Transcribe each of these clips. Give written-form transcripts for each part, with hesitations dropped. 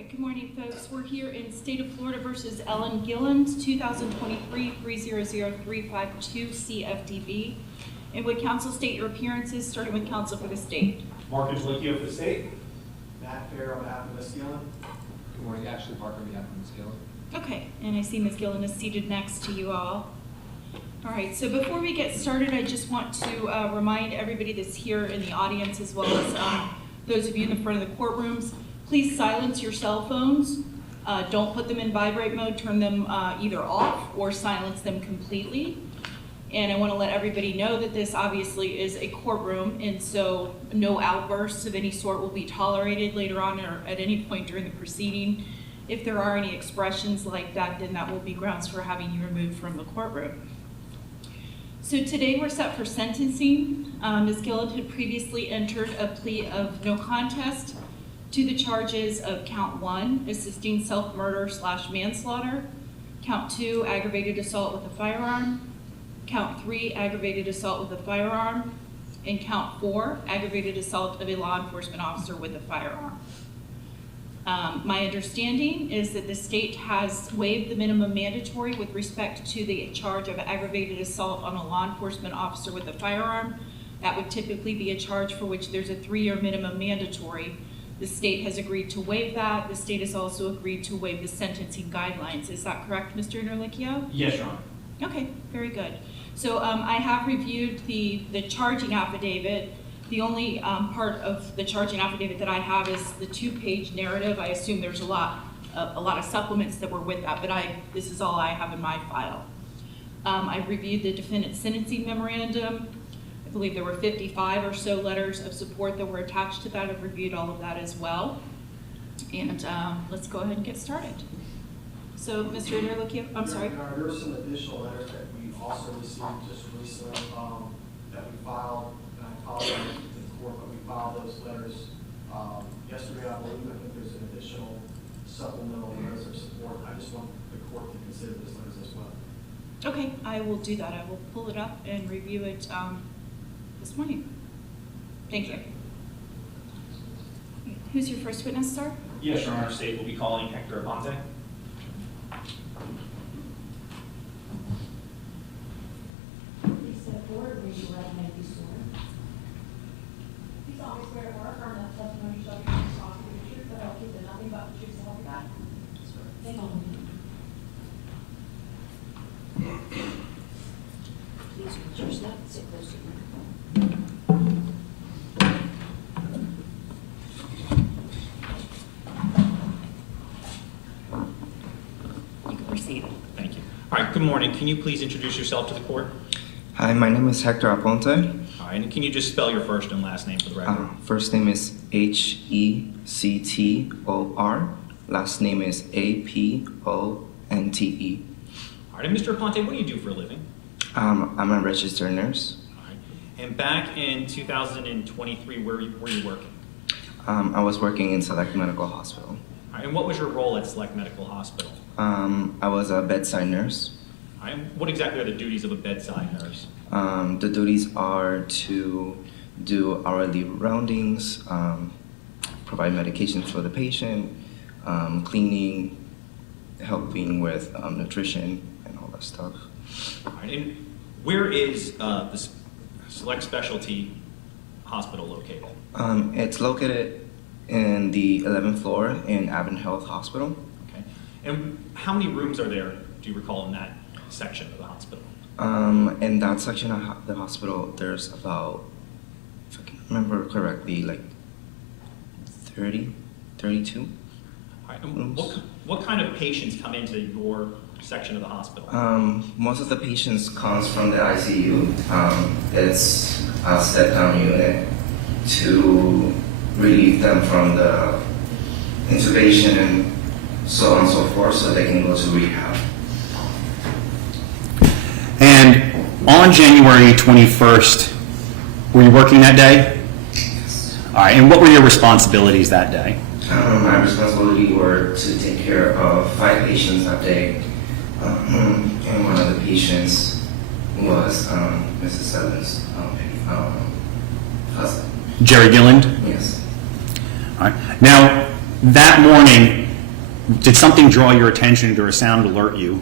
right, good morning, folks. We're here in State of Florida versus Ellen Gilland, 2023-300352 CFDB. And would counsel state your appearances, starting with counsel for the state? Mark Angelicchio for the state. Matt Fair on behalf of Ms. Gilland. Good morning, Ashley Parker on behalf of Ms. Gilland. Okay, and I see Ms. Gilland is seated next to you all. All right, so before we get started, I just want to remind everybody that's here in the audience, as well as those of you in the front of the courtrooms, please silence your cell phones. Don't put them in vibrate mode. Turn them either off or silence them completely. And I want to let everybody know that this obviously is a courtroom, and so no outbursts of any sort will be tolerated later on or at any point during the proceeding. If there are any expressions like that, then that will be grounds for having you removed from the courtroom. So today we're set for sentencing. Ms. Gilland had previously entered a plea of no contest to the charges of count 1, assisting self-murder/manslaughter, count 2, aggravated assault with a firearm, count 3, aggravated assault with a firearm, and count 4, aggravated assault of a law enforcement officer with a firearm. My understanding is that the state has waived the minimum mandatory with respect to the charge of aggravated assault on a law enforcement officer with a firearm. That would typically be a charge for which there's a 3-year minimum mandatory. The state has agreed to waive that. The state has also agreed to waive the sentencing guidelines. Is that correct, Mr. Angelicchio? Yes, Your Honor. Okay, very good. So I have reviewed the charging affidavit. The only part of the charging affidavit that I have is the 2-page narrative. I assume there's a lot of supplements that were with that, but this is all I have in my file. I've reviewed the defendant's sentencing memorandum. I believe there were 55 or so letters of support that were attached to that. I've reviewed all of that as well. And let's go ahead and get started. So, Mr. Angelicchio, I'm sorry. There were some additional letters that we also received just recently that we filed, and I apologize to the court, but we filed those letters yesterday, I believe. I think there's an additional supplemental letters of support. I just want the court to consider those letters as well. Okay, I will do that. I will pull it up and review it this morning. Thank you. Who's your first witness, sir? Yes, Your Honor. State will be calling Hector Aponte. Please step forward, raise your right hand, be sworn. Please always swear to work or that testimony you shall be responsible for the truth, but I'll keep it nothing but the truth, so help you God. Thank you. Please repeat yourself, sit close to the microphone. You can proceed. Thank you. All right, good morning. Can you please introduce yourself to the court? Hi, my name is Hector Aponte. All right, and can you just spell your first and last name for the record? First name is Hector. Last name is Aponte. All right, and Mr. Aponte, what do you do for a living? I'm a registered nurse. All right. And back in 2023, where were you working? I was working in Select Medical Hospital. All right, and what was your role at Select Medical Hospital? I was a bedside nurse. All right, and what exactly are the duties of a bedside nurse? The duties are to do hourly roundings, provide medications for the patient, cleaning, helping with nutrition and all that stuff. All right, and where is the Select Specialty Hospital located? It's located in the 11th floor in AdventHealth Hospital. Okay, and how many rooms are there, do you recall, in that section of the hospital? In that section of the hospital, there's about, if I can remember correctly, like 30, 32. All right, and what kind of patients come into your section of the hospital? Most of the patients comes from the ICU. It's a step-down unit to relieve them from the intubation and so on and so forth, so they can go to rehab. And on January 21st, were you working that day? Yes. All right, and what were your responsibilities that day? My responsibility were to take care of 5 patients that day. And one of the patients was Mrs. Evans' husband. Jerry Gilland? Yes. All right. Now, that morning, Did something draw your attention? Did a sound alert you?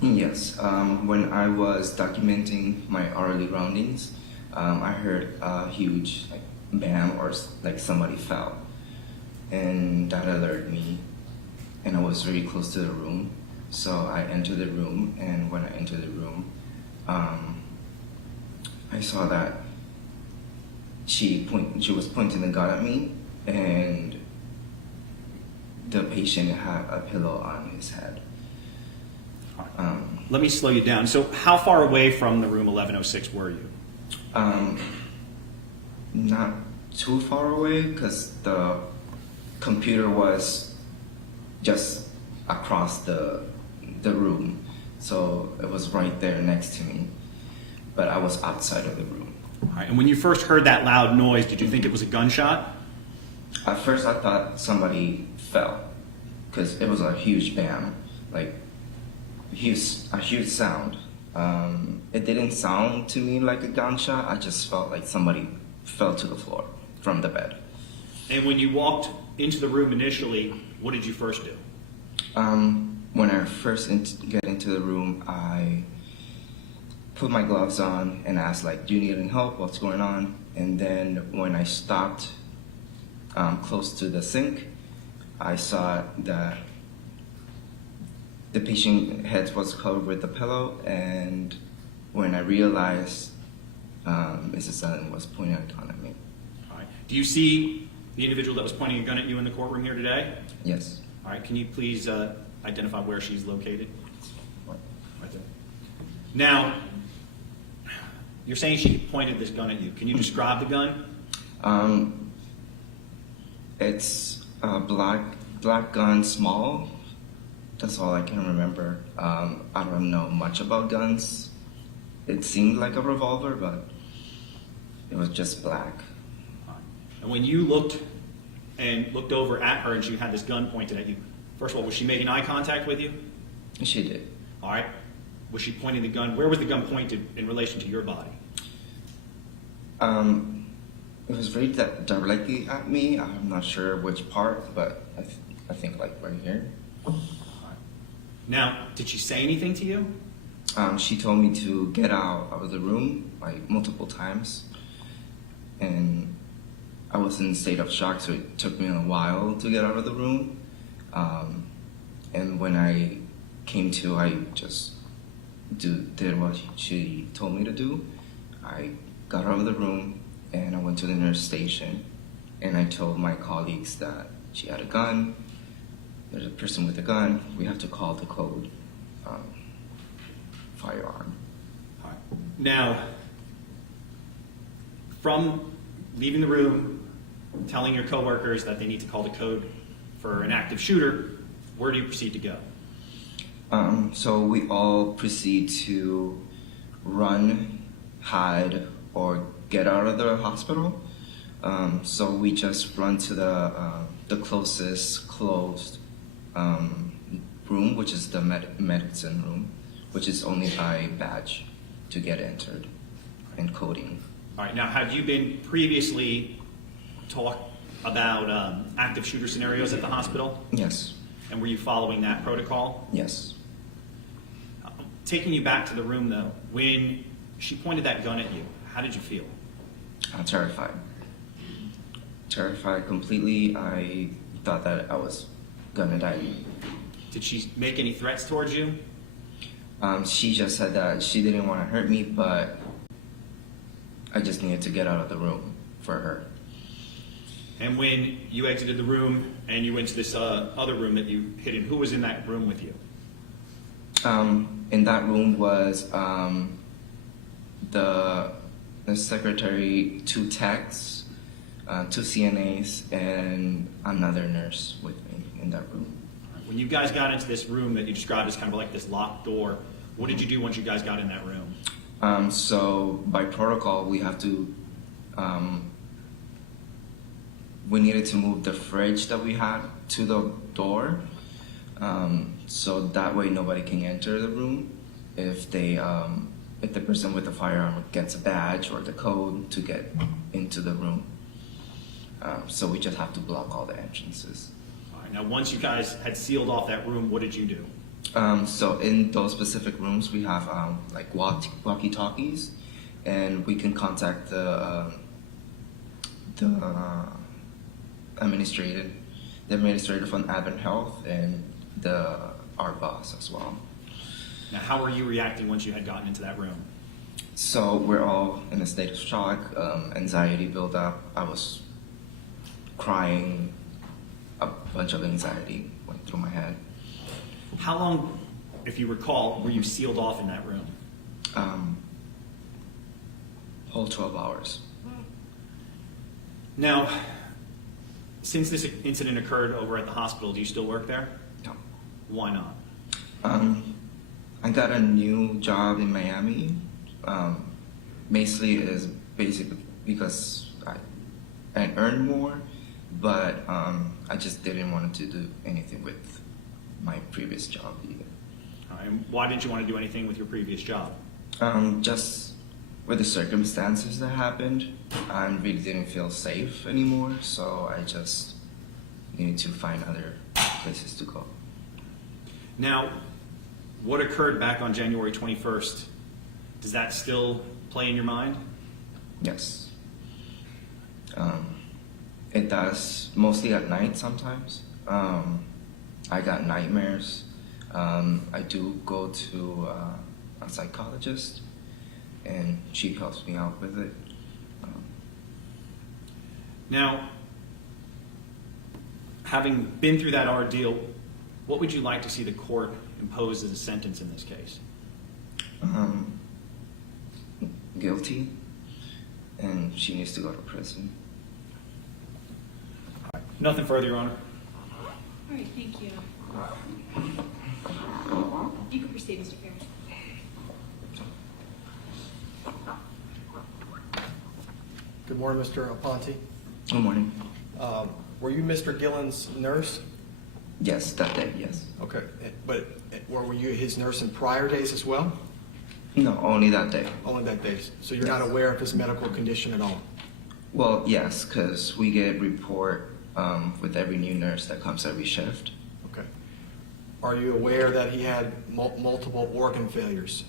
Yes. When I was documenting my hourly roundings, I heard a huge like bam or like somebody fell, and that alerted me. And I was very close to the room, so I entered the room. And when I entered the room, I saw that she was pointing the gun at me, and the patient had a pillow on his head. Let me slow you down. So how far away from the room 1106 were you? Not too far away, because the computer was just across the room, so it was right there next to me, but I was outside of the room. All right. And when you first heard that loud noise, did you think it was a gunshot? At first I thought somebody fell, because it was a huge bam, like a huge sound. It didn't sound to me like a gunshot. I just felt like somebody fell to the floor from the bed. And when you walked into the room initially, what did you first do? When I first get into the room, I put my gloves on and asked, like, do you need any help? What's going on? And then when I stopped close to the sink, I saw that the patient head was covered with a pillow, and when I realized Mrs. Allen was pointing a gun at me. All right. Do you see the individual that was pointing a gun at you in the courtroom here today? Yes. All right. Can you please identify where she's located? Right there. Now, you're saying she pointed this gun at you. Can you describe the gun? It's a black gun, small. That's all I can remember. I don't know much about guns. It seemed like a revolver, but it was just black. And when you looked over at her and she had this gun pointed at you, first of all, was she making eye contact with you? She did. All right. Was she pointing the gun? Where was the gun pointed in relation to your body? It was very directly at me. I'm not sure which part, but I think like right here. Now, did she say anything to you? She told me to get out of the room like multiple times, and I was in a state of shock, so it took me a while to get out of the room. And when I came to, I just did what she told me to do. I got out of the room and I went to the nurse station, and I told my colleagues that she had a gun. There's a person with a gun. We have to call the code firearm. All right. Now, from leaving the room, telling your coworkers that they need to call the code for an active shooter, where do you proceed to go? So we all proceed to run, hide, or get out of the hospital. So we just run to the closest closed room, which is the medicine room, which is only by badge to get entered and coding. All right. Now, have you been previously taught about active shooter scenarios at the hospital? Yes. And were you following that protocol? Yes. Taking you back to the room, though, when she pointed that gun at you, how did you feel? I'm terrified. Terrified completely. I thought that I was gonna die. Did she make any threats towards you? She just said that she didn't want to hurt me, but I just needed to get out of the room for her. And when you exited the room and you went to this other room that you hid in, who was in that room with you? In that room was the secretary, 2 techs, 2 CNAs, and another nurse with me in that room. When you guys got into this room that you described as kind of like this locked door, what did you do once you guys got in that room? So by protocol, we have to, we needed to move the fridge that we had to the door, so that way nobody can enter the room if the person with the firearm gets a badge or the code to get into the room. So we just have to block all the entrances. All right. right, now once you guys had sealed off that room, what did you do? So in those specific rooms, we have like walkie-talkies, and we can contact the administrator from AdventHealth and our boss as well. Now, how were you reacting once you had gotten into that room? So we're all in a state of shock, anxiety built up. I was crying, a bunch of anxiety went through my head. How long, if you recall, were you sealed off in that room? Whole 12 hours. Now, since this incident occurred over at the hospital, do you still work there? No. Why not? I got a new job in Miami. Basically because I earned more, but I just didn't want to do anything with my previous job either. All right, and why didn't you want to do anything with your previous job? Just with the circumstances that happened, I really didn't feel safe anymore, so I just needed to find other places to go. Now, what occurred back on January 21st, does that still play in your mind? Yes. It does, mostly at night sometimes. I got nightmares. I do go to a psychologist, and she helps me out with it. Now, having been through that ordeal, what would you like to see the court impose as a sentence in this case? Guilty, and she needs to go to prison. Nothing further, Your Honor. All right, thank you. You can proceed, Mr. Perry. Good morning, Mr. Aponte. Good morning. Were you Mr. Gilland's nurse? Yes, that day, yes. Okay, but were you his nurse in prior days as well? No, only that day. Only that day. So you're not aware of his medical condition at all? Well, yes, because we get a report with every new nurse that comes every shift. Okay. Are you aware that he had multiple organ failures?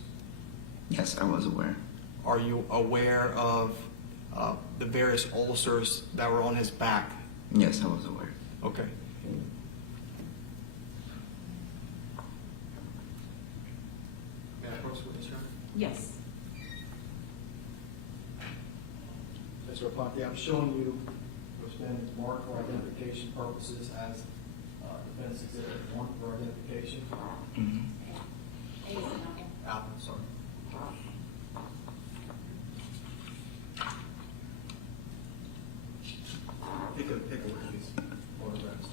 Yes, I was aware. Are you aware of the various ulcers that were on his back? Yes, I was aware. Okay. May I approach the witness, Your Honor? Yes. Mr. Aponte, I'm showing you what's been marked for identification purposes as Defense Exhibit 1 for identification. Apple, sorry. Take a look at these photographs.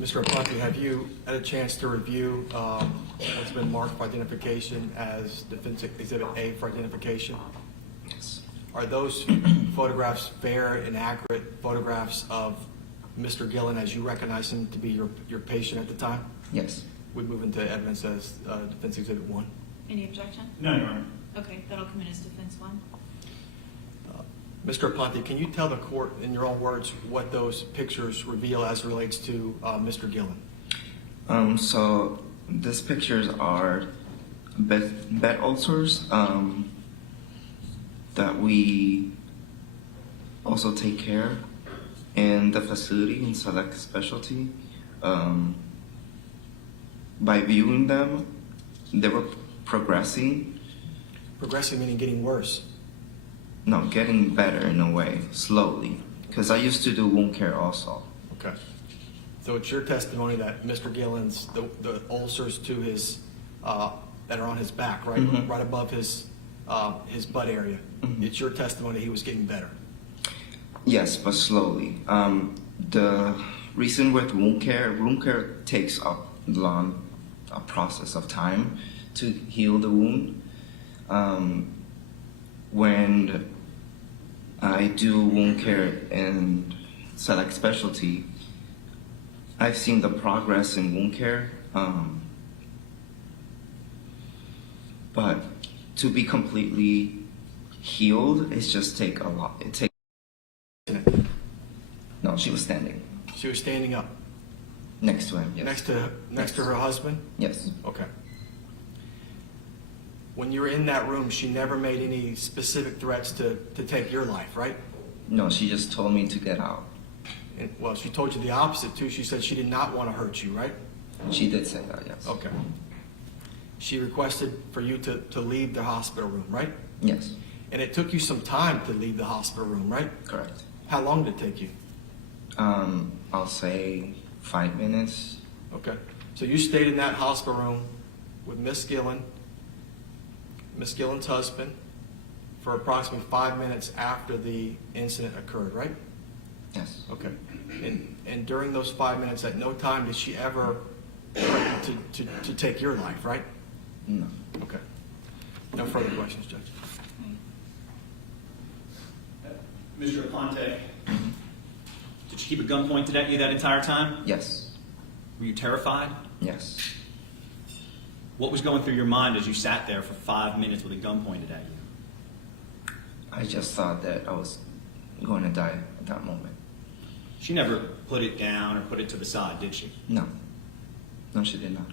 Mr. Aponte, have you had a chance to review what's been marked for identification as Defense Exhibit A for identification? Yes. Are those photographs fair and accurate photographs of Mr. Gilland as you recognize him to be your patient at the time? Yes. We move into evidence as Defense Exhibit 1. Any objection? No, Your Honor. Okay, that'll come in as defense one. Mr. Aponte, can you tell the court in your own words what those pictures reveal as it relates to Mr. Gilland? So These pictures are bed ulcers that we also take care in the facility in Select Specialty. By viewing them, they were progressing. Progressing meaning getting worse. No, getting better in a way, slowly. Because I used to do wound care also. Okay. So it's your testimony that Mr. Gilland's, the ulcers to his, that are on his back, right? Mhm. Right above his butt area. Mhm. It's your testimony he was getting better. Yes, but slowly. The reason with wound care takes a process of time to heal the wound. When I do wound care in Select Specialty, I've seen the progress in wound care, but to be completely healed, it's just take a lot. It takes. No, she was standing She was standing up next to him. Yes. next to her husband? Yes. Okay. When you were in that room, she never made any specific threats to take your life, right? No, she just told me to get out. And, well, she told you the opposite too. She said she did not want to hurt you, right? She did say that. Yes. Okay. She requested for you to leave the hospital room, right? Yes. And it took you some time to leave the hospital room, right? Correct. How long did it take you? I'll say 5 minutes. Okay. So you stayed in that hospital room with Miss Gilland, Miss Gilland's husband, for approximately 5 minutes after the incident occurred, right? Yes. Okay. And during those 5 minutes, at no time did she ever threaten to take your life, right? No. Okay. No further questions, Judge. Mr. Aponte, did she keep a gun pointed at you that entire time? Yes. Were you terrified? Yes. What was going through your mind as you sat there for 5 minutes with a gun pointed at you? I just thought that I was going to die at that moment. She never put it down or put it to the side, did she? No. No, she did not.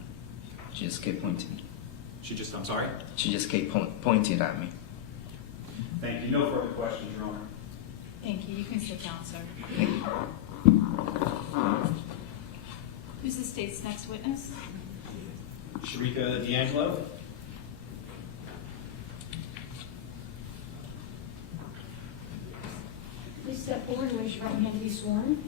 She just kept pointing. I'm sorry? She just kept pointing at me. Thank you. No further questions, Your Honor. Thank you. You can sit down, sir. Thank you. Who's the state's next witness? Sharika D'Angelo. Please step forward and raise your right hand to be sworn. Do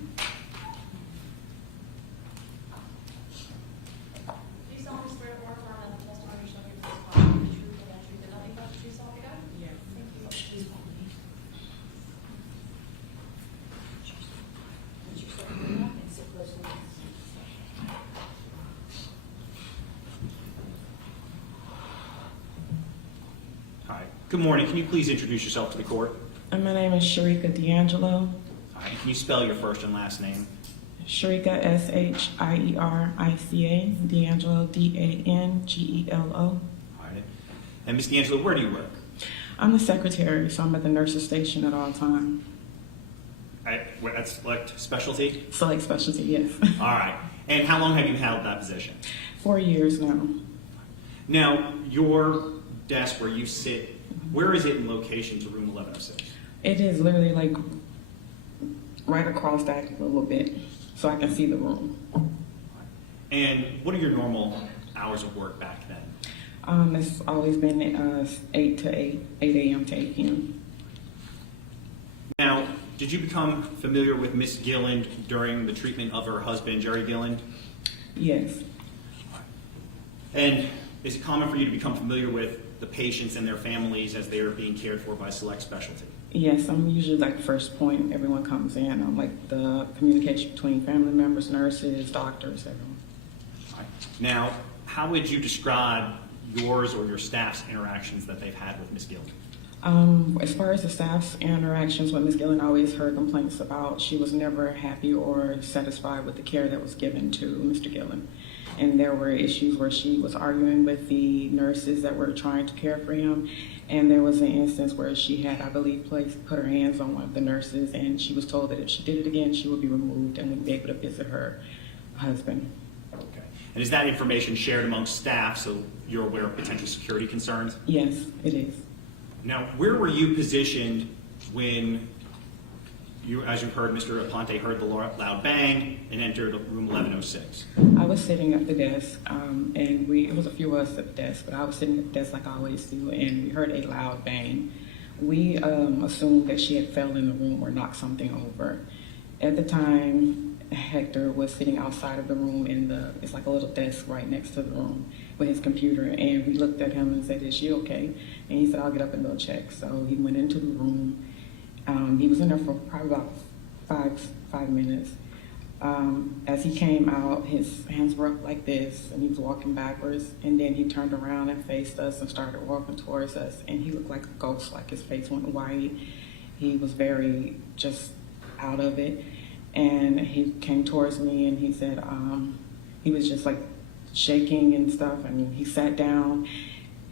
you solemnly swear or affirm that the testimony you shall give this body will be the truth and the truth and nothing but the truth, so help you God? Yes. Thank you. Please follow me. Put yourself in the back and sit close to me. Hi. Good morning. Can you please introduce yourself to the court? My name is Sharika D'Angelo. All right. Can you spell your first and last name? Sharika, Shierika, D'Angelo, D'Angelo. All right. And Ms. D'Angelo, where do you work? I'm the secretary, so I'm at the nurse's station at all times. At Select Specialty? Select Specialty, yes. All right. And how long have you held that position? 4 years now. Now, your desk where you sit, where is it in location to room 1106? It is literally like right across that a little bit, so I can see the room. And what are your normal hours of work back then? It's always been 8 to 8 a.m. to 8 p.m. Now, did you become familiar with Miss Gilland during the treatment of her husband, Jerry Gilland? Yes. And is it common for you to become familiar with the patients and their families as they are being cared for by Select Specialty? Yes, I'm usually like the first point everyone comes in. I'm like the communication between family members, nurses, doctors, everyone. All right. Now, how would you describe yours or your staff's interactions that they've had with Miss Gilland? As far as the staff's interactions with Ms. Gilland, I always heard complaints about she was never happy or satisfied with the care that was given to Mr. Gilland. And there were issues where she was arguing with the nurses that were trying to care for him. And there was an instance where she had, I believe, put her hands on one of the nurses, and she was told that if she did it again, she would be removed and wouldn't be able to visit her husband. Okay. And is that information shared amongst staff so you're aware of potential security concerns? Yes, it is. Now, where were you positioned when you, as you heard, Mr. Aponte heard the loud bang and entered room 1106? I was sitting at the desk, and it was a few of us at the desk, but I was sitting at the desk like I always do, and we heard a loud bang. We assumed that she had fell in the room or knocked something over. At the time, Hector was sitting outside of the room it's like a little desk right next to the room with his computer, and we looked at him and said, "Is she okay?" And he said, "I'll get up and go check." So he went into the room. He was in there for probably about five minutes. As he came out, his hands were up like this, and he was walking backwards, and then he turned around and faced us and started walking towards us, and he looked like a ghost, like his face went white. He was very just out of it, and he came towards me, and he said, he was just like shaking and stuff, and he sat down.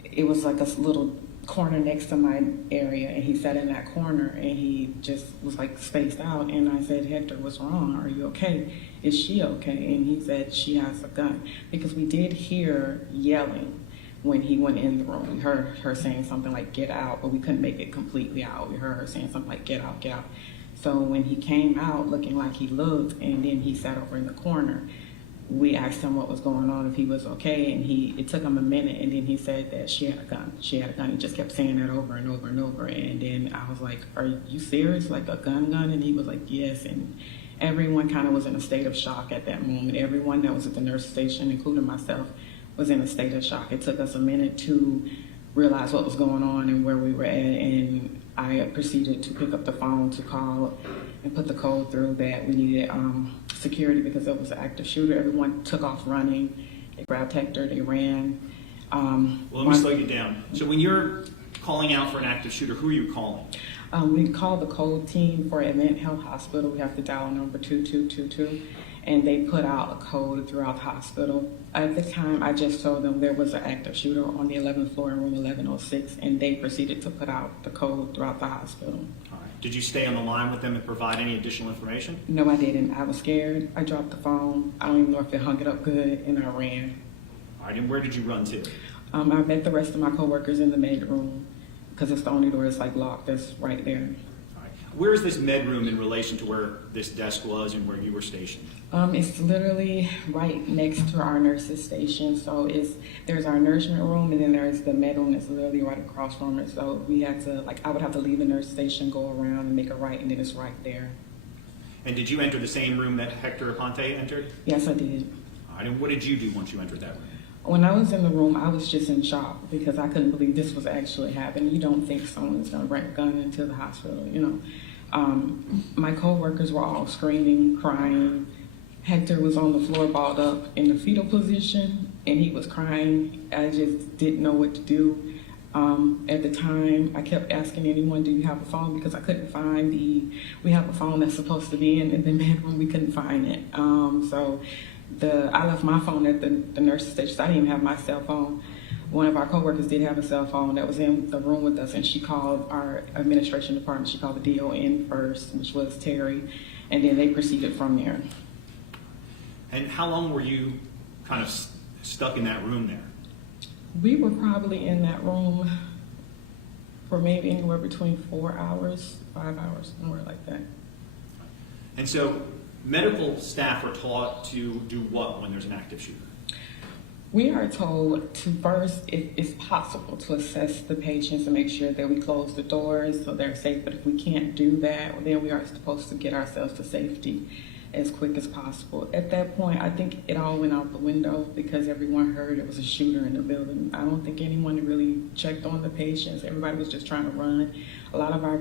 It was like a little corner next to my area, and he sat in that corner, and he just was like spaced out, and I said, "Hector, what's wrong? Are you okay? Is she okay?" And he said, "She has a gun," because we did hear yelling when he went in the room. We heard her saying something like, "Get out," but we couldn't make it completely out. We heard her saying something like, "Get out, get out." So when he came out looking like he looked, and then he sat over in the corner, we asked him what was going on, if he was okay, and it took him a minute, and then he said that she had a gun. She had a gun. He just kept saying that over and over and over, and then I was like, "Are you serious? Like a gun? And he was like, "Yes." And everyone kind of was in a state of shock at that moment. Everyone that was at the nurse station, including myself, was in a state of shock. It took us a minute to realize what was going on and where we were at, and I proceeded to pick up the phone to call and put the code through that we needed security because there was an active shooter. Everyone took off running. They grabbed Hector, they ran. Well, let me slow you down. So when you're calling out for an active shooter, who are you calling? We called the code team for AdventHealth Hospital. We have to dial number 2222, and they put out a code throughout the hospital. At the time, I just told them there was an active shooter on the 11th floor in room 1106, and they proceeded to put out the code throughout the hospital. All right. Did you stay on the line with them and provide any additional information? No, I didn't. I was scared. I dropped the phone. I don't even know if it hung it up good, and I ran. All right, and where did you run to? I met the rest of my coworkers in the med room because it's the only door that's like locked. That's right there. All right. Where is this med room in relation to where this desk was and where you were stationed? It's literally right next to our nurses station. So there's our nourishment room, and then there's the med room that's literally right across from it. So we had to, I would have to leave the nurse station, go around and make a right, and then it's right there. And did you enter the same room that Hector Aponte entered? Yes, I did. All right, and what did you do once you entered that room? When I was in the room, I was just in shock because I couldn't believe this was actually happening. You don't think someone's going to bring a gun into the hospital, you know. My coworkers were all screaming, crying. Hector was on the floor balled up in the fetal position, and he was crying. I just didn't know what to do. At the time, I kept asking anyone, "Do you have a phone?" Because I couldn't find we have a phone that's supposed to be in the bedroom. We couldn't find it. I left my phone at the nurse's station. So I didn't even have my cell phone. One of our coworkers did have a cell phone that was in the room with us, and she called our administration department. She called the DON first, which was Terry, and then they proceeded from there. And how long were you kind of stuck in that room there? We were probably in that room for maybe anywhere between 4 hours, 5 hours, somewhere like that. And so medical staff are taught to do what when there's an active shooter? We are told to first, if it's possible, to assess the patients and make sure that we close the doors so they're safe. But if we can't do that, then we are supposed to get ourselves to safety as quick as possible. At that point, I think it all went out the window because everyone heard it was a shooter in the building. I don't think anyone really checked on the patients. Everybody was just trying to run. A lot of our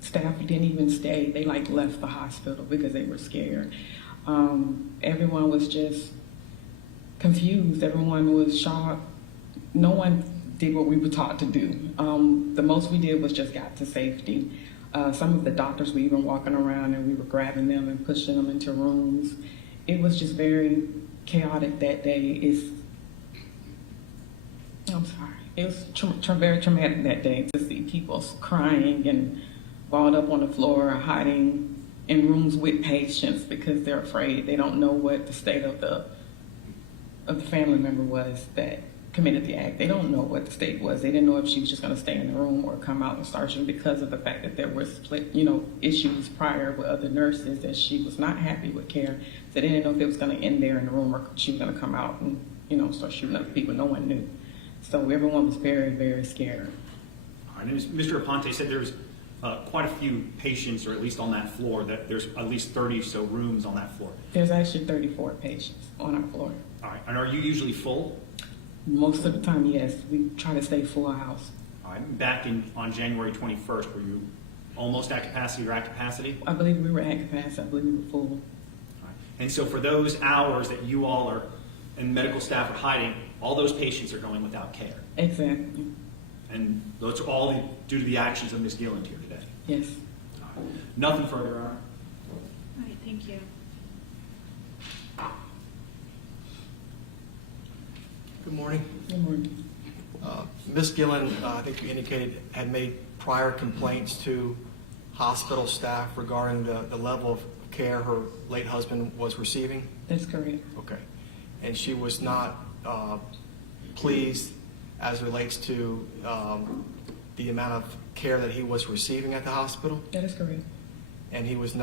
staff didn't even stay. They left the hospital because they were scared. Everyone was just confused. Everyone was shocked. No one did what we were taught to do. The most we did was just got to safety. Some of the doctors were even walking around and we were grabbing them and pushing them into rooms. It was just very chaotic that day. It was very traumatic that day to see people crying and balled up on the floor or hiding in rooms with patients because they're afraid. They don't know what the state of the of the family member was that committed the act. They don't know what the state was. They didn't know if she was just going to stay in the room or come out and start shooting because of the fact that there were split, issues prior with other nurses that she was not happy with care. So they didn't know if it was going to end there in the room or she was going to come out and, start shooting other people. No one knew. So everyone was very, very scared. All right, and as Mr. Aponte said, there's quite a few patients, or at least on that floor, that there's at least 30 or so rooms on that floor. There's actually 34 patients on our floor. All right, and are you usually full? Most of the time, yes. We try to stay full house. All right, back on January 21st, were you almost at capacity or at capacity? I believe we were at capacity. I believe we were full. All right. And so for those hours that you all are and medical staff are hiding, all those patients are going without care. Exactly. And those are all due to the actions of Ms. Gilland here today. Yes. All right. Nothing further, Your Honor. All right, thank you. Good morning. Good morning. Ms. Gilland, I think you indicated, had made prior complaints to hospital staff regarding the level of care her late husband was receiving? That's correct. Okay. And she was not pleased as relates to the amount of care that he was receiving at the hospital? That is correct. And she was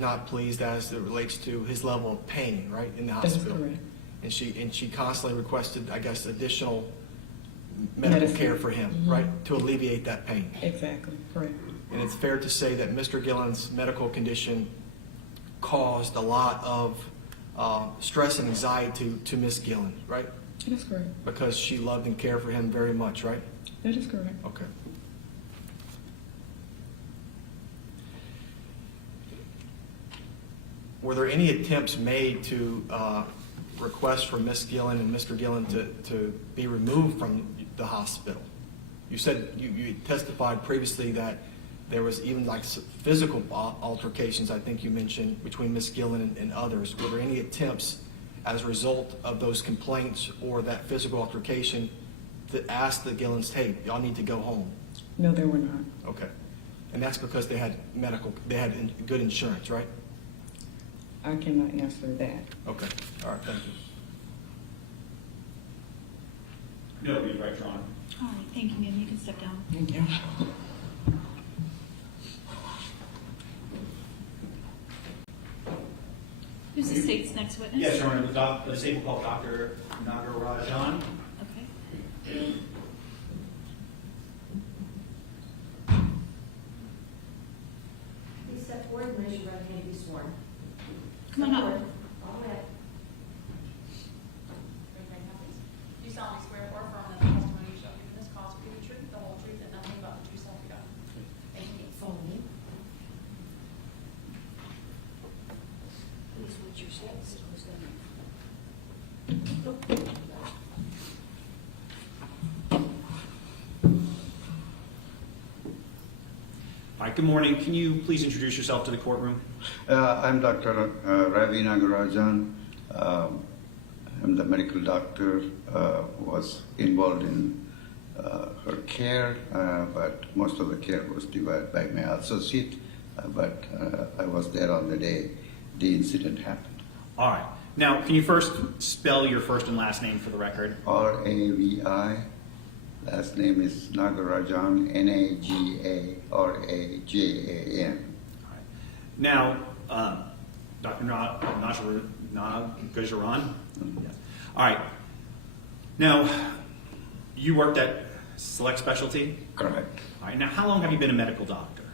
not pleased as it relates to his level of pain, right, in the That is hospital? correct. And she constantly requested, I guess, additional medical Medicine. care for him, Mhm. right, to alleviate that pain. Exactly. Correct. And it's fair to say that Mr. Gilland's medical condition caused a lot of stress and anxiety to Ms. Gilland, right? That is correct. Because she loved and cared for him very much, right? That is correct. Okay. Were there any attempts made to request for Ms. Gilland and Mr. Gilland to be removed from the hospital? You said you testified previously that there was even like physical altercations, I think you mentioned, between Ms. Gilland and others. Were there any attempts as a result of those complaints or that physical altercation to ask the Gillands, hey, y'all need to go home? No, there were not. Okay. And that's because they had good insurance, right? I cannot answer that. Okay. All right, thank you. No, you're right, Your Honor. All right, thank you, ma'am. You can step down. Thank you. Who's the state's next witness? Yes, Your Honor. The state will call Dr. Nagarajan. Okay. Please step forward and raise your right hand and be sworn. Come on up. Forward. All the way up. Raise your right hand, please. Do you solemnly swear or affirm that the testimony you shall give in this cause will be the truth, the whole truth, and nothing but the truth, so help you God? Thank you. Follow me. Please, what's your status? All right, good morning. Can you please introduce yourself to the courtroom? I'm Dr. Ravi Nagarajan. I'm the medical doctor who was involved in her care, but most of the care was divided by my associate. But I was there on the day the incident happened. All right. Now, can you first spell your first and last name for the record? R-A-V-I. Last name is Nagarajan, Nagarajan. All right. Now, Dr. Nagarajan. Yes. All right. Now, you worked at Select Specialty? Correct. All right. Now, how long have you been a medical doctor?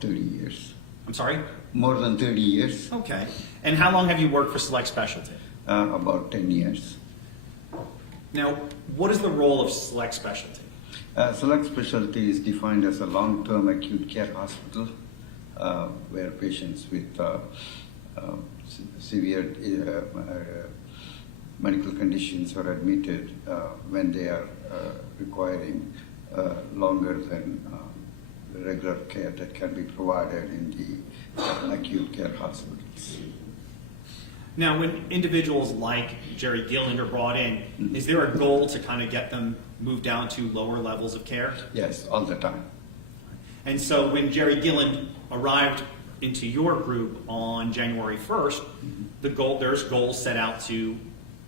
30 years. I'm sorry? More than 30 years. Okay. And how long have you worked for Select Specialty? About 10 years. Now, what is the role of Select Specialty? Select Specialty is defined as a long-term acute care hospital where patients with severe medical conditions are admitted when they are requiring longer than the regular care that can be provided in the acute care hospitals. Now, when individuals like Jerry Gilland are brought in, is there a goal to kind of get them moved down to lower levels of care? Yes, all the time. And so when Jerry Gilland arrived into your group on January 1st, there's goals set out to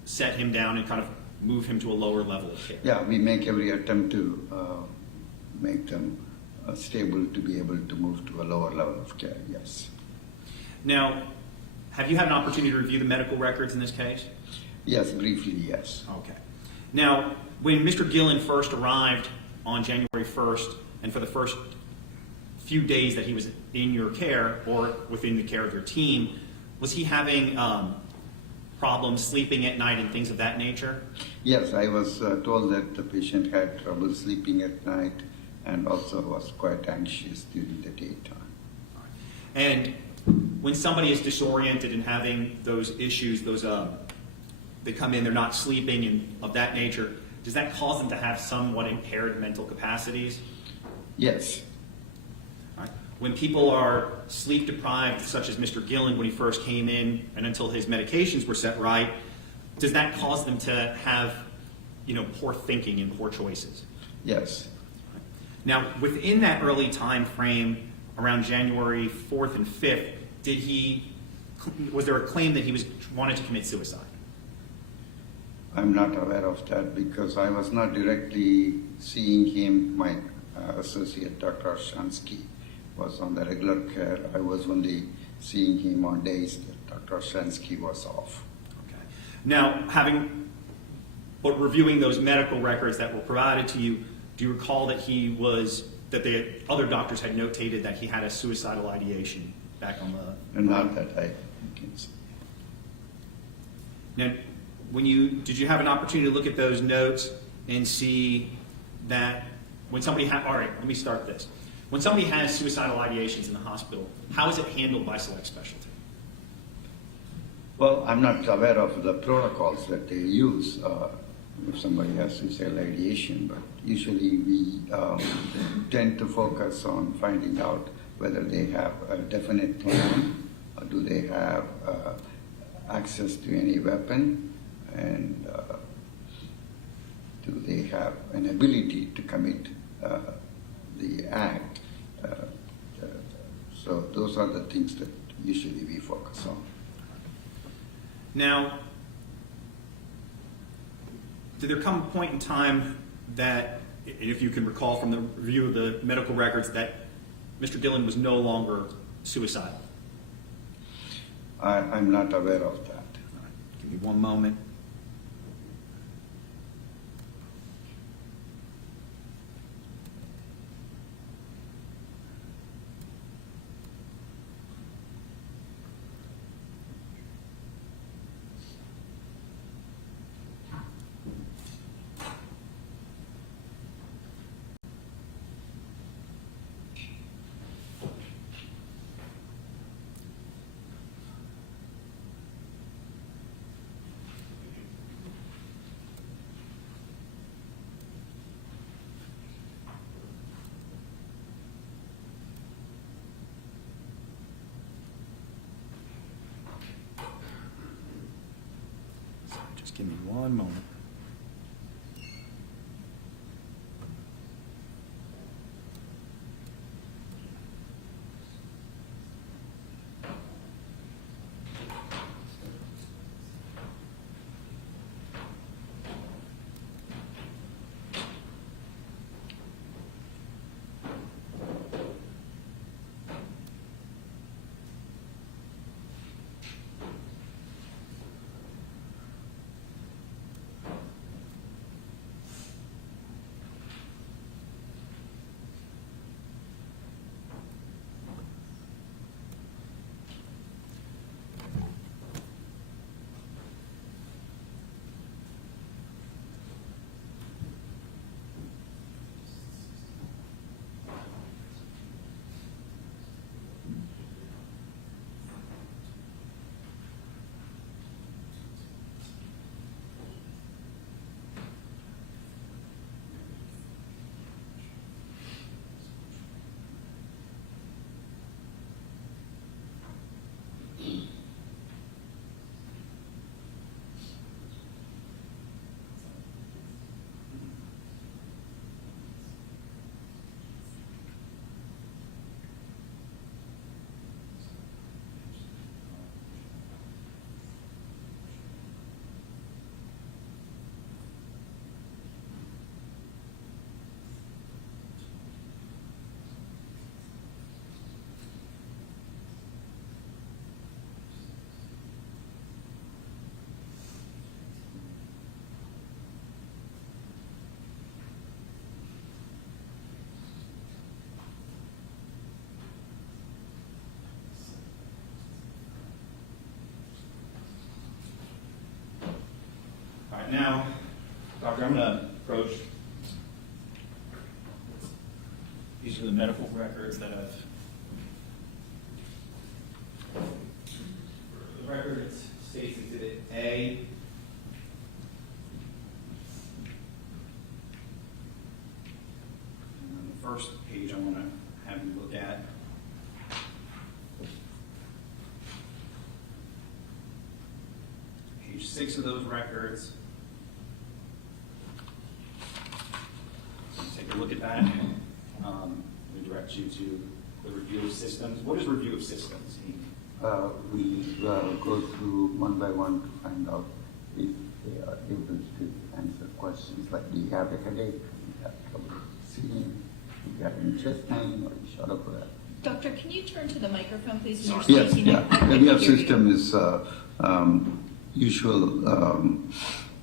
set him down and kind of move him to a lower level of care? Yeah, we make every attempt to make them stable to be able to move to a lower level of care, yes. Now, have you had an opportunity to review the medical records in this case? Yes, briefly, yes. Okay. Now, when Mr. Gilland first arrived on January 1st, and for the first few days that he was in your care or within the care of your team, was he having problems sleeping at night and things of that nature? Yes, I was told that the patient had trouble sleeping at night and also was quite anxious during the daytime. And when somebody is disoriented and having those issues, they come in, they're not sleeping and of that nature, does that cause them to have somewhat impaired mental capacities? Yes. All right. When people are sleep deprived, such as Mr. Gilland when he first came in and until his medications were set right, does that cause them to have, poor thinking and poor choices? Yes. Now, within that early time frame, around January 4th and 5th, was there a claim that he wanted to commit suicide? I'm not aware of that because I was not directly seeing him. My associate, Dr. Shansky, was on the regular care. I was only seeing him on days that Dr. Shansky was off. Okay. Now, reviewing those medical records that were provided to you, do you recall that the other doctors had notated that he had a suicidal ideation back on the... And not that I can see. Now, did you have an opportunity to look at those notes and see that when somebody all right, let me start this. When somebody has suicidal ideations in the hospital, how is it handled by Select Specialty? Well, I'm not aware of the protocols that they use if somebody has suicidal ideation, but usually we tend to focus on finding out whether they have a definite plan, or do they have access to any weapon, and do they have an ability to commit the act. So those are the things that usually we focus on. Now, did there come a point in time that, if you can recall from the review of the medical records, that Mr. Gilland was no longer suicidal? I'm not aware of that. All right, give me one moment. Just give me one moment. right, now, doctor, I'm gonna approach, these are the medical records that I've, the record states Exhibit A. And on the first page I wanna have you look at. Page 6 of those records. Take a look at that. We direct you to the review of systems. What does review of systems mean? We go through one by one to find out if they are able to answer questions like, do you have a headache? Do you have trouble seeing? Do you have any chest pain or you short of breath? Doctor, can you turn to the microphone, please, when Yes, you're speaking? yeah. I couldn't Review of hear you. system is usual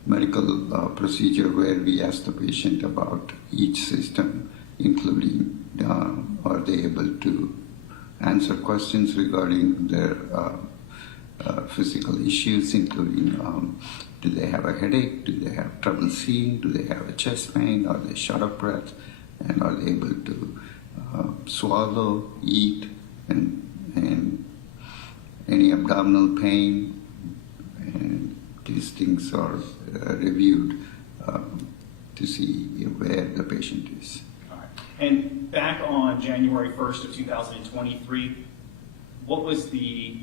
medical procedure where we ask the patient about each system, including are they able to answer questions regarding their physical issues, including do they have a headache, do they have trouble seeing, do they have a chest pain, are they short of breath, and are they able to swallow, eat, and any abdominal pain, and these things are reviewed to see where the patient is. All right. And back on January 1st of 2023, what was the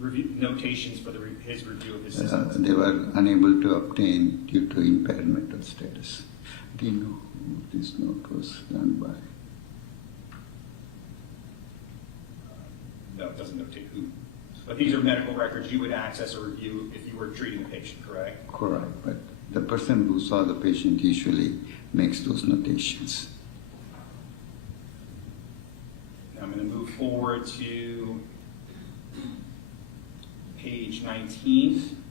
review, notations for his review of his systems? They were unable to obtain due to impairment of status. Do you know who this note was done by? No, it doesn't notate who. But these are medical records you would access or review if you were treating the patient, correct? Correct, but the person who saw the patient usually makes those notations. Now I'm going to move forward to page 19.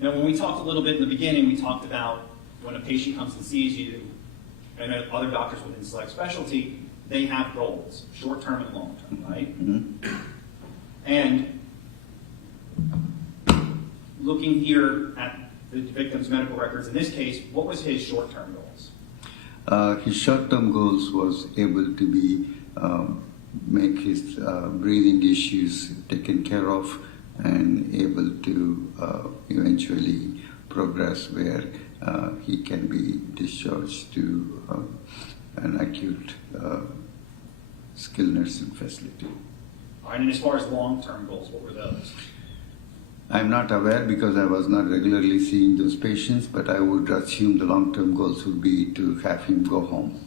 Now, when we talked a little bit in the beginning, we talked about when a patient comes and sees you, and other doctors within select specialty, they have goals, short-term and long-term, right? Mm-hmm. And looking here at the victim's medical records, in this case, what was his short-term goals? His short-term goals was able to be make his breathing issues taken care of and able to eventually progress where he can be discharged to an acute skilled nursing facility. All right, and as far as long-term goals, what were those? I'm not aware because I was not regularly seeing those patients, but I would assume the long-term goals would be to have him go home.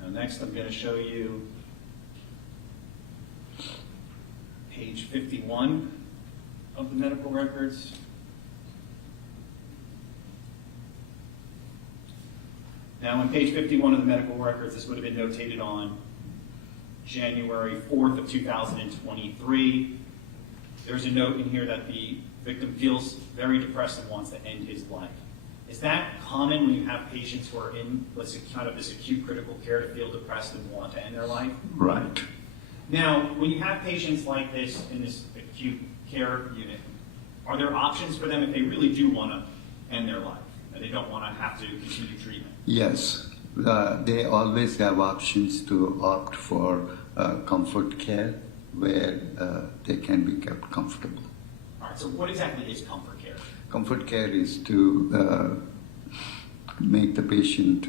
Now, next, I'm going to show you page 51 of the medical records. Now, on page 51 of the medical records, this would have been notated on January 4th of 2023. There's a note in here that the victim feels very depressed and wants to end his life. Is that common when you have patients who are in, let's say, kind of this acute critical care to feel depressed and want to end their life? Right. Now, when you have patients like this in this acute care unit, are there options for them if they really do want to end their life and they don't want to have to continue treatment? Yes. They always have options to opt for comfort care where they can be kept comfortable. All right, so what exactly is comfort care? Comfort care is to make the patient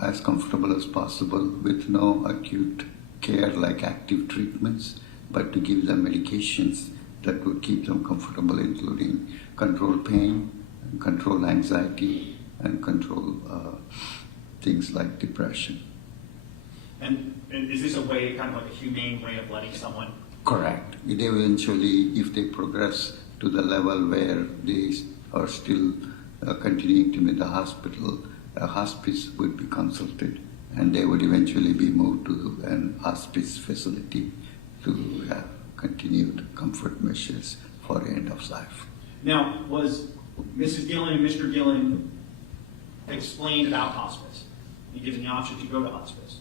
as comfortable as possible with no acute care like active treatments, but to give them medications that would keep them comfortable, including control pain, control anxiety, and control things like depression. And is this a way, kind of like a humane way of letting someone? Correct. They eventually, if they progress to the level where they are still continuing to be in the hospital, a hospice would be consulted and they would eventually be moved to an hospice facility to have continued comfort measures for the end of life. Now, was Mrs. Gilland and Mr. Gilland explained about hospice? You given the option to go to hospice?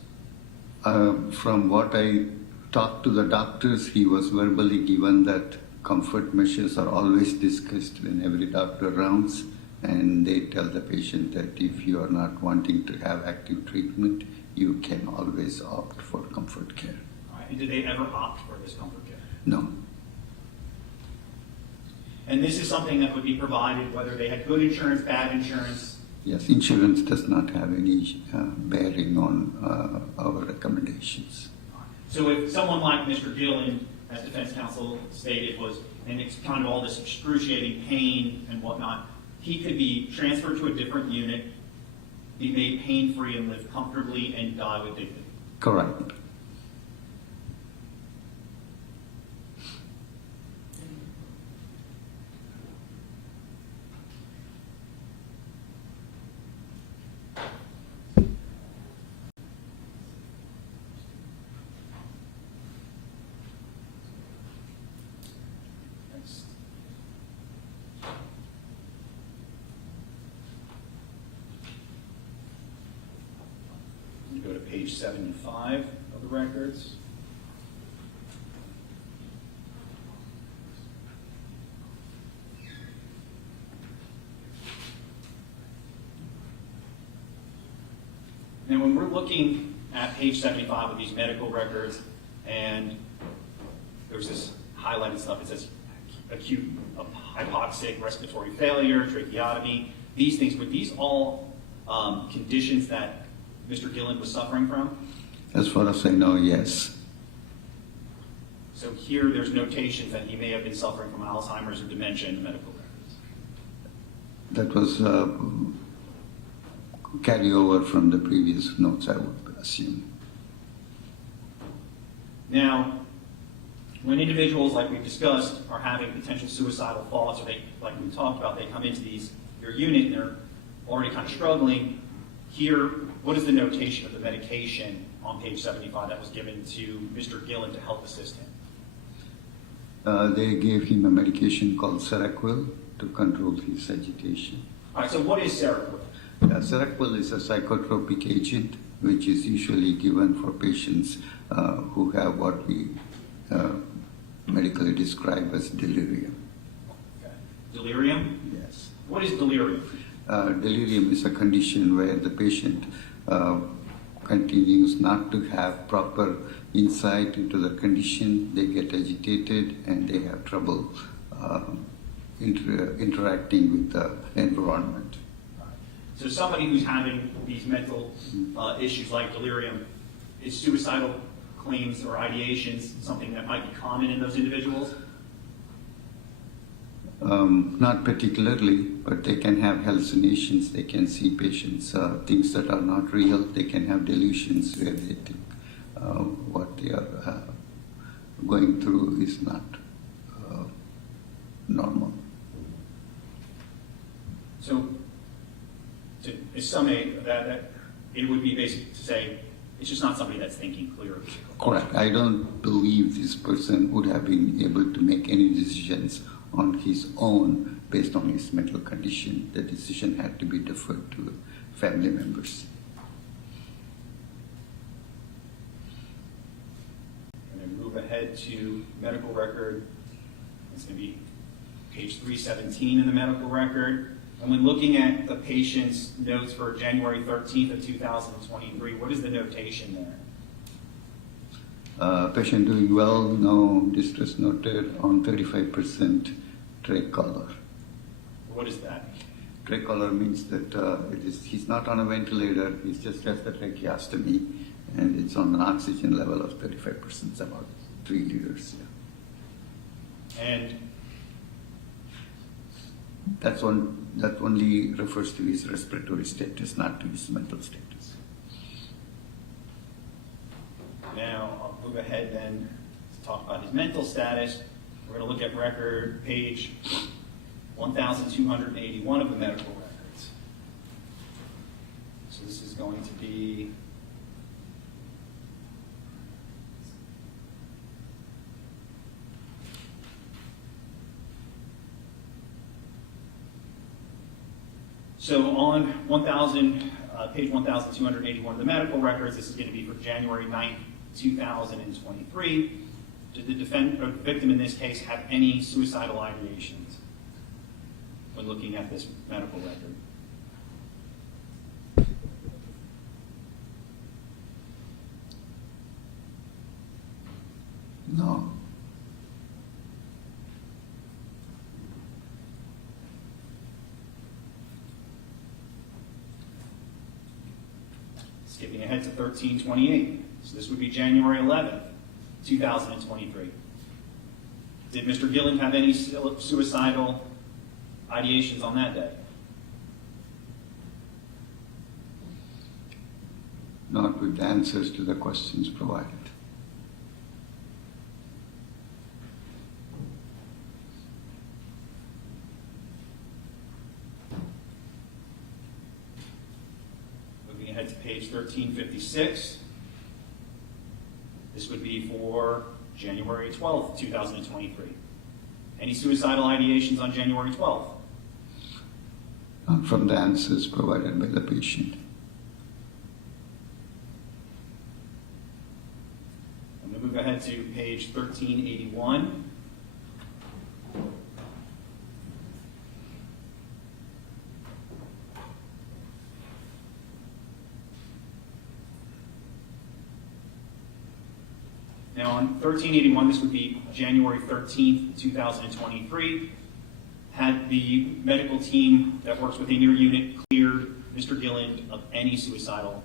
From what I talked to the doctors, he was verbally given that comfort measures are always discussed in every doctor rounds, and they tell the patient that if you are not wanting to have active treatment, you can always opt for comfort care. All right. And did they ever opt for this comfort care? No. And this is something that would be provided whether they had good insurance, bad insurance? Yes, insurance does not have any bearing on our recommendations. So if someone like Mr. Gilland, as defense counsel stated, was in kind of all this excruciating pain and whatnot, he could be transferred to a different unit, be made pain-free and live comfortably and die with dignity. Correct. Go to page 75 of the records. Now, when we're looking at page 75 of these medical records, and there's this highlighted stuff, it says acute hypoxic respiratory failure, tracheotomy, these things, were these all conditions that Mr. Gilland was suffering from? As far as I know, yes. So here there's notations that he may have been suffering from Alzheimer's or dementia in the medical records. That was carryover from the previous notes, I would assume. Now, when individuals, like we've discussed, are having potential suicidal thoughts, or they, like we talked about, they come into your unit and they're already kind of struggling, here, what is the notation of the medication on page 75 that was given to Mr. Gilland to help assist him? They gave him a medication called Seroquel to control his agitation. All right, so what is Seroquel? Seroquel is a psychotropic agent which is usually given for patients who have what we medically describe as delirium. Okay. Delirium? Yes. What is delirium? Delirium is a condition where the patient continues not to have proper insight into the condition. They get agitated and they have trouble interacting with the environment. So somebody who's having these mental issues like delirium, is suicidal claims or ideations something that might be common in those individuals? Not particularly, but they can have hallucinations. They can see patients, things that are not real. They can have delusions where they think what they are going through is not normal. So, to sum that it would be basic to say it's just not somebody that's thinking clearly. Correct. I don't believe this person would have been able to make any decisions on his own based on his mental condition. The decision had to be deferred to family members. And then move ahead to medical record. It's going to be page 317 in the medical record. And when looking at the patient's notes for January 13th of 2023, what is the notation there? Patient doing well, no distress noted on 35% trach color. What is that? Trach color means that he's not on a ventilator, he's just has the tracheostomy, and it's on an oxygen level of 35%, it's about 3 liters. Yeah. And That only refers to his respiratory status, not to his mental status. now I'll move ahead then to talk about his mental status. We're going to look at record page 1281 of the medical records. So this is going to be So on page 1,281 of the medical records, this is going to be for January 9th, 2023. Did the victim in this case have any suicidal ideations when looking at this medical record? No. Skipping ahead to 1328. So this would be January 11th, 2023. Did Mr. Gilland have any suicidal ideations on that day? Not with answers to the questions provided. Moving ahead to page 1356. This would be for January 12th, 2023. Any suicidal ideations on January 12th? Not from the answers provided by the patient. I'm going to move ahead to page 1381. Now on 1381, this would be January 13th, 2023. Had the medical team that works within your unit cleared Mr. Gilland of any suicidal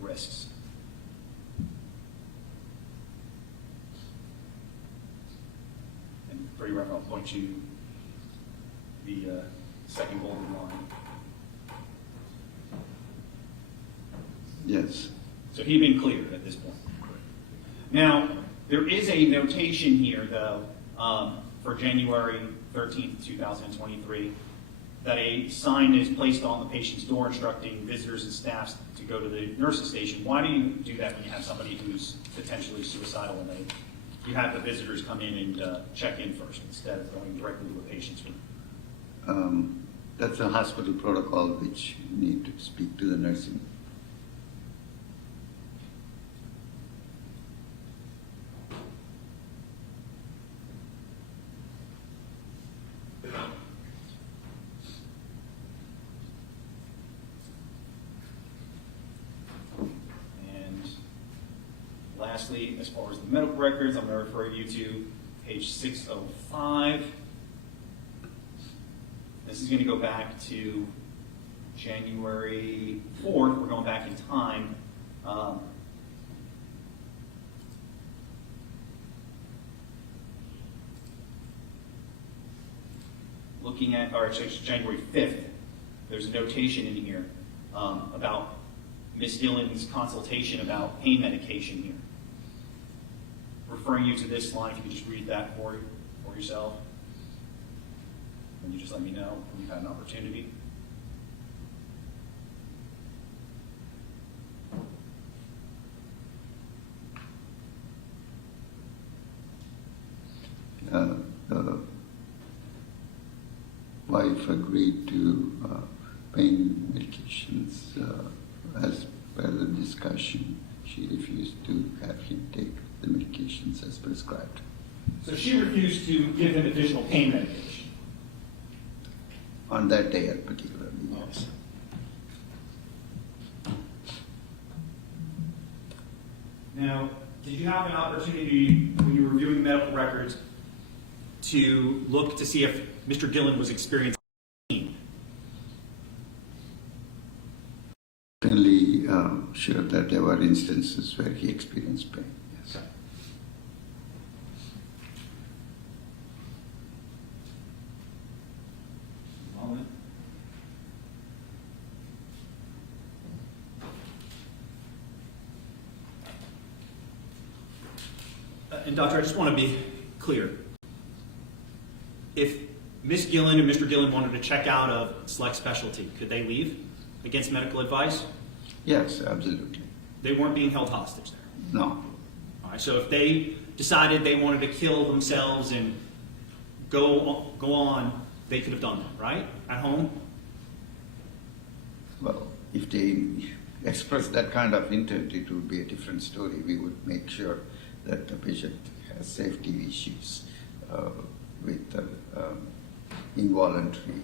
risks? And for your reference, I'll point you the second golden line. Yes. So he'd been cleared at this point. Now, there is a notation here, though, for January 13th, 2023, that a sign is placed on the patient's door instructing visitors and staffs to go to the nurse's station. Why do you do that when you have somebody who's potentially suicidal and you have the visitors come in and check in first instead of going directly to a patient's room? That's a hospital protocol which you need to speak to the nursing. Lastly, as far as the medical records, I'm going to refer you to page 605. This is going to go back to January 4th. We're going back in time. Looking at, or actually January 5th, there's a notation in here about Ms. Gilland's consultation about pain medication here. Referring you to this line, if you could just read that for yourself. And you just let me know when you've had an opportunity. The wife agreed to pain medications as per the discussion. She refused to have him take the medications as prescribed. So she refused to give him additional pain medication. On that day particularly, yes. Now, did you have an opportunity when you were reviewing medical records to look to see if Mr. Gilland was experiencing pain? Certainly sure that there were instances where he experienced pain. Yes. Okay. Moment. And Doctor, I just want to be clear. If Ms. Gilland and Mr. Gilland wanted to check out of select specialty, could they leave against medical advice? Yes, absolutely. They weren't being held hostage there. No. All right, so if they decided they wanted to kill themselves and go on, they could have done that, right? At home? Well, if they express that kind of intent, it would be a different story. We would make sure that the patient has safety issues with involuntary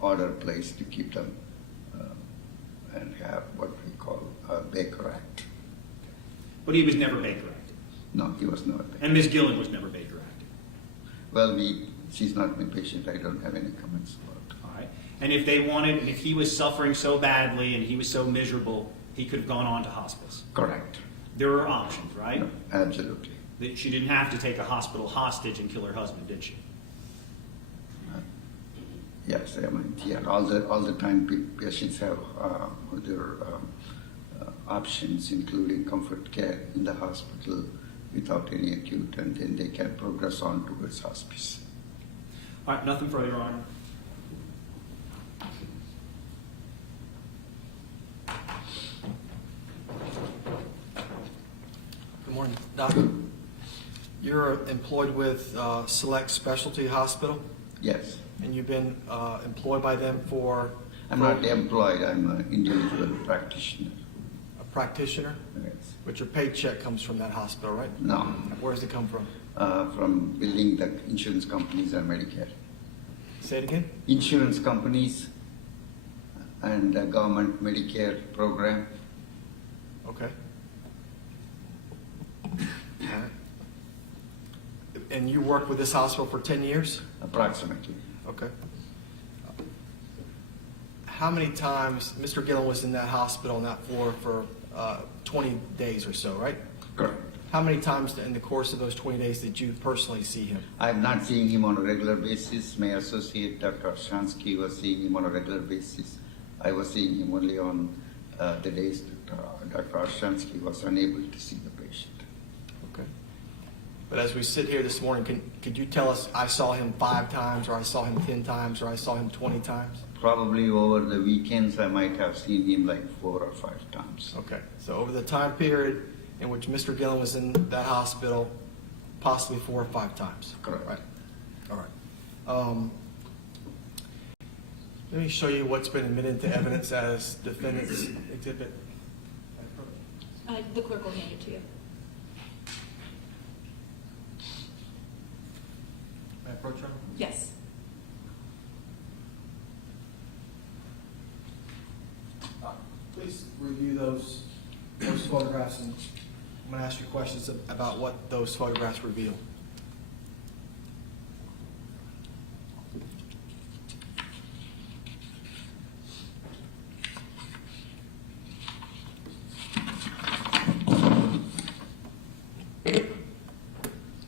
order placed to keep them and have what we call a Baker Act. But he was never Baker acted. No, he was not. And Ms. Gilland was never Baker acted. Well, she's not my patient. I don't have any comments about All right. And if they wanted, if he was suffering so badly and he was so miserable, he could have gone on to hospice. it. Correct. There are options, right? No, absolutely. That she didn't have to take a hospital hostage and kill her husband, did she? Yes, I mean, yeah, all the time patients have their options, including comfort care in the hospital without any acute, and then they can progress on towards hospice. All right, nothing further, Your Honor. Good morning, Doctor. You're employed with Select Specialty Hospital, Yes, and you've been employed by them for I'm not employed. I'm an individual practitioner. a practitioner, Yes. but your paycheck comes from that hospital, right? No, Where does it come from? from billing the insurance companies and Medicare. Say it again? Insurance companies and the government Medicare program. Okay. All right. And you worked with this hospital for 10 years? Approximately. Okay. How many times, Mr. Gilland was in that hospital on that floor for 20 days or so, right? Correct. How many times in the course of those 20 days did you personally see him? I'm not seeing him on a regular basis. My associate, Dr. Shansky, was seeing him on a regular basis. I was seeing him only on the days that Dr. Shansky was unable to see the patient. Okay. But as we sit here this morning, could you tell us, I saw him 5 times, or I saw him 10 times, or I saw him 20 times? Probably over the weekends, I might have seen him like 4 or 5 times. Okay. So over the time period in which Mr. Gilland was in that hospital, possibly 4 or 5 times? Correct. Right. All right. Let me show you what's been admitted to evidence as defendant's exhibit. The clerk will hand it to you. May I approach him? Yes. Please review those photographs, and I'm going to ask you questions about what those photographs reveal.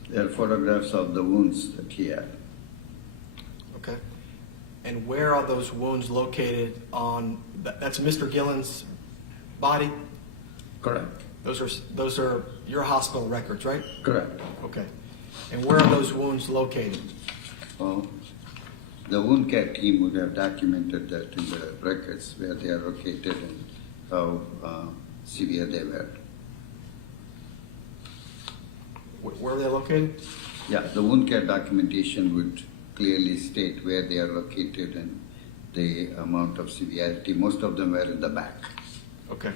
There are photographs of the wounds that he had. Okay. And where are those wounds located on, that's Mr. Gilland's body? Correct. Those are your hospital records, right? Correct. Okay. And where are those wounds located? Well, the wound care team would have documented that in the records where they are located and how severe they were. Where are they located? Yeah, the wound care documentation would clearly state where they are located and the amount of severity. Most of them were in the back. Okay.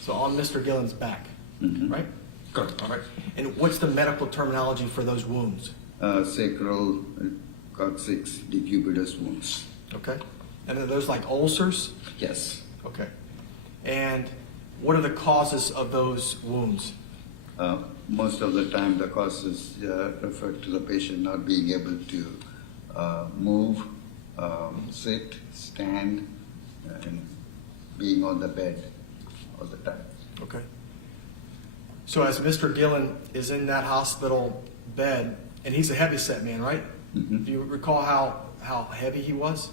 So on Mr. Gilland's back, Mhm. right? Correct. All right. And what's the medical terminology for those wounds? Sacral, coccyx, decubitus wounds. Okay. And are those like ulcers? Yes. Okay. And what are the causes of those wounds? Most of the time, the causes refer to the patient not being able to move, sit, stand, and being on the bed all the time. Okay. So as Mr. Gilland is in that hospital bed, and he's a heavy-set man, right? Mhm. Do you recall how heavy he was?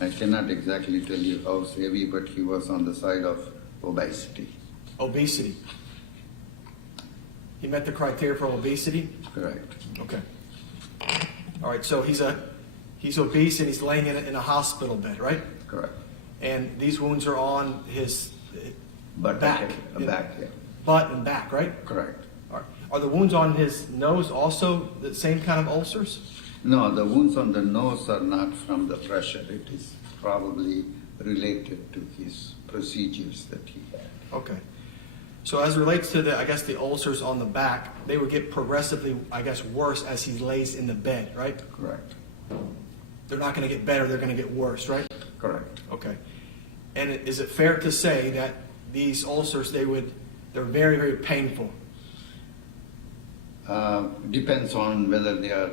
I cannot exactly tell you how heavy, but he was on the side of obesity. Obesity. He met the criteria for obesity? Correct. Okay. All right, so he's obese and he's laying in a hospital bed, right? Correct. And these wounds are on his But back. back, yeah. Butt and back, right? Correct. All right. Are the wounds on his nose also the same kind of ulcers? No, the wounds on the nose are not from the pressure. It is probably related to his procedures that he had. Okay. So as it relates to the ulcers on the back, they would get progressively, worse as he lays in the bed, right? Correct. They're not going to get better, they're going to get worse, right? Correct. Okay. And is it fair to say that these ulcers, they're very, very painful? Depends on whether they are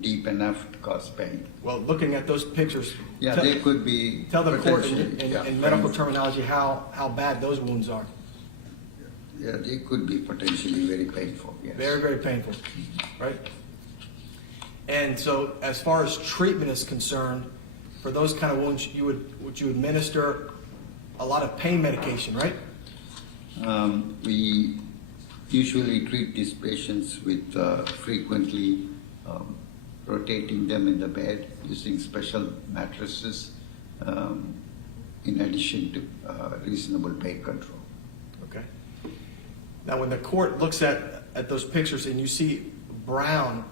deep enough to cause pain. Well, looking at those pictures, Yeah, they could be. tell the court potentially, in medical painful. terminology how bad those wounds are. Yeah, they could be potentially very painful. Yes. Very, very painful, right? And so as far as treatment is concerned, for those kind of wounds, would you administer a lot of pain medication, right? We usually treat these patients with frequently rotating them in the bed using special mattresses, in addition to reasonable pain control. Okay. Now, when the court looks at those pictures and you see browning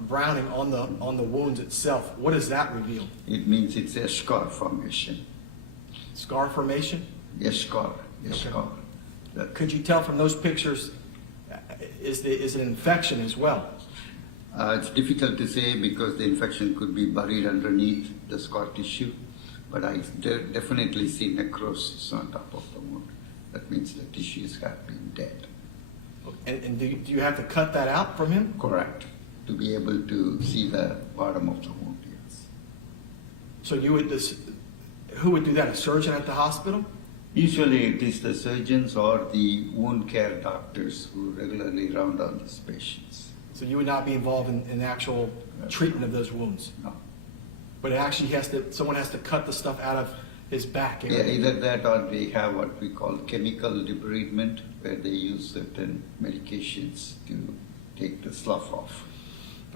on the wounds itself, what does that reveal? It means it's a scar formation. Scar formation? Yes, scar. Yes, Okay. scar. Could you tell from those pictures, is it an infection as well? It's difficult to say because the infection could be buried underneath the scar tissue, but I definitely see necrosis on top of the wound. That means the tissues have been dead. And do you have to cut that out from him? Correct. To be able to see the bottom of the wound, yes. So who would do that? A surgeon at the hospital? Usually it is the surgeons or the wound care doctors who regularly round on these patients. So you would not be involved in the actual treatment of those wounds? No. But it actually someone has to cut the stuff out of his back Yeah, area? either that or they have what we call chemical debridement, where they use certain medications to take the slough off.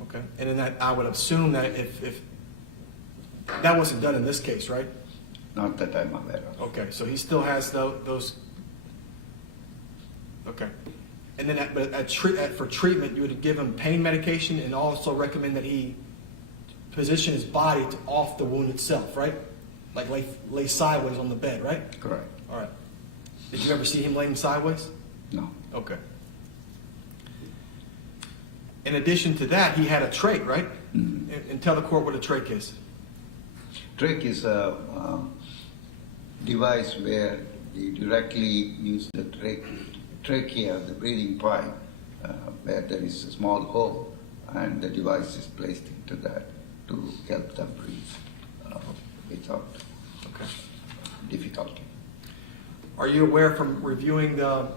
Okay. And then I would assume that if that wasn't done in this case, right? Not that I'm aware of. Okay, so he still has those. Okay. And then for treatment, you would give him pain medication and also recommend that he position his body off the wound itself, right? Like lay sideways on the bed, right? Correct. All right. Did you ever see him laying sideways? No. Okay. In addition to that, he had a trach, right? Mm-hmm. And tell the court what a trach is. Trach is a device where they directly use the trachea, the breathing pipe, where there is a small hole, and the device is placed into that to help them breathe without difficulty. Are you aware from reviewing the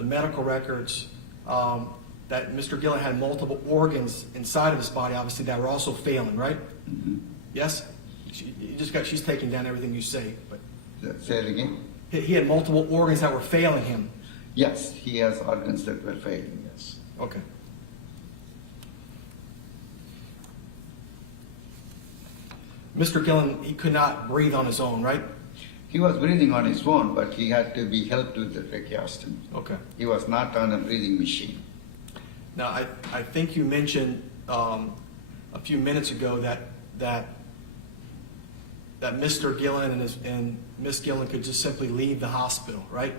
medical records that Mr. Gilland had multiple organs inside of his body, obviously, that were also failing, right? Mm-hmm. Yes? She's taking down everything you say. But Say it again? he had multiple organs that were failing him. Yes, he has organs that were failing, yes. Okay. Mr. Gilland, he could not breathe on his own, right? He was breathing on his own, but he had to be helped with the tracheostomy. Okay. He was not on a breathing machine. Now, I think you mentioned a few minutes ago that Mr. Gilland and Miss Gilland could just simply leave the hospital, right?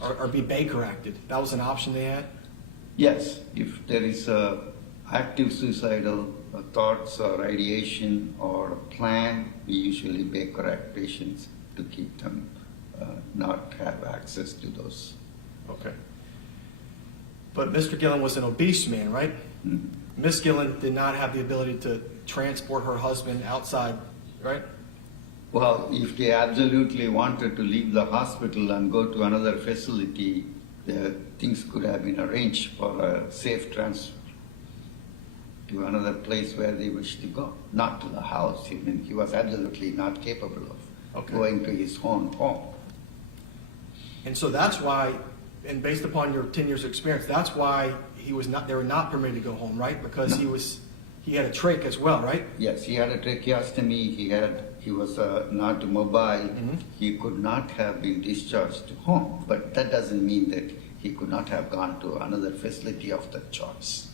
Or be Baker acted. That was an option they had? Yes, if there is active suicidal thoughts or ideation or a plan, we usually Baker Act patients to keep them not have access to those. Okay. But Mr. Gilland was an obese man, right? Mm-hmm. Miss Gilland did not have the ability to transport her husband outside, right? Well, if they absolutely wanted to leave the hospital and go to another facility, things could have been arranged for a safe transfer to another place where they wish to go, not to the house. I mean, he was absolutely not capable of going to his own home. And so that's why, and based upon your 10 years of experience, that's why they were not permitted to go home, right? Because he had a trach as well, right? Yes, he had a tracheostomy, he was not mobile, Mm-hmm. he could not have been discharged to home, but that doesn't mean that he could not have gone to another facility of the choice.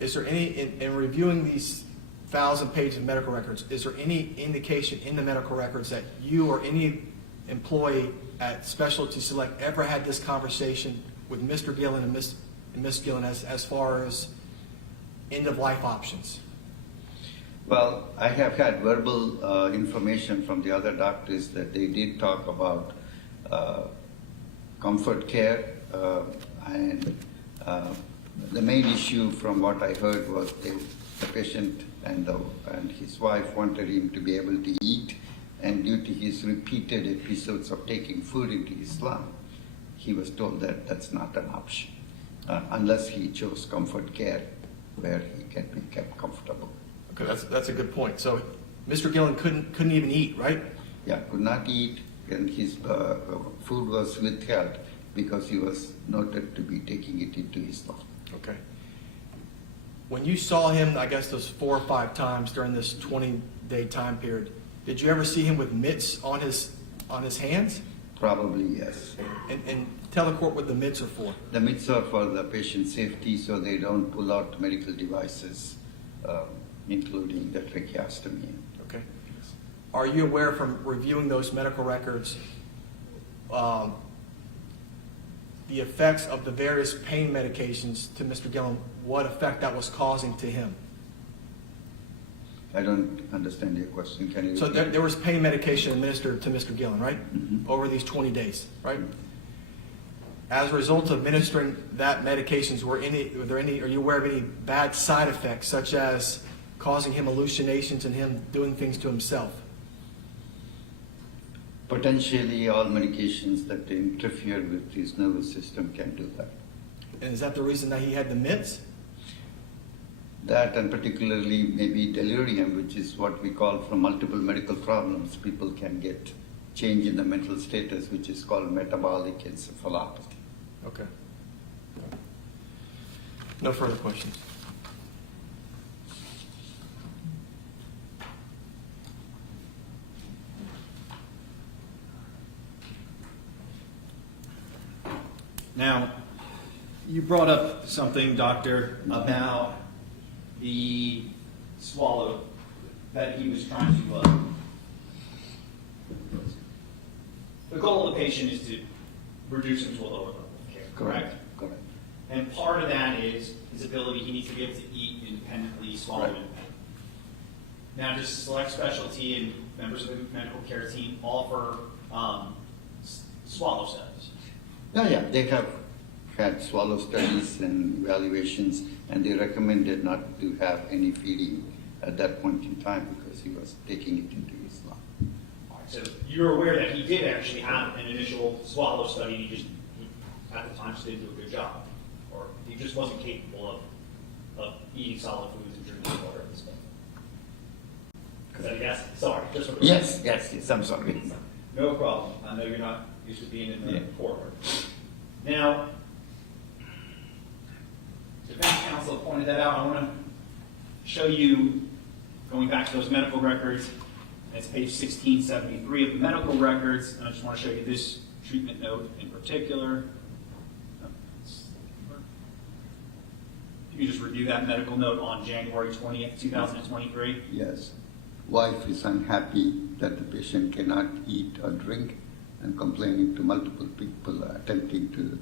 is there any, in reviewing these 1,000 pages of medical records, is there any indication in the medical records that you or any employee at Specialty Select ever had this conversation with Mr. Gilland and Miss Gilland as far as end-of-life options? Well, I have had verbal information from the other doctors that they did talk about comfort care, and the main issue from what I heard was the patient and his wife wanted him to be able to eat, and due to his repeated episodes of taking food into Islam, he was told that that's not an option, unless he chose comfort care where he can be kept comfortable. Okay, that's a good point. So Mr. Gilland couldn't even eat, right? Yeah, could not eat, and his food was withheld because he was noted to be taking it into Islam. Okay. When you saw him, I guess those 4 or 5 times during this 20-day time period, did you ever see him with mitts on his hands? Probably yes. And tell the court what the mitts are for. The mitts are for the patient safety, so they don't pull out medical devices, including the tracheostomy. Okay. Are you aware from reviewing those medical records the effects of the various pain medications to Mr. Gilland, what effect that was causing to him? I don't understand your question. Can you? So there was pain medication administered to Mr. Gilland, right? Mm-hmm. Over these 20 days, right? As a result of administering that medications, are you aware of any bad side effects, such as causing him hallucinations and him doing things to himself? Potentially, all medications that interfere with his nervous system can do that. And is that the reason that he had the mitts? That, and particularly maybe delirium, which is what we call from multiple medical problems, people can get change in the mental status, which is called metabolic encephalopathy. Okay. No further questions. Now, you brought up something, Doctor, about the swallow that he was trying to. The goal of the patient is to reduce him to a lower level of care, correct? Correct. And part of that is his ability, he needs to be able to eat independently, swallow Right. independently. Now, does Select Specialty and members of the medical care team offer swallow studies? Yeah, they have had swallow studies and evaluations, and they recommended not to have any feeding at that point in time because he was taking it into Islam. All right, so you're aware that he did actually have an initial swallow study, he at the time just didn't do a good job, or he just wasn't capable of eating solid foods and drinking water at this point. Is that a yes? Sorry. Just for Yes, I'm sorry. No problem. I know you're not used to being in the Yeah. courtroom. Now, the defense counsel pointed that out. I want to show you, going back to those medical records, it's page 1673 of the medical records, and I just want to show you this treatment note in particular. You can just review that medical note on January 20th, 2023. Yes. Wife is unhappy that the patient cannot eat or drink and complaining to multiple people attempting to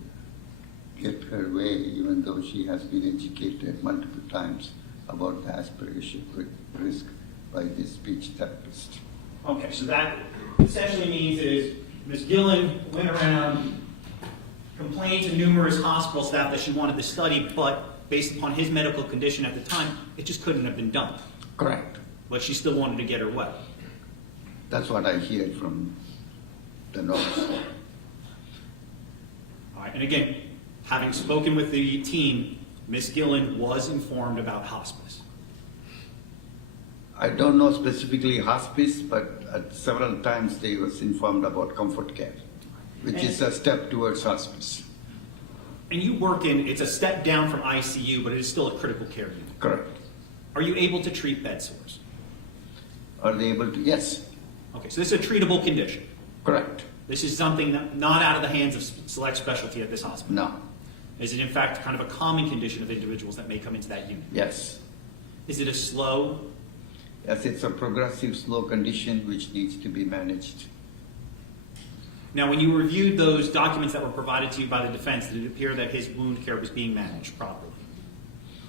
get her way, even though she has been educated multiple times about the aspiration risk by this speech therapist. Okay, so that essentially means is Ms. Gilland went around, complained to numerous hospital staff that she wanted the study, but based upon his medical condition at the time, it just couldn't have been done. Correct. But she still wanted to get her way. That's what I hear from the notes. All right, and again, having spoken with the team, Ms. Gilland was informed about hospice. I don't know specifically hospice, but several times they was informed about comfort care, which is a step towards hospice. And you work in, it's a step down from ICU, but it is still a critical care unit. Correct. Are you able to treat bed sores? Are they able to? Yes. Okay, so this is a treatable condition. Correct. This is something that not out of the hands of Select Specialty at this hospital. No. Is it in fact kind of a common condition of individuals that may come into that unit? Yes. Is it a slow? Yes, it's a progressive slow condition which needs to be managed. Now, when you reviewed those documents that were provided to you by the defense, did it appear that his wound care was being managed properly?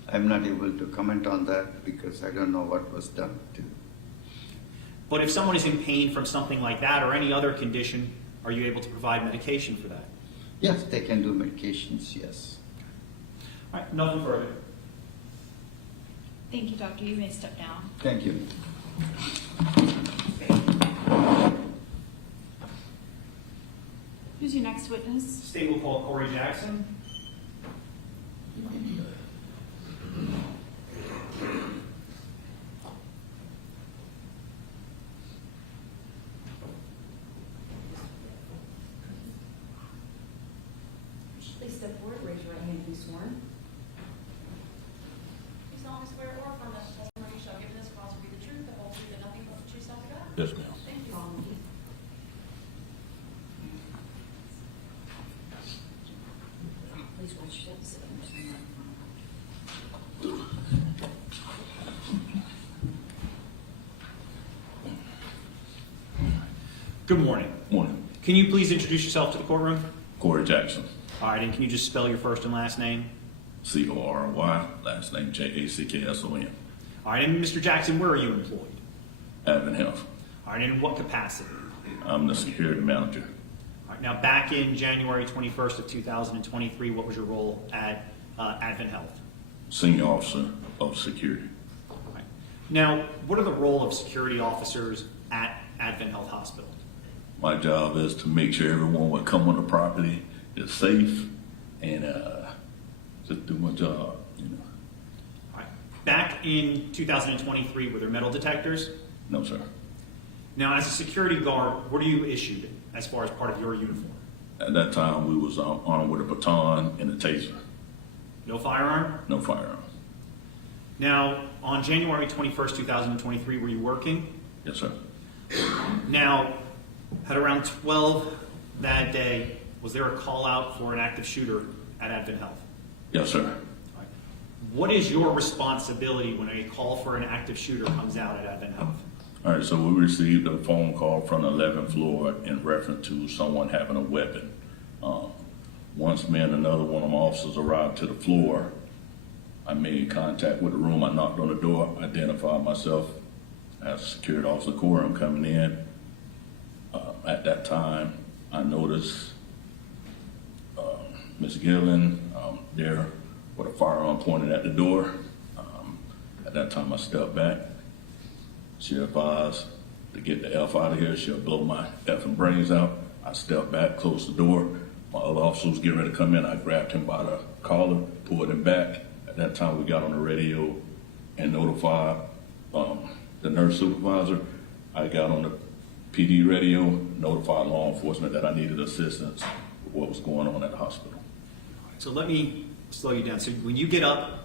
I'm not able to comment on that because I don't know what was done to. But if someone is in pain from something like that or any other condition, are you able to provide medication for that? Yes, they can do medications, yes. All right, nothing further. Thank you, doctor. You may step down. Thank you. Who's your next witness? State will call Corey Jackson. Please step forward, raise your right hand and be sworn. You solemnly swear or affirm that the testimony you shall give in this cause will be the truth, the whole truth, and nothing but the truth, so help you God? Yes, ma'am. Thank you. Please watch yourself. Sit down. Good morning. Morning. Can you please introduce yourself to the courtroom? Corey Jackson, All right, and can you just spell your first and last name? C-O-R-Y, last name J-A-C-K-S-O-N. All right, and Mr. Jackson, where are you employed? AdventHealth. All right, and in what capacity? I'm the security manager. All right, now back in January 21st of 2023, what was your role at AdventHealth? Senior officer of security. All right. Now, what are the role of security officers at AdventHealth Hospital? My job is to make sure everyone would come on the property is safe and just do my job, you know. All right. Back in 2023, were there metal detectors? No, sir. Now, as a security guard, what are you issued as far as part of your uniform? At that time, we was armed with a baton and a taser. No firearm? No firearm. Now, on January 21st, 2023, were you working? Yes, sir. Now, at around 12 that day, was there a call out for an active shooter at AdventHealth? Yes, sir. All right. What is your responsibility when a call for an active shooter comes out at AdventHealth? All right, so we received a phone call from the 11th floor in reference to someone having a weapon. Once me and another one of my officers arrived to the floor, I made contact with the room. I knocked on the door, identified myself as a security officer Corey. I'm coming in. At that time, I noticed Ms. Gilland there with a firearm pointed at the door. At that time, I stepped back. She advised to get the F out of here. She'll blow my effing brains out. I stepped back, closed the door. My other officer was getting ready to come in. I grabbed him by the collar, pulled him back. At that time, we got on the radio and notified the nurse supervisor. I got on the PD radio, notified law enforcement that I needed assistance with what was going on at the hospital. So let me slow you down. So when you get up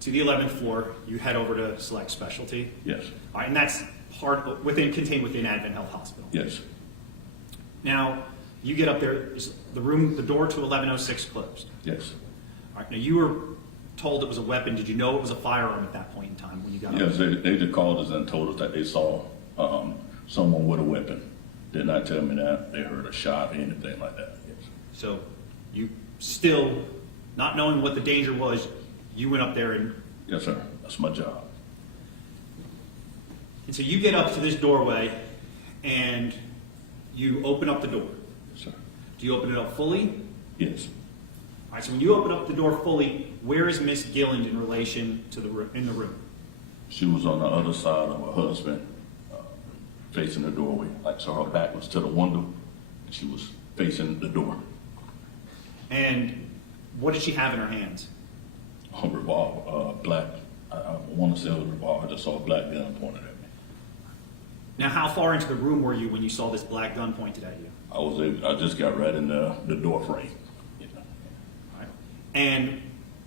to the 11th floor, you head over to select specialty. Yes, All right, and that's contained within AdventHealth Hospital. yes, Now, you get up there, is the door to 1106 closed. yes. All right, now you were told it was a weapon. Did you know it was a firearm at that point in time when you got up? Yes, they just called us and told us that they saw someone with a weapon. Did not tell me that they heard a shot or anything like that. Yes. So you still, not knowing what the danger was, you went up there and Yes, sir. That's my job. so you get up to this doorway and you open up the door. Yes, sir. Do you open it up fully? Yes. All right, so when you open up the door fully, where is Miss Gilland in relation to the room? She was on the other side of her husband, facing the doorway. Like, so her back was to the window, and she was facing the door. And what did she have in her hands? A revolver, black. I want to say it was a revolver. I just saw a black gun pointed at me. Now, how far into the room were you when you saw this black gun pointed at you? I just got right in the door frame. You know. All right. And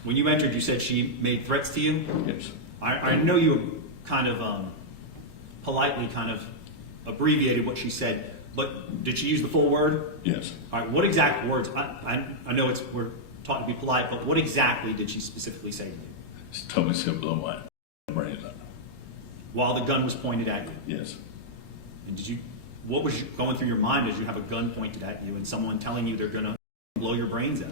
when you entered, you said she made threats to you? Yes. I know you kind of politely kind of abbreviated what she said, but did she use the full word? Yes. All right, what exact words? I know we're taught to be polite, but what exactly did she specifically say to you? She told me she'll blow my brains out. While the gun was pointed at you? Yes. And what was going through your mind as you have a gun pointed at you and someone telling you they're gonna blow your brains out?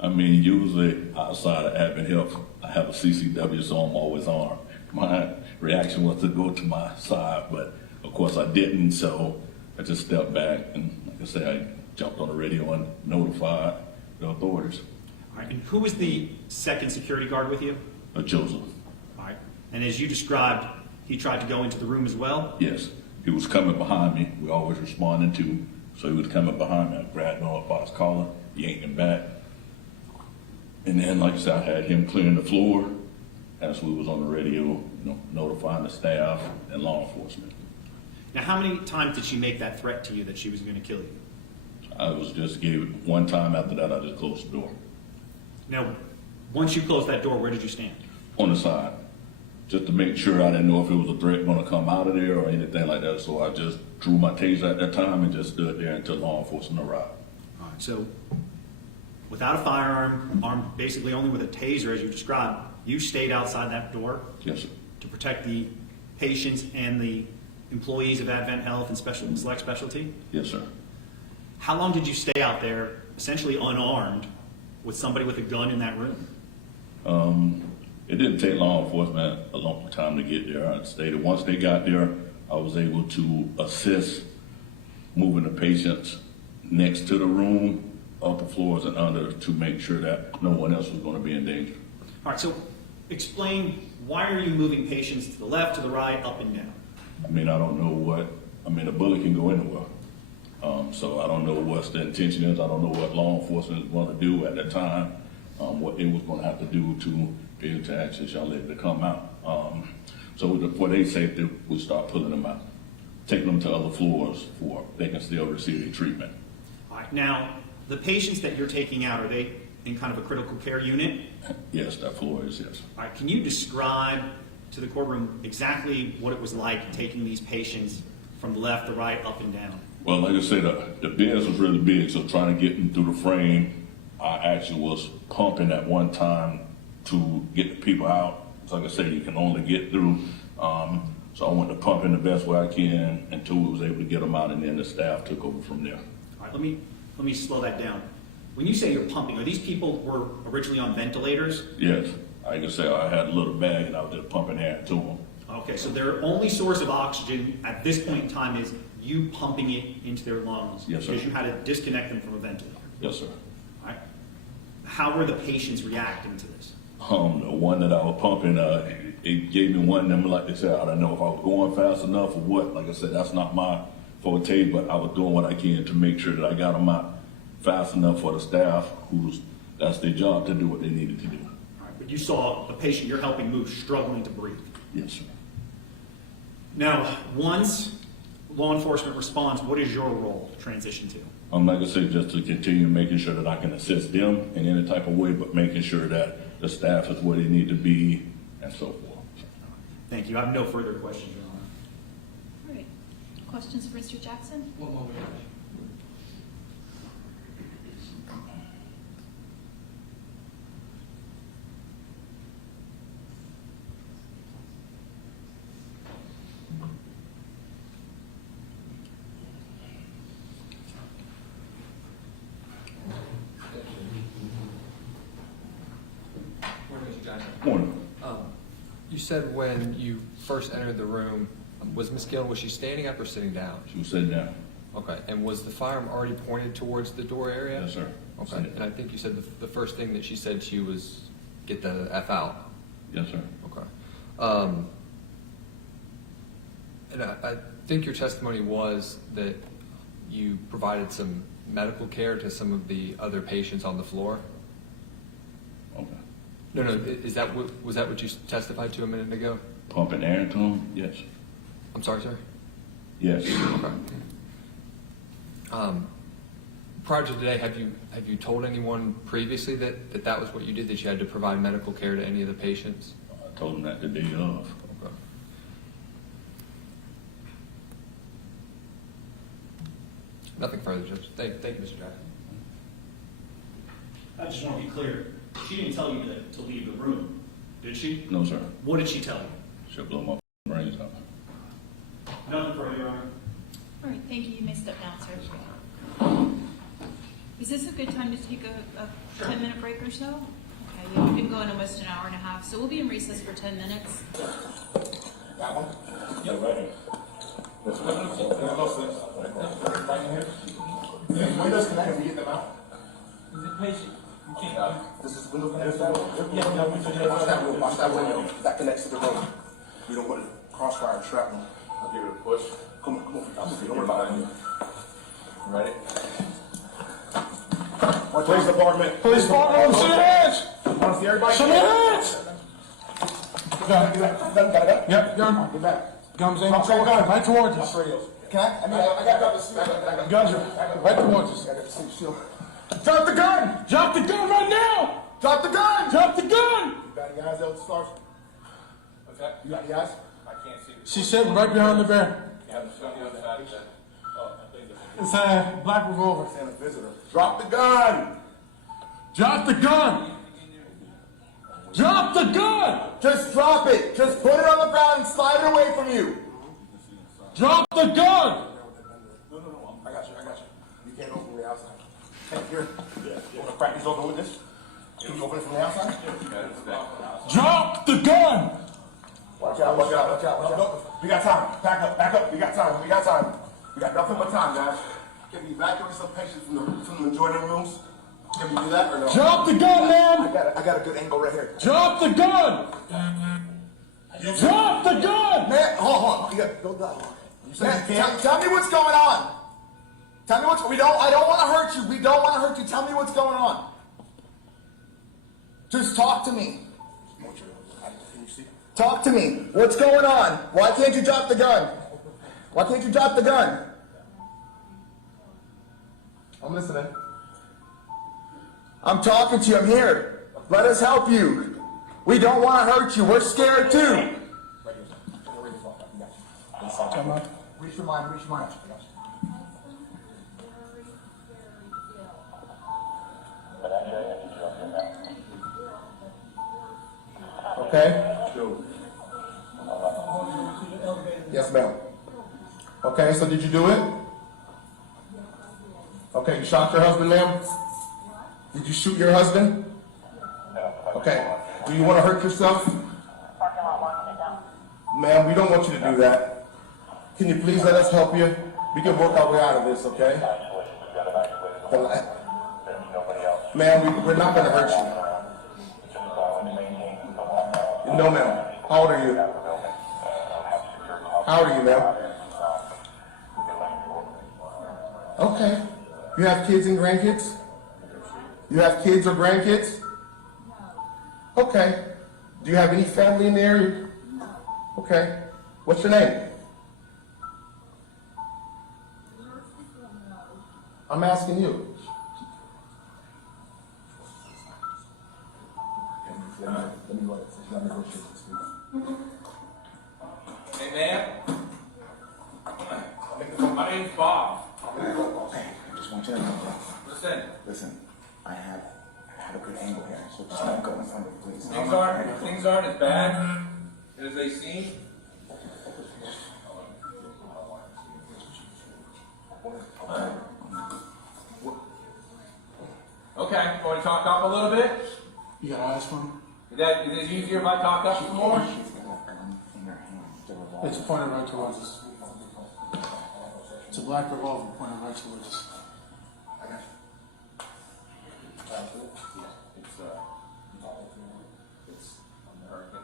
I mean, usually outside of AdventHealth, I have a CCW, so I'm always armed. My reaction was to go to my side, but of course I didn't, so I just stepped back and, like I said, I jumped on the radio and notified the authorities. All right, and who was the second security guard with you? Joseph. All right, and as you described, he tried to go into the room as well? Yes. He was coming behind me. We always responding to, so he was coming behind me. I grabbed him up by his collar, yanked him back. And then, like I said, I had him clearing the floor as we was on the radio, notifying the staff and law enforcement. Now, how many times did she make that threat to you that she was going to kill you? I was just gave it one time. After that, I just closed the door. Now, once you closed that door, where did you stand? On the side, just to make sure I didn't know if it was a threat going to come out of there or anything like that. So I just drew my taser at that time and just stood there until law enforcement arrived. All right, so without a firearm, armed basically only with a taser, as you described, you stayed outside that door? Yes, sir. To protect the patients and the employees of AdventHealth and Select Specialty? Yes, sir. How long did you stay out there, essentially unarmed, with somebody with a gun in that room? It didn't take law enforcement a long time to get there. I stated once they got there, I was able to assist moving the patients next to the room, upper floors and under, to make sure that no one else was going to be in danger. All right, so explain, why are you moving patients to the left, to the right, up and down? I mean, I don't know a bullet can go anywhere. So I don't know what the intention is. I don't know what law enforcement is going to do at that time, what they was going to have to do to be able to access y'all able to come out. So for their safety, we start pulling them out, taking them to other floors for they can still receive their treatment. All right, now, the patients that you're taking out, are they in kind of a critical care unit? Yes, that floor is, yes. All right, can you describe to the courtroom exactly what it was like taking these patients from the left, the right, up and down? Well, like I said, the beds was really big, so trying to get them through the frame, I actually was pumping at one time to get the people out. So like I said, you can only get through. So I went to pump in the best way I can until we was able to get them out, and then the staff took over from there. All right, let me slow that down. When you say you're pumping, are these people were originally on ventilators? Yes, I can say I had a little bag and I was just pumping air to them. Okay, so their only source of oxygen at this point in time is you pumping it into their lungs? Yes, sir. Because you had to disconnect them from a ventilator? Yes, sir. All right. How were the patients reacting to this? The one that I was pumping, it gave me one of them, like they said, I don't know if I was going fast enough or what. Like I said, that's not my forte, but I was doing what I can to make sure that I got them out fast enough for the staff, that's their job to do what they needed to do. All right, but you saw the patient you're helping move struggling to breathe. Yes, sir. Now, once law enforcement responds, what is your role transition to? Like I said, just to continue making sure that I can assist them in any type of way, but making sure that the staff is where they need to be and so forth. Thank you. I have no further questions, Your Honor. All right. Questions for Mr. Jackson? One moment. Morning, Mr. Jackson. Morning. You said when you first entered the room, was Miss Gilland, was she standing up or sitting down? She was sitting down. Okay, and was the firearm already pointed towards the door area? Yes, sir. Okay, and I think you said the first thing that she said she was, get the F out. Yes, sir. Okay. And I think your testimony was that you provided some medical care to some of the other patients on the floor? Okay. No, was that what you testified to a minute ago? Pumping air to them? Yes. I'm sorry, sir? Yes. Okay. Prior to today, have you told anyone previously that was what you did, that you had to provide medical care to any of the patients? I told them that the day of. Okay. Nothing further, Judge. Thank you, Mr. Jackson. I just want to be clear. She didn't tell you to leave the room, did she? No, sir. What did she tell you? She'll blow my brains out. Nothing further, Your Honor. All right, thank you. You may step down, sir. Is this a good time to take a 10-minute break or so? Okay, yeah, we've been going almost an hour and a half, so we'll be in recess for 10 minutes. Got one? Yeah, right here. Windows connected, we get them out. Is it patient? You can't. This is window connected. Watch that window. That connects to the room. You don't want to crossfire and shrapnel. I'll give it a push. Come on. Don't worry about it. Ready? Police department. Police department, show your hands! Want to see everybody? Show your hands! Got it. Yep, gun. Get back. Guns aimed right towards us. Can I? I got the shield. Guns are right towards us. I got the shield. Drop the gun! Drop the gun right now! Drop the gun! Drop the gun! You got any eyes out, Scarf? What's that? You got any eyes? I can't see. She's sitting right behind the bear. Yeah, show the other side of that. Oh, I think It's a black revolver. And a visitor. Drop the gun! Drop the gun! Drop the gun! Just drop it! Just put it on the ground and slide it away from you! Drop the gun! No. I got you. You can't open from the outside. Hey, here. You want to practice open with this? Can you open it from the outside? Drop the gun! Watch out. We got time. Back up. We got time. We got nothing but time, guys. Can we evacuate some patients from the adjoining rooms? Can we do that or no? Drop the gun, man! I got a good angle right here. Drop the gun! Drop the gun! Man, hold on. You got go down. Man, tell me what's going on. Tell me what's. I don't want to hurt you. We don't want to hurt you. Tell me what's going on. Just talk to me. Talk to me. What's going on? Why can't you drop the gun? Why can't you drop the gun? I'm listening. I'm talking to you. I'm here. Let us help you. We don't want to hurt you. We're scared too. Reach your mind. Okay? Yes, ma'am. Okay, so did you do it? Okay, you shot your husband, ma'am? Did you shoot your husband? Okay. Do you want to hurt yourself? Ma'am, we don't want you to do that. Can you please let us help you? We can work our way out of this, okay? Ma'am, we're not going to hurt you. No, ma'am. How old are you? How old are you, ma'am? Okay. You have kids and grandkids? You have kids or grandkids? Okay. Do you have any family in the area? Okay. What's your name? I'm asking you. Hey, man. My name's Bob. Okay. I just want you to know. Listen, I had a good angle here, so just don't go in front of me, please. things aren't as bad as they seem. Okay, want to talk up a little bit? You got eyes for him? Is it easier if I talk up some more? It's pointed right towards us. It's a black revolver pointed right towards us. It's American.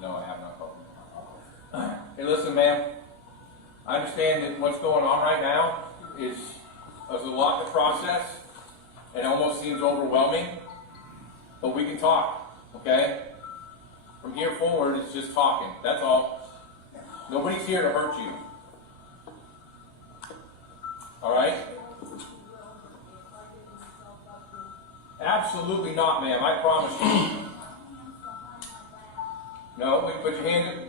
No, I have not called. Hey, listen, man. I understand that what's going on right now is a lot to process and almost seems overwhelming, but we can talk, okay? From here forward, it's just talking. That's all. Nobody's here to hurt you. All right? Absolutely not, ma'am. I promise you. No, we can put your hand in.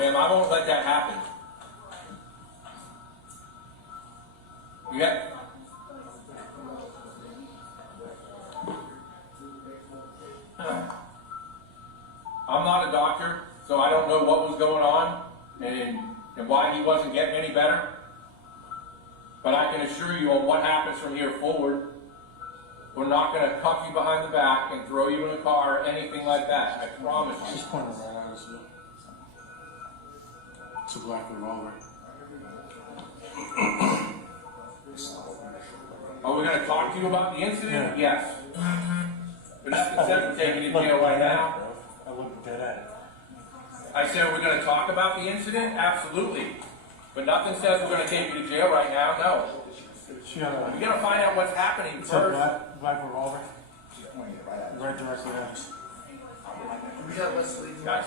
ma'am, I won't let that happen. Yeah. I'm not a doctor, so I don't know what was going on and why he wasn't getting any better. But I can assure you on what happens from here forward, we're not going to cuff you behind the back and throw you in a car or anything like that. I promise you. Just pointing right at us. It's a black revolver. Are we going to talk to you about the incident? Yes. But nothing says we're taking you to jail right now. I looked dead at it. I said, are we going to talk about the incident? Absolutely. But nothing says we're going to take you to jail right now. No. She had a, We got to find out what's happening it's a first. black revolver. Right directly at us. We got Leslie. Guys.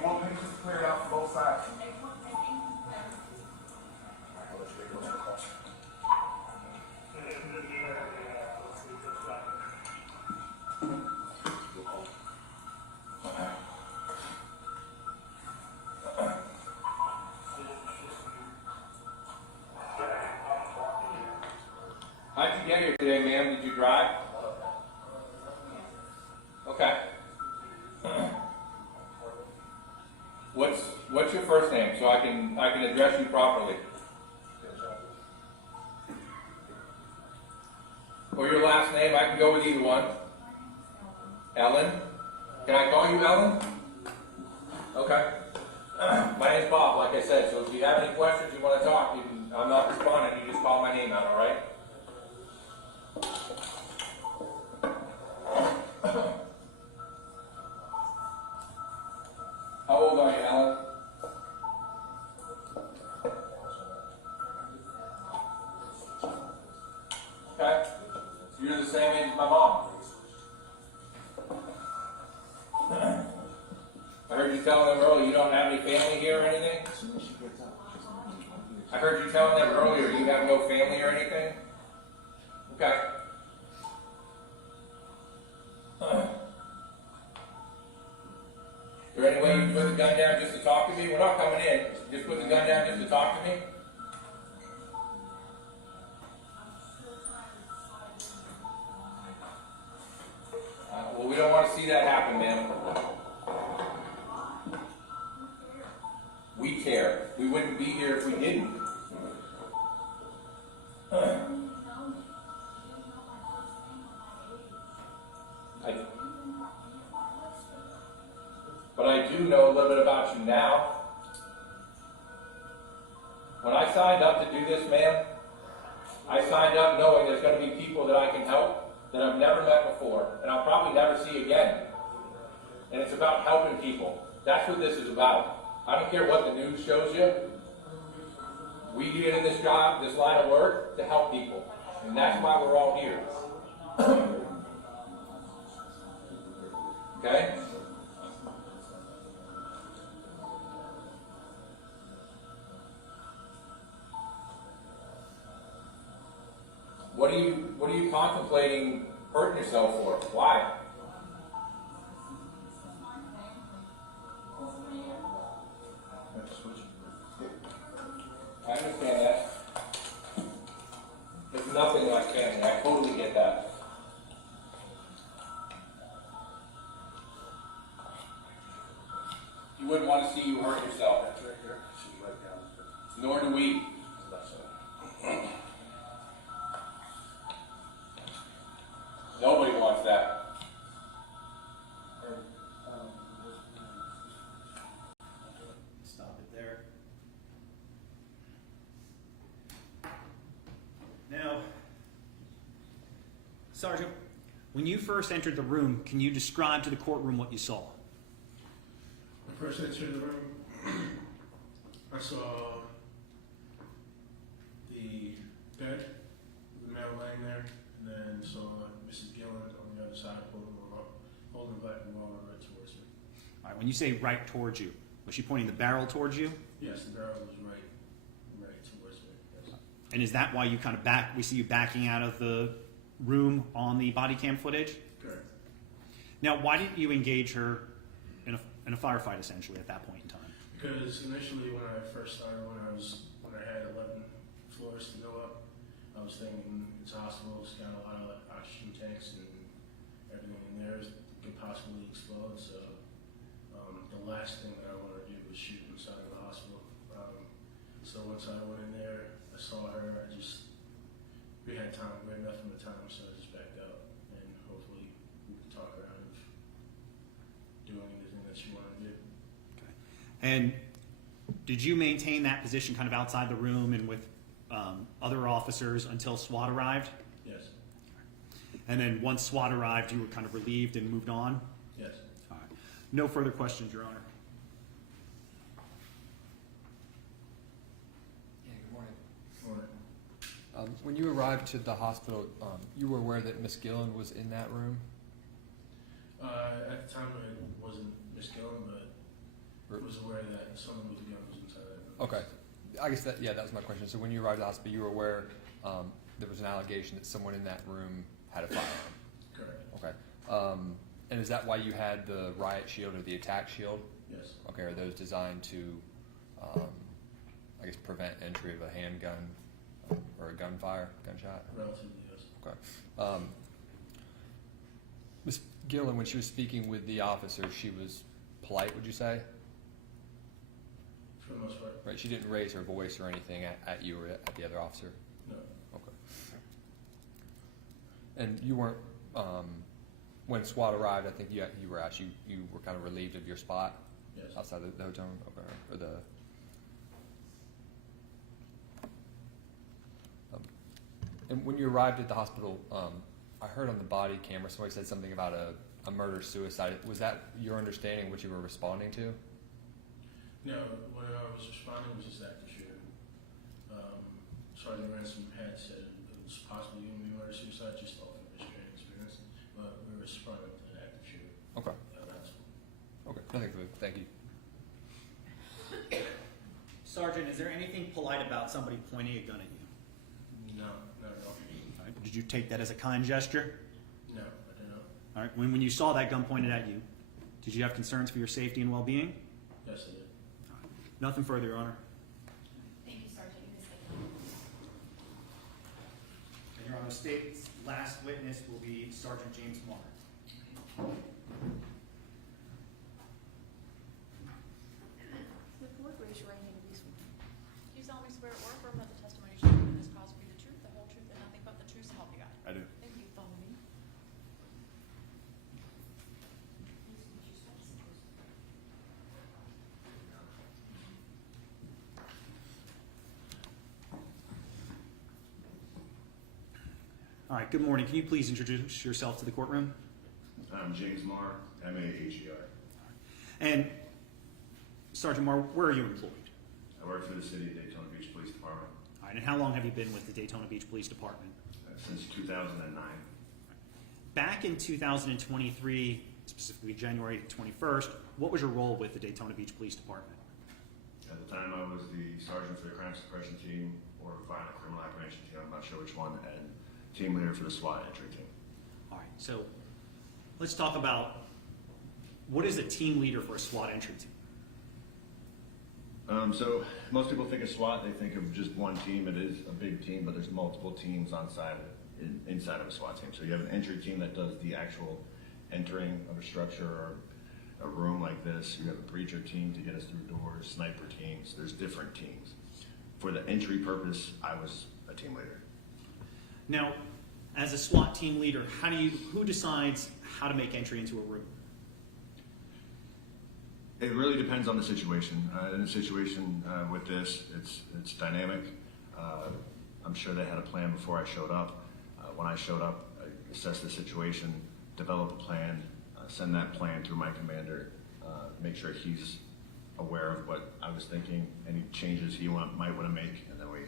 One picture cleared out from both sides. How'd you get here today, ma'am? Did you drive? Okay. What's your first name so I can address you properly? Or your last name? I can go with either one. Ellen? Can I call you Ellen? Okay. My name's Bob, like I said, so if you have any questions you want to talk, I'm not responding, you just call my name out, all right? How old are you, Ellen? Okay. So you're the same age as my mom. I heard you telling them earlier you don't have any family here or anything? I heard you telling them earlier you have no family or anything? Okay. Is there any way you can put the gun down just to talk to me? We're not coming in. Just put the gun down just to talk to me? Well, we don't want to see that happen, ma'am. We care. We wouldn't be here if we didn't. But I do know a little bit about you now. When I signed up to do this, ma'am, I signed up knowing there's going to be people that I can help that I've never met before, and I'll probably never see again. And it's about helping people. That's what this is about. I don't care what the news shows you. We get in this job, this line of work, to help people. And that's why we're all here. Okay? What are you contemplating hurting yourself for? Why? I understand that. It's nothing like family. I totally get that. You wouldn't want to see you hurt yourself. Nor do we. Nobody wants that. Stop it there. Now, Sergeant, when you first entered the room, can you describe to the courtroom what you saw? When I first entered the room, I saw the bed, the male laying there, and then saw Mrs. Gilland on the other side holding a black revolver right towards me. All right, when you say right towards you, was she pointing the barrel towards you? Yes, the barrel was right towards me. Yes. And is that why you kind of we see you backing out of the room on the body cam footage? Correct. Now, why didn't you engage her in a firefight essentially at that point in time? Because initially when I first started, when I had 11 floors to go up, I was thinking it's a hospital, it's got a lot of oxygen tanks and everything in there could possibly explode. So the last thing that I wanted to do was shoot inside of the hospital. So once I went in there, I saw her. We had time, we had enough of the time, so I just backed out, and hopefully we could talk her out of doing anything that she wanted to do. Okay. And did you maintain that position kind of outside the room and with other officers until SWAT arrived? Yes. And then once SWAT arrived, you were kind of relieved and moved on? Yes. All right. No further questions, Your Honor. Yeah, good morning. Morning. When you arrived to the hospital, you were aware that Miss Gilland was in that room? At the time, it wasn't Miss Gilland, but I was aware that someone with a gun was inside that room. Okay. I guess that was my question. So when you arrived at the hospital, you were aware there was an allegation that someone in that room had a firearm? Correct. Okay. And is that why you had the riot shield or the attack shield? Yes. Okay. Are those designed to, I guess, prevent entry of a handgun or a gunshot? Relatively, yes. Okay. Ms. Gilland, when she was speaking with the officer, she was polite, would you say? For the most part. Right. She didn't raise her voice or anything at you or at the other officer? No. Okay. And you weren't, when SWAT arrived, I think you were asked, you were kind of relieved of your spot? Yes. Outside the hotel room? Okay. Or the... and when you arrived at the hospital, I heard on the body camera somebody said something about a murder-suicide. Was that your understanding, what you were responding to? No, what I was responding was just active shooter. Sergeant Ransom had said it was possibly going to be murder-suicide just off of his training experience, but we were responding to an active shooter. Okay. That's Okay. Nothing further. Thank you. Sergeant, is there anything polite about somebody pointing a gun at you? No, not at all. All right. Did you take that as a kind gesture? No, I don't know. All right. When you saw that gun pointed at you, did you have concerns for your safety and well-being? Yes, I did. All right. Nothing further, Your Honor. Thank you, Sergeant. You may sit down. And Your Honor, the state's last witness will be Sergeant James Marr. Report, raise your right hand and be sworn. Do you solemnly swear or affirm that the testimony you shall give in this cause will be the truth, the whole truth, and nothing but the truth, so help you God? I do. Thank you. Follow me. All right. Good morning. Can you please introduce yourself to the courtroom? I'm James Marr, M-A-H-E-R. And Sergeant Marr, where are you employed? I work for the City of Daytona Beach Police Department All right. And how long have you been with the Daytona Beach Police Department? since 2009. Back in 2023, specifically January 21st, what was your role with the Daytona Beach Police Department? At the time, I was the sergeant for the crime suppression team or violent criminal apprehension team, I'm not sure which one, and team leader for the SWAT entry team. All right. So let's talk about what is a team leader for a SWAT entry team? So most people think of SWAT, they think of just one team. It is a big team, but there's multiple teams inside of a SWAT team. So you have an entry team that does the actual entering of a structure or a room like this. You have a breacher team to get us through doors, sniper teams. There's different teams. For the entry purpose, I was a team leader. Now, as a SWAT team leader, who decides how to make entry into a room? It really depends on the situation. In a situation with this, it's dynamic. I'm sure they had a plan before I showed up. When I showed up, I assessed the situation, develop a plan, send that plan through my commander, make sure he's aware of what I was thinking, any changes he might want to make, and then we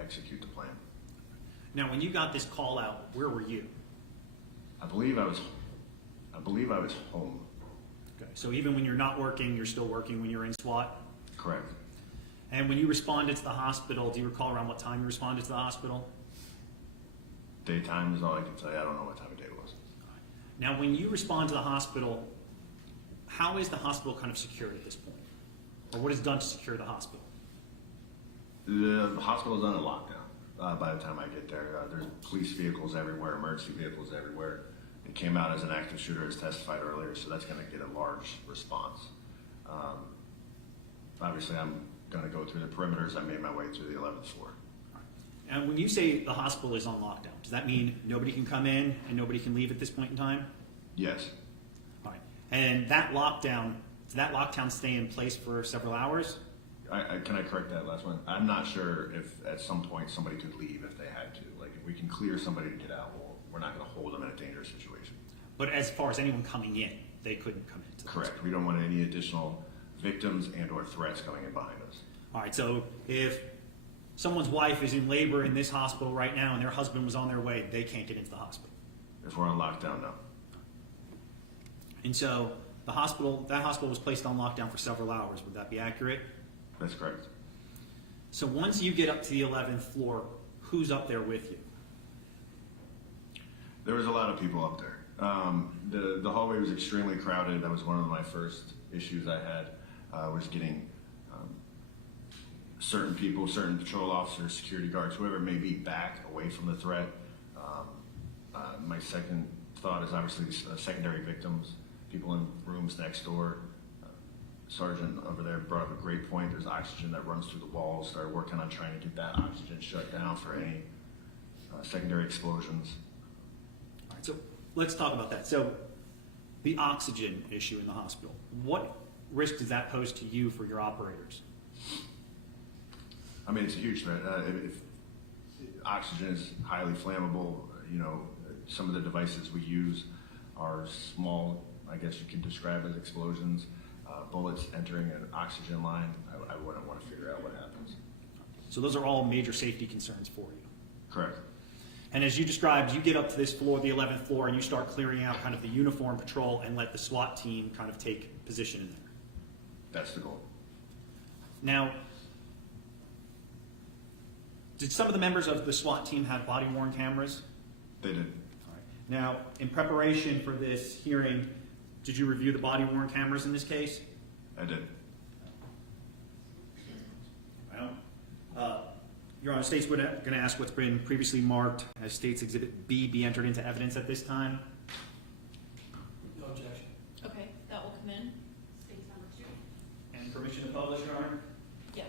execute the plan. Now, when you got this call out, where were you? I believe I was home. Okay. So even when you're not working, you're still working when you're in SWAT? Correct. And when you responded to the hospital, do you recall around what time you responded to the hospital? Daytime is all I can tell you. I don't know what time of day it was. Now, when you respond to the hospital, how is the hospital kind of secured at this point? Or what is done to secure the hospital? The hospital is on a lockdown by the time I get there. There's police vehicles everywhere, emergency vehicles everywhere. It came out as an active shooter, as testified earlier, so that's going to get a large response. Obviously, I'm going to go through the perimeters. I made my way through the 11th floor. And when you say the hospital is on lockdown, does that mean nobody can come in and nobody can leave at this point in time? Yes. All right. And that lockdown, does that lockdown stay in place for several hours? Can I correct that last one? I'm not sure if at some point somebody could leave if they had to. Like, if we can clear somebody to get out, well, we're not going to hold them in a dangerous situation. But as far as anyone coming in, they couldn't come into the Correct. hospital. We don't want any additional victims and or threats coming in behind us. All right, so if someone's wife is in labor in this hospital right now and their husband was on their way, they can't get into the hospital. If we're on lockdown, no. And so that hospital was placed on lockdown for several hours. Would that be accurate? That's correct. So once you get up to the 11th floor, who's up there with you? There was a lot of people up there. The hallway was extremely crowded. That was one of my first issues I had, was getting certain people, certain patrol officers, security guards, whoever it may be, back away from the threat. My second thought is obviously secondary victims, people in rooms next door. Sergeant over there brought up a great point. There's oxygen that runs through the walls. Started working on trying to get that oxygen shut down for any secondary explosions. All right, so let's talk about that. So the oxygen issue in the hospital, what risk does that pose to you for your operators? I mean, it's a huge threat. If oxygen is highly flammable, you know, some of the devices we use are small, I guess you can describe as explosions. Bullets entering an oxygen line, I wouldn't want to figure out what happens. So those are all major safety concerns for you. Correct. And as you described, you get up to this floor, the 11th floor, and you start clearing out kind of the uniform patrol and let the SWAT team kind of take position in there. That's the goal. Now, did some of the members of the SWAT team have body-worn cameras? They did. All right. Now, in preparation for this hearing, did you review the body-worn cameras in this case? I did. Well, Your Honor, State's going to ask what's been previously marked as State's Exhibit B be entered into evidence at this time. No objection. Okay, that will come in. State's number 2. And permission to publish, Your Honor? Yes.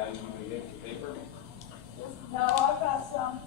down, you need ink and paper? No, I've got some.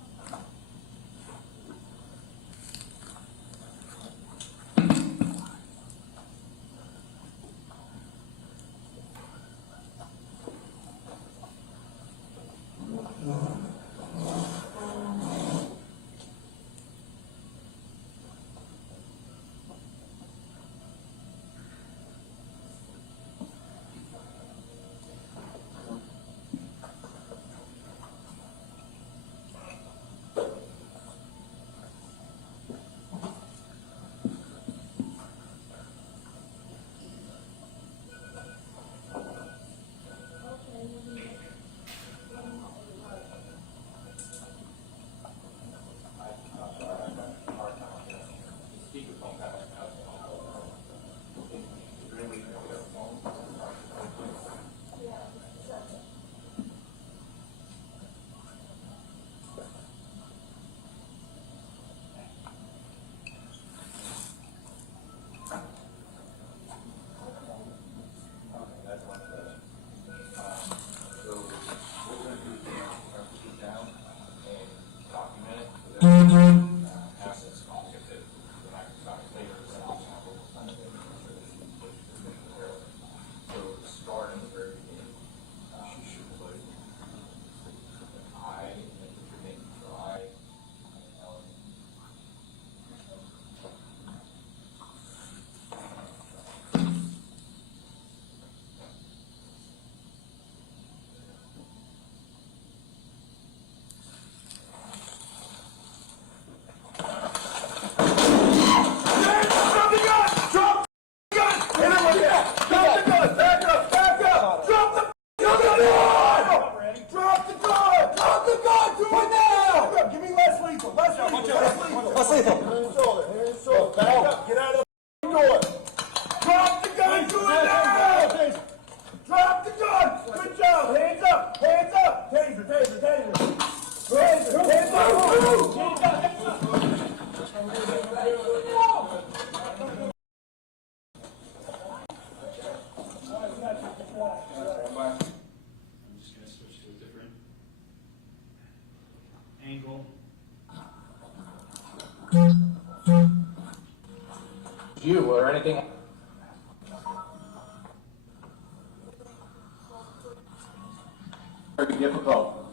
Angle. You or anything? Very difficult.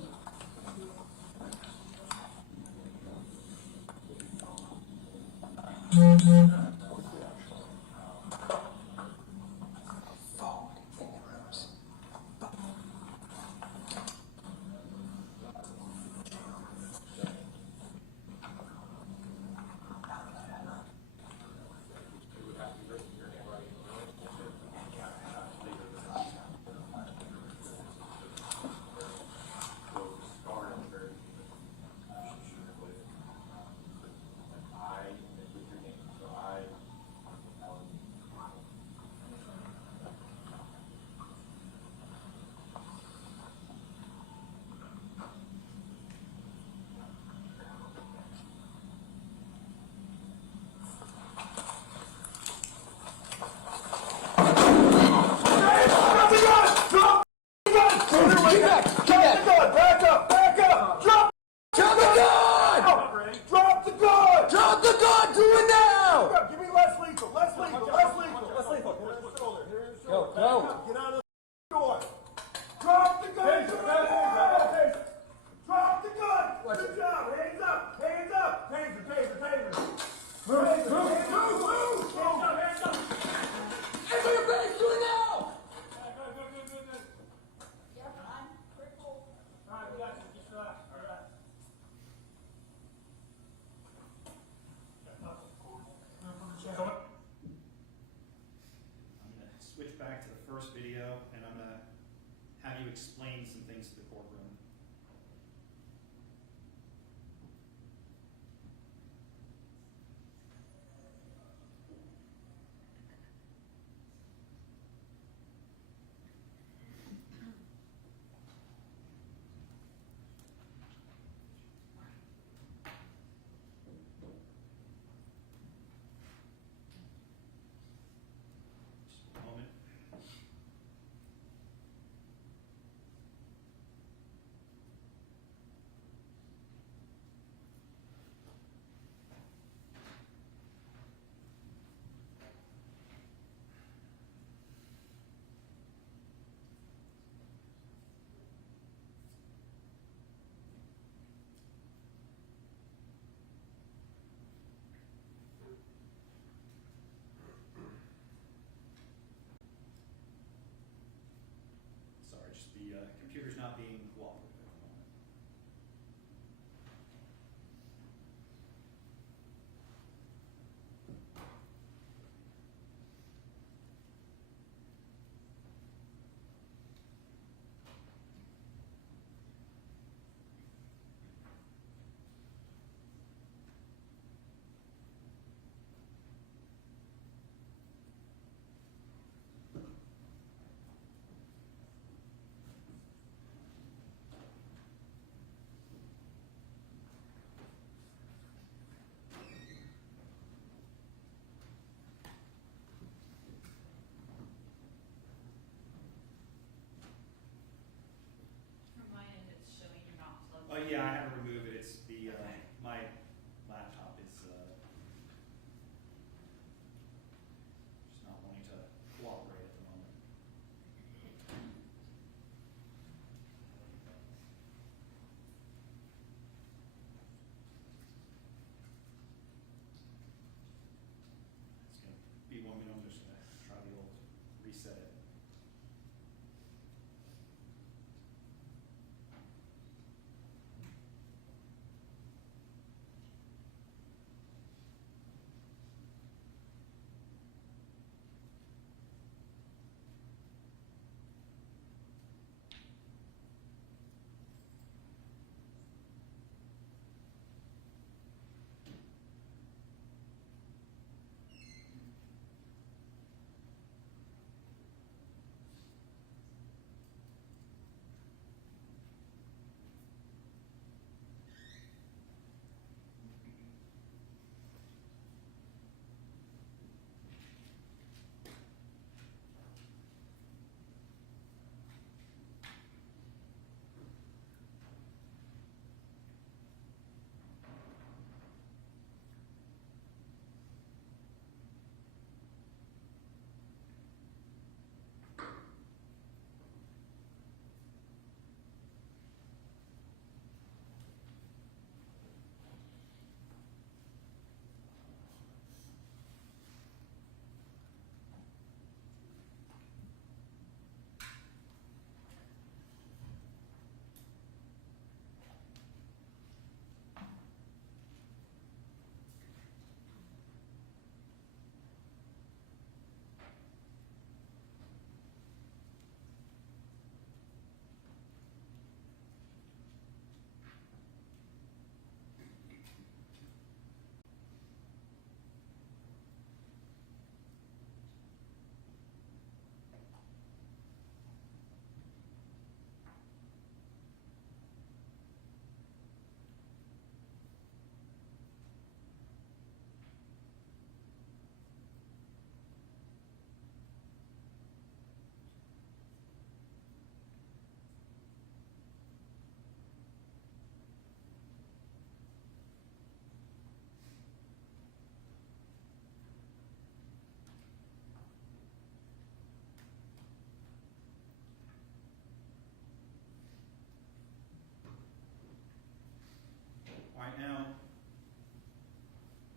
right, now,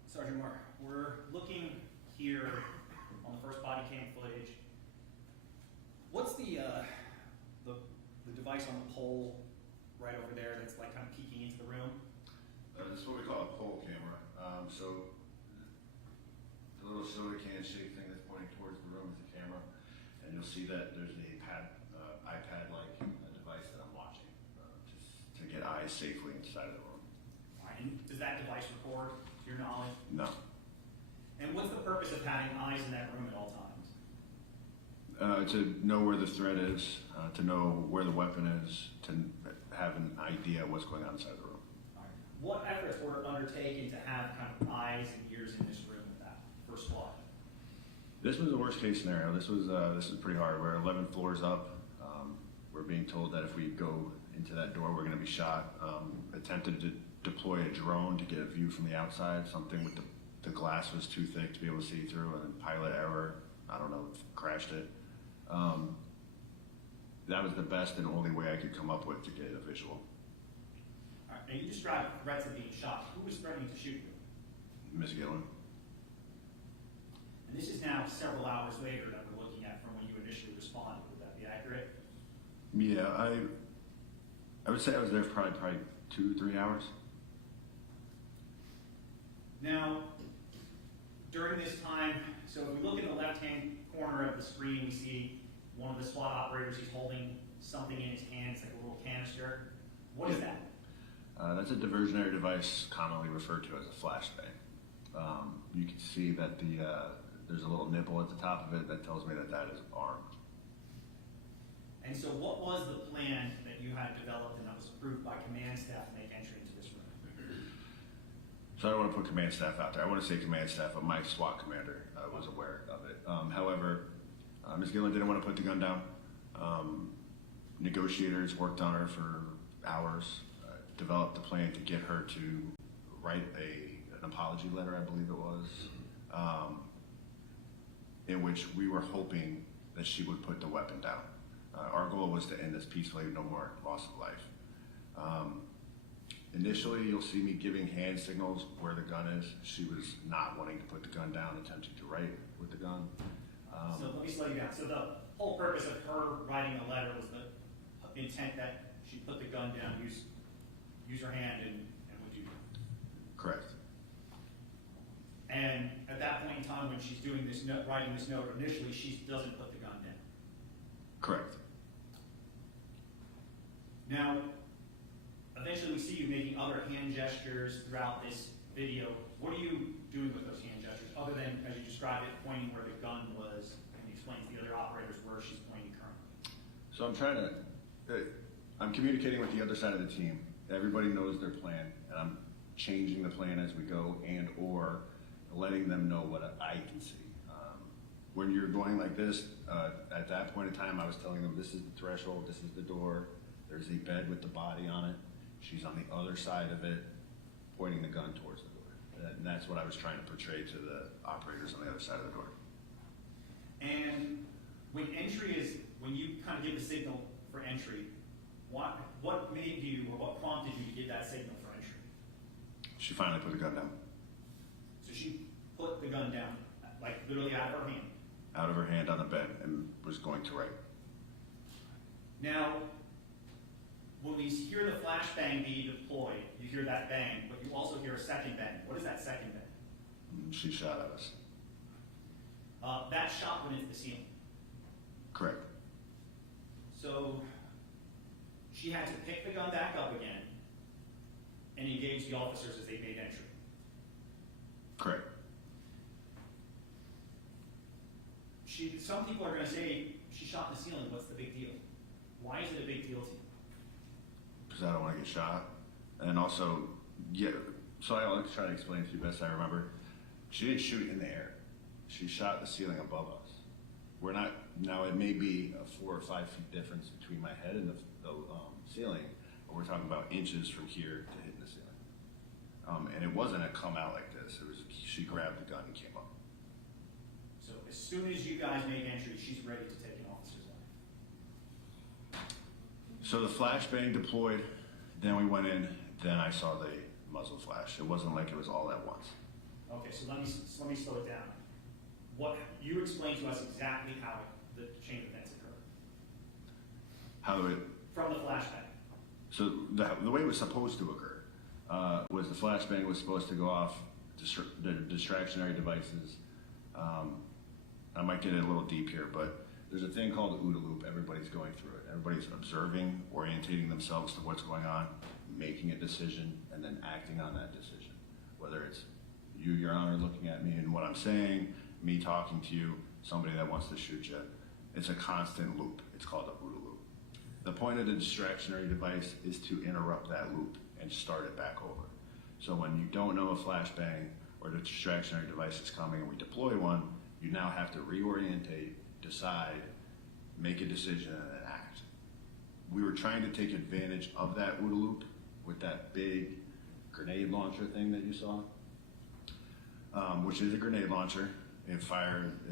Sergeant Moore, we're looking here on the first body cam footage. What's the device on the pole right over there that's like kind of peeking into the room? This is what we call a pole camera. So the little soda can shaped thing that's pointing towards the room is the camera, and you'll see that there's a iPad-like device that I'm watching, just to get eyes safely inside of the room. All right, and does that device record, to your knowledge? No. And what's the purpose of having eyes in that room at all times? To know where the threat is, to know where the weapon is, to have an idea of what's going on inside the room. All right. What efforts were undertaken to have kind of eyes and ears in this room with that for SWAT? This was the worst case scenario. This was pretty hard. We're 11 floors up. We're being told that if we go into that door, we're going to be shot. Attempted to deploy a drone to get a view from the outside. Something with the glass was too thick to be able to see through, and pilot error. I don't know, crashed it. That was the best and only way I could come up with to get a visual. All right, and you described threats of being shot. Who was threatening to shoot you? Ms. Gilland. And this is now several hours later that we're looking at from when you initially responded. Would that be accurate? Yeah, I would say I was there for probably 2-3 hours. Now, during this time, so if we look in the left-hand corner of the screen, we see one of the SWAT operators. He's holding something in his hand. It's like a little canister. What is that? That's a diversionary device commonly referred to as a flashbang. You can see that there's a little nipple at the top of it that tells me that that is armed. And so what was the plan that you had developed and that was approved by command staff to make entry into this room? So I don't want to put command staff out there. I want to say command staff, but my SWAT commander was aware of it. However, Ms. Gilland didn't want to put the gun down. Negotiators worked on her for hours, developed a plan to get her to write an apology letter, I believe it was, in which we were hoping that she would put the weapon down. Our goal was to end this peacefully, no more loss of life. Initially, you'll see me giving hand signals where the gun is. She was not wanting to put the gun down, attempting to write with the gun. So let me slow you down. So the whole purpose of her writing a letter was the intent that she put the gun down, use her hand, and would do. Correct. And at that point in time, when she's doing this note, writing this note, initially she doesn't put the gun down. Correct. Now, eventually we see you making other hand gestures throughout this video. What are you doing with those hand gestures, other than, as you described it, pointing where the gun was, and explain to the other operators where she's pointing currently? So I'm communicating with the other side of the team. Everybody knows their plan, and I'm changing the plan as we go and or letting them know what I can see. When you're going like this, at that point in time, I was telling them this is the threshold, this is the door, there's a bed with the body on it. She's on the other side of it, pointing the gun towards the door. And that's what I was trying to portray to the operators on the other side of the door. And when you kind of give the signal for entry, what made you, or what prompted you to give that signal for entry? She finally put the gun down. So she put the gun down, like literally out of her hand. Out of her hand on the bed and was going to write. Now, when we hear the flashbang be deployed, you hear that bang, but you also hear a second bang. What is that second bang? She shot at us. That shot went into the ceiling. Correct. So she had to pick the gun back up again and engage the officers as they made entry. Correct. Some people are going to say she shot in the ceiling. What's the big deal? Why is it a big deal to you? Because I don't want to get shot. And also, so I'll try to explain to you best I remember. She didn't shoot in the air. She shot the ceiling above us. Now it may be a 4 or 5 feet difference between my head and the ceiling, but we're talking about inches from here to hitting the ceiling. And it wasn't a come out like this. It was, she grabbed the gun and came up. So as soon as you guys make entry, she's ready to take an officer's life. So the flashbang deployed, then we went in, then I saw muzzle flash. It wasn't like it was all at once. Okay, so let me slow it down. What you explain to us exactly how the chain of events occurred How it, from the flashback. so the way it was supposed to occur was the flashbang was supposed to go off, the distractionary devices. I might get a little deep here, but there's a thing called the OODA loop. Everybody's going through it. Everybody's observing, orientating themselves to what's going on, making a decision, and then acting on that decision. Whether it's you, Your Honor, looking at me and what I'm saying, me talking to you, somebody that wants to shoot you. It's a constant loop. It's called a OODA loop. The point of the distractionary device is to interrupt that loop and start it back over. So when you don't know a flashbang or the distractionary device is coming and we deploy one, you now have to reorientate, decide, make a decision, and then act. We were trying to take advantage of that OODA loop with that big grenade launcher thing that you saw, which is a grenade launcher. It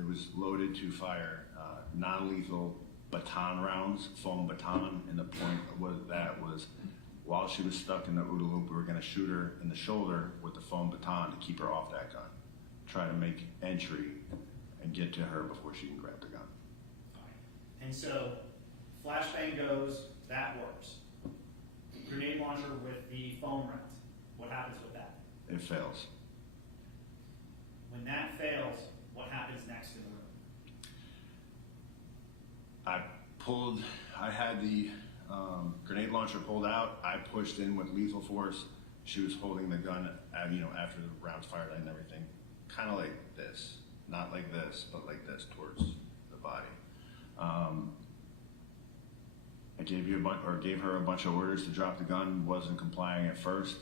was loaded to fire non-lethal baton rounds, foam baton, and the point of that was while she was stuck in the OODA loop, we were going to shoot her in the shoulder with the foam baton to keep her off that gun. Try to make entry and get to her before she can grab the gun. And so, flashbang goes, that works. Grenade launcher with the foam round. What happens with that? It fails. When that fails, what happens next in the room? I had the grenade launcher pulled out. I pushed in with lethal force. She was holding the gun, after the rounds fired and everything, kind of like this. Not like this, but like this towards the body. I gave her a bunch of orders to drop the gun. Wasn't complying at first.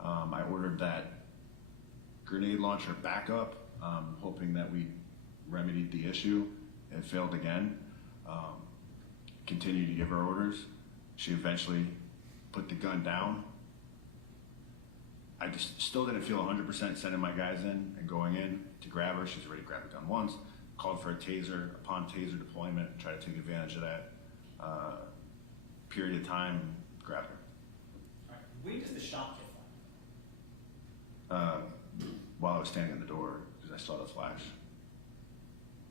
I ordered that grenade launcher back up, hoping that we remedied the issue. It failed again. Continued to give her orders. She eventually put the gun down. I just still didn't feel 100% sending my guys in and going in to grab her. She's already grabbed the gun once. Called for a taser. Upon taser deployment, tried to take advantage of that period of time, grabbed her. All right. When does the shot get fired? While I was standing in the door, because I saw the flash.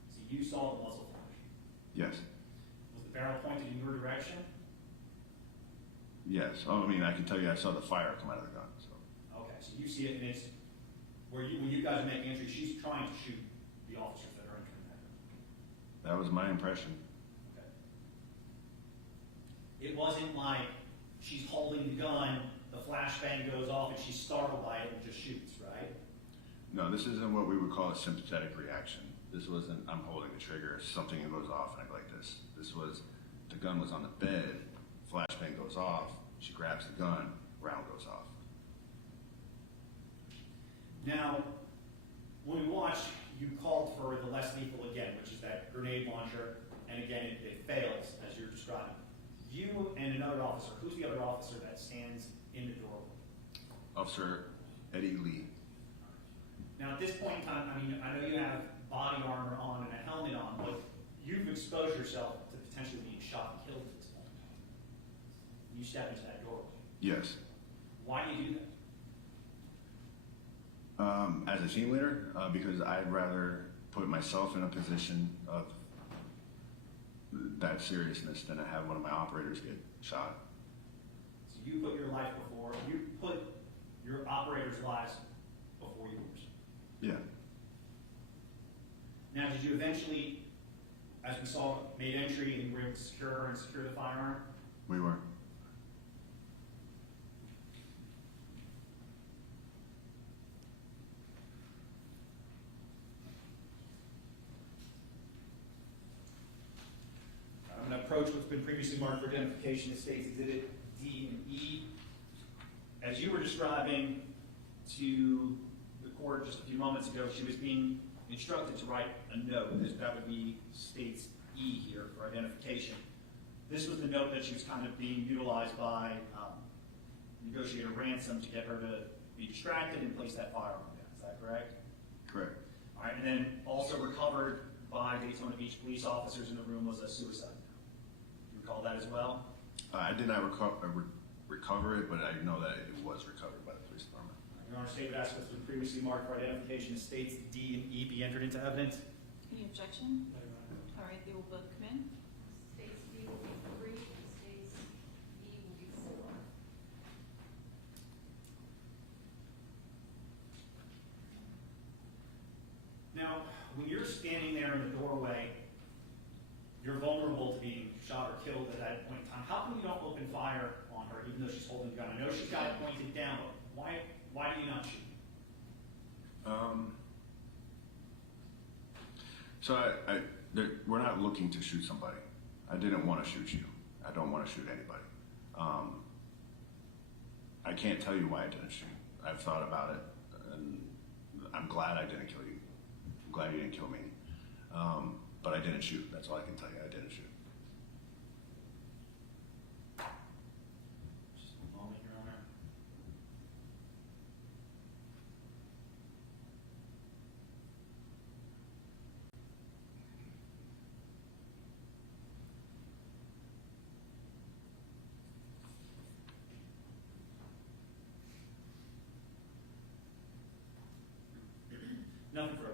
So you saw the muzzle flash. Yes. Was the barrel pointed in your direction? Yes. Oh, I can tell you I saw the fire come out of the gun. So. Okay, so you see it, and it's when you guys are making entry, she's trying to shoot the officers that are entering that room. That was my impression. Okay. It wasn't like she's holding the gun, the flashbang goes off, and she's startled by it and just shoots, right? No, this isn't what we would call a sympathetic reaction. This wasn't, I'm holding the trigger, something goes off, and I go like this. This was, the gun was on the bed, flashbang goes off, she grabs the gun, round goes off. Now, when we watched, you called for the less lethal again, which is that grenade launcher, and again, it fails, as you're describing. You and another officer, who's the other officer that stands in the doorway? Officer Eddie Lee. Now, at this point in time, I know you have body armor on and a helmet on, but you've exposed yourself to potentially being shot and killed at this point. You step into that doorway. Yes. Why do you do that? As a team leader, because I'd rather put myself in a position of that seriousness than to have one of my operators get shot. So you put your life before, you put your operators' lives before yours. Yeah. Now, did you eventually, as we saw, made entry and were able to secure her and secure the firearm? We were. I'm going to approach what's been previously marked for identification as states Exhibit D and E. As you were describing to the court just a few moments ago, she was being instructed to write a note. That would be states E here for identification. This was the note that she was kind of being utilized by Negotiator Ransom to get her to be distracted and place that firearm down. Is that correct? Correct. All right, and then also recovered by Daytona Beach police officers in the room was a suicide note. You recall that as well? I did not recover it, but I know that it was recovered by the police department. Your Honor, State of asked us to previously marked for identification as states D and E be entered into evidence. Any objection? All right, they will both come in. States B will be 3, states E will be 4. Now, when you're standing there in the doorway, you're vulnerable to being shot or killed at that point in time. How come you don't open fire on her, even though she's holding the gun? I know she's got it pointed down, but why do you not shoot? We're not looking to shoot somebody. I didn't want to shoot you. I don't want to shoot anybody. I can't tell you why I didn't shoot. I've thought about it, and I'm glad I didn't kill you. I'm glad you didn't kill me. But I didn't shoot. That's all I can tell you. I didn't shoot. Just a moment, Your Honor. Nothing further.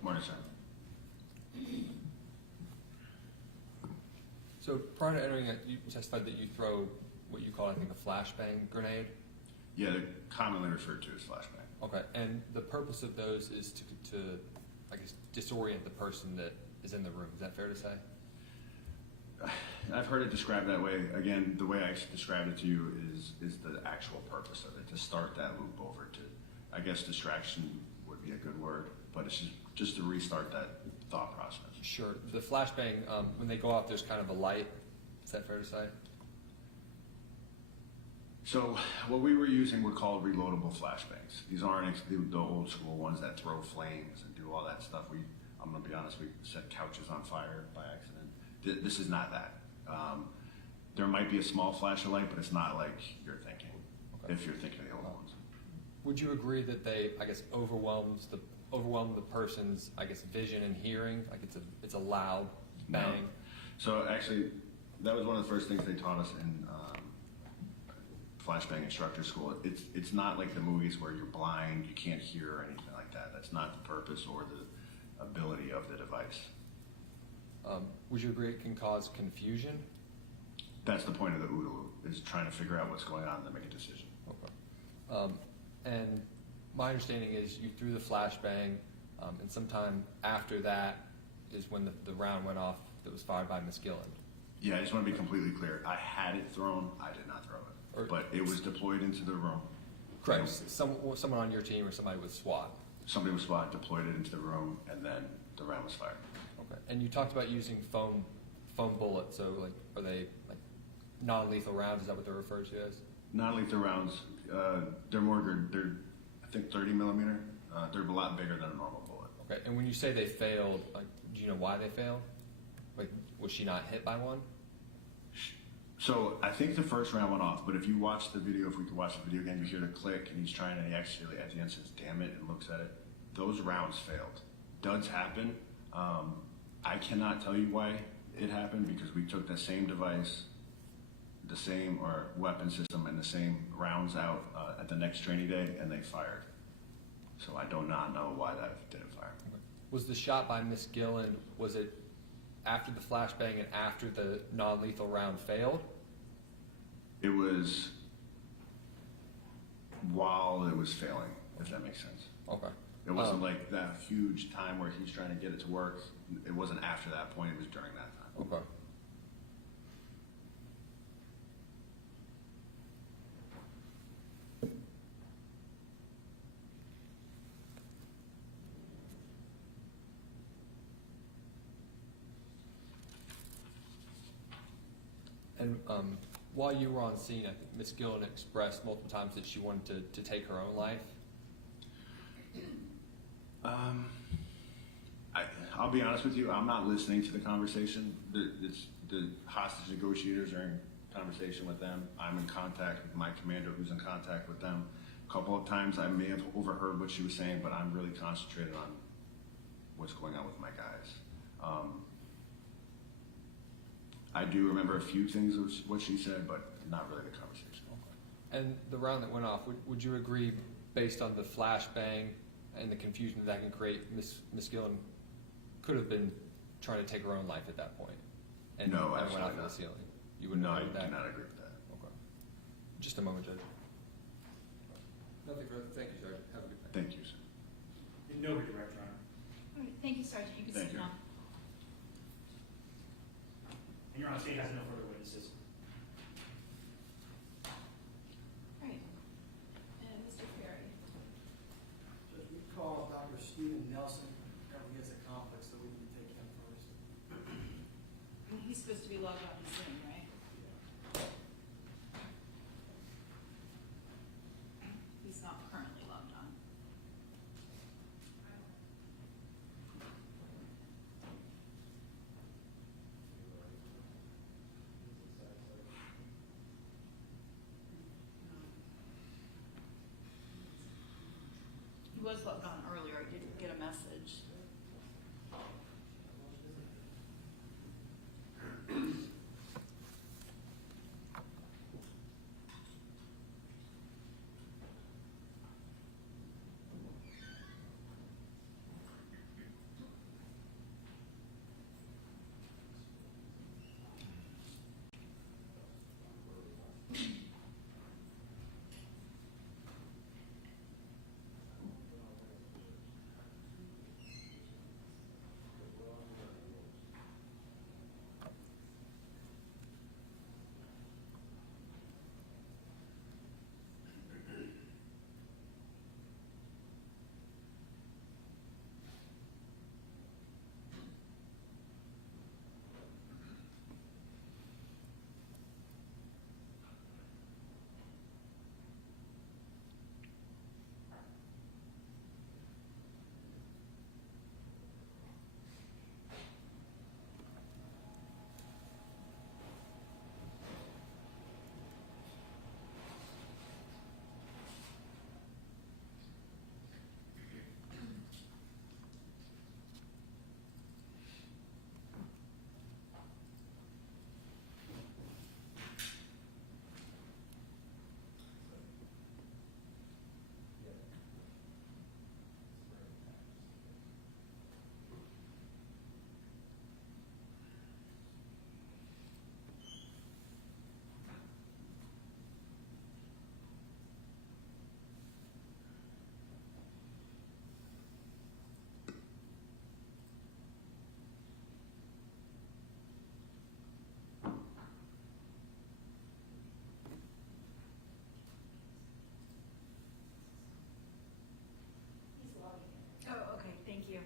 Morning, sir. So prior to entering it, you testified that you throw what you call, I think, a flashbang grenade. Yeah, they're commonly referred to as flashbang. Okay, and the purpose of those is to I guess, disorient the person that is in the room. Is that fair to say? I've heard it described that way. Again, the way I described it to you is the actual purpose of it, to start that loop over to, I guess distraction would be a good word, but it's just to restart that thought process. Sure. The flashbang, when they go off, there's kind of a light. Is that fair to say? So what we were using were called reloadable flashbangs. These aren't the old school ones that throw flames and do all that stuff. I'm going to be honest, we set couches on fire by accident. This is not that. There might be a small flash of light, but it's not like you're thinking, okay, if you're thinking of the old ones. Would you agree that they, I guess, overwhelm the person's, I guess, vision and hearing? Like it's a loud bang? No. So actually, that was one of the first things they taught us in flashbang instructor school. It's not like the movies where you're blind, you can't hear or anything like that. That's not the purpose or the ability of the device. Would you agree it can cause confusion? That's the point of the OODA loop, is trying to figure out what's going on and then make a decision. Okay. And my understanding is you threw the flashbang, and sometime after that is when the round went off that was fired by Miss Gilland. Yeah, I just want to be completely clear. I had it thrown, I did not throw it. But it was deployed into the room. Correct. Someone on your team or somebody with SWAT. Somebody with SWAT deployed it into the room, and then the round was fired. Okay. And you talked about using foam bullets. So, like, are they like non-lethal rounds? Is that what they're referred to as? Non-lethal rounds. They're I think 30 millimeter. They're a lot bigger than a normal bullet. Okay. And when you say they failed, like, do you know why they failed? Like, was she not hit by one? So I think the first round went off, but if you watch the video, if we could watch the video again, you hear the click, and he's trying, and he actually at the end says, "Damn it," and looks at it. Those rounds failed. Duds happen. I cannot tell you why it happened, because we took the same device, the same weapon system, and the same rounds out at the next training day, and they fired. So I do not know why that didn't fire. Okay. Was the shot by Miss Gilland, was it after the flashbang and after the non-lethal round failed? It was while it was failing, if that makes sense. Okay. It wasn't like that huge time where he's trying to get it to work. It wasn't after that point, it was during that time. Okay. And while you were on scene, I think Ms. Gilland expressed multiple times that she wanted to take her own life. I'll be honest with you, I'm not listening to the conversation. The hostage negotiators are in conversation with them. I'm in contact with my commander who's in contact with them. A couple of times I may have overheard what she was saying, but I'm really concentrated on what's going on with my guys. I do remember a few things of what she said, but not really the conversation. And the round that went off, would you agree, based on the flashbang and the confusion that can create, Miss Gilland could have been trying to take her own life at that point? And No, went absolutely off of the not. ceiling. You wouldn't No, I agree with do that? not agree with that. Okay. Just a moment, Judge. Nothing further. Thank you, Sergeant. Have a good night. Thank you, sir. No redirect, Your Honor. All right, thank you, Sergeant. You can Thank sit you. down. And Your Honor, state has no further witnesses. All right. And Mr. Perry. Judge, we call Dr. Stephen Nelson. He has a conflict, so we need to take him first. He's supposed to be logged on soon, right? He's not currently logged on. He was logged on earlier. I didn't get a message. Oh, okay, thank you.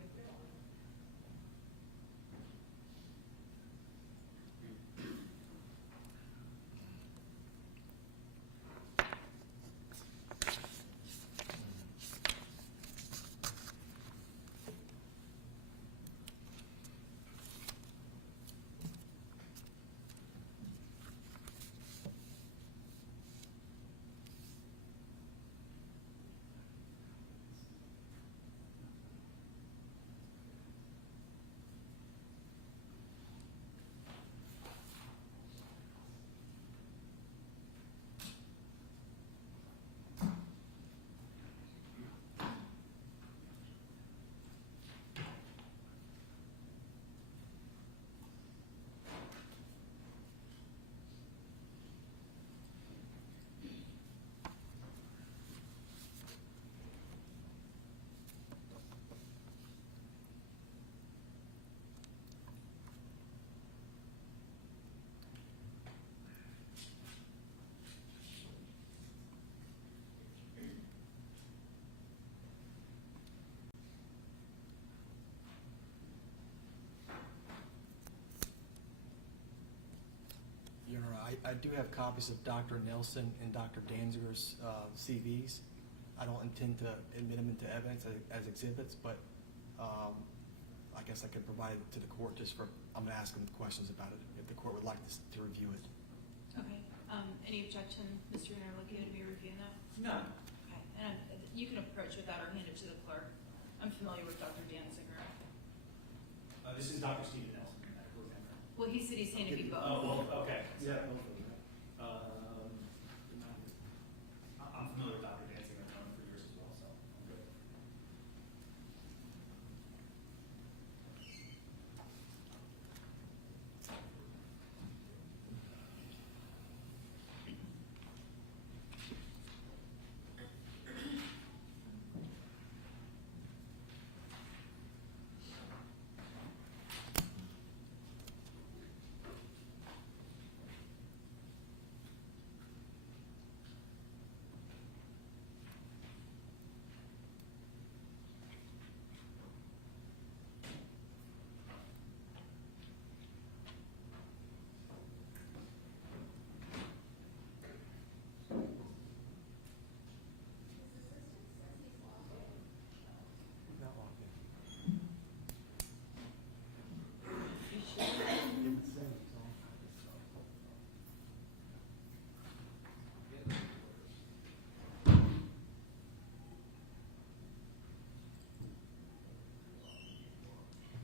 Your Honor, I do have copies of Dr. Nelson and Dr. Danziger's CVs. I don't intend to admit them into evidence as exhibits, but I guess I could provide it to the court just for, I'm going to ask them questions about it if the court would like to review it. Okay. Any objection, Mr. Interlocutor, to be reviewing that? None. Okay. And you can approach with that or hand it to the clerk. I'm familiar with Dr. Danziger. This is Dr. Stephen Nelson, medical examiner. Well, he said he's handed me both. Oh, well, okay. Yeah. I'm familiar with Dr. Dancing. I've known him for years as well, so I'm good.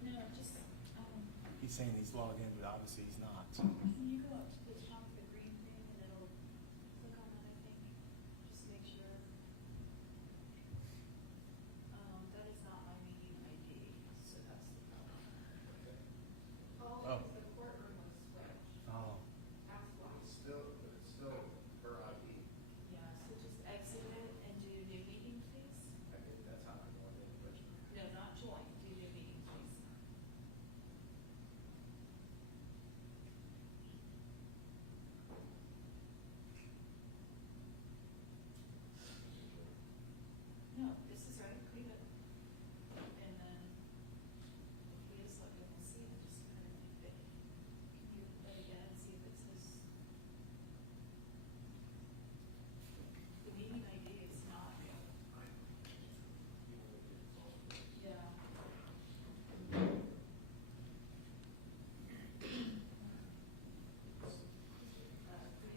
No, just, He's saying he's logged in, but obviously he's not. can you go up to the top of the green thing and it'll click on that, I think, just to make sure. That is not my meeting ID, so that's the problem. Oh. The courtroom was switched. Oh. That's why. It's still her ID. Yeah, so just exit it and do new meeting, please. I think that's how I'm going in, but No, not join, do new meeting, please. No, this is right, leave it. And then, if we just look and see it, just kind of think that, can you play again and see if it says? The meeting ID is not. Yeah. 36-239-7791.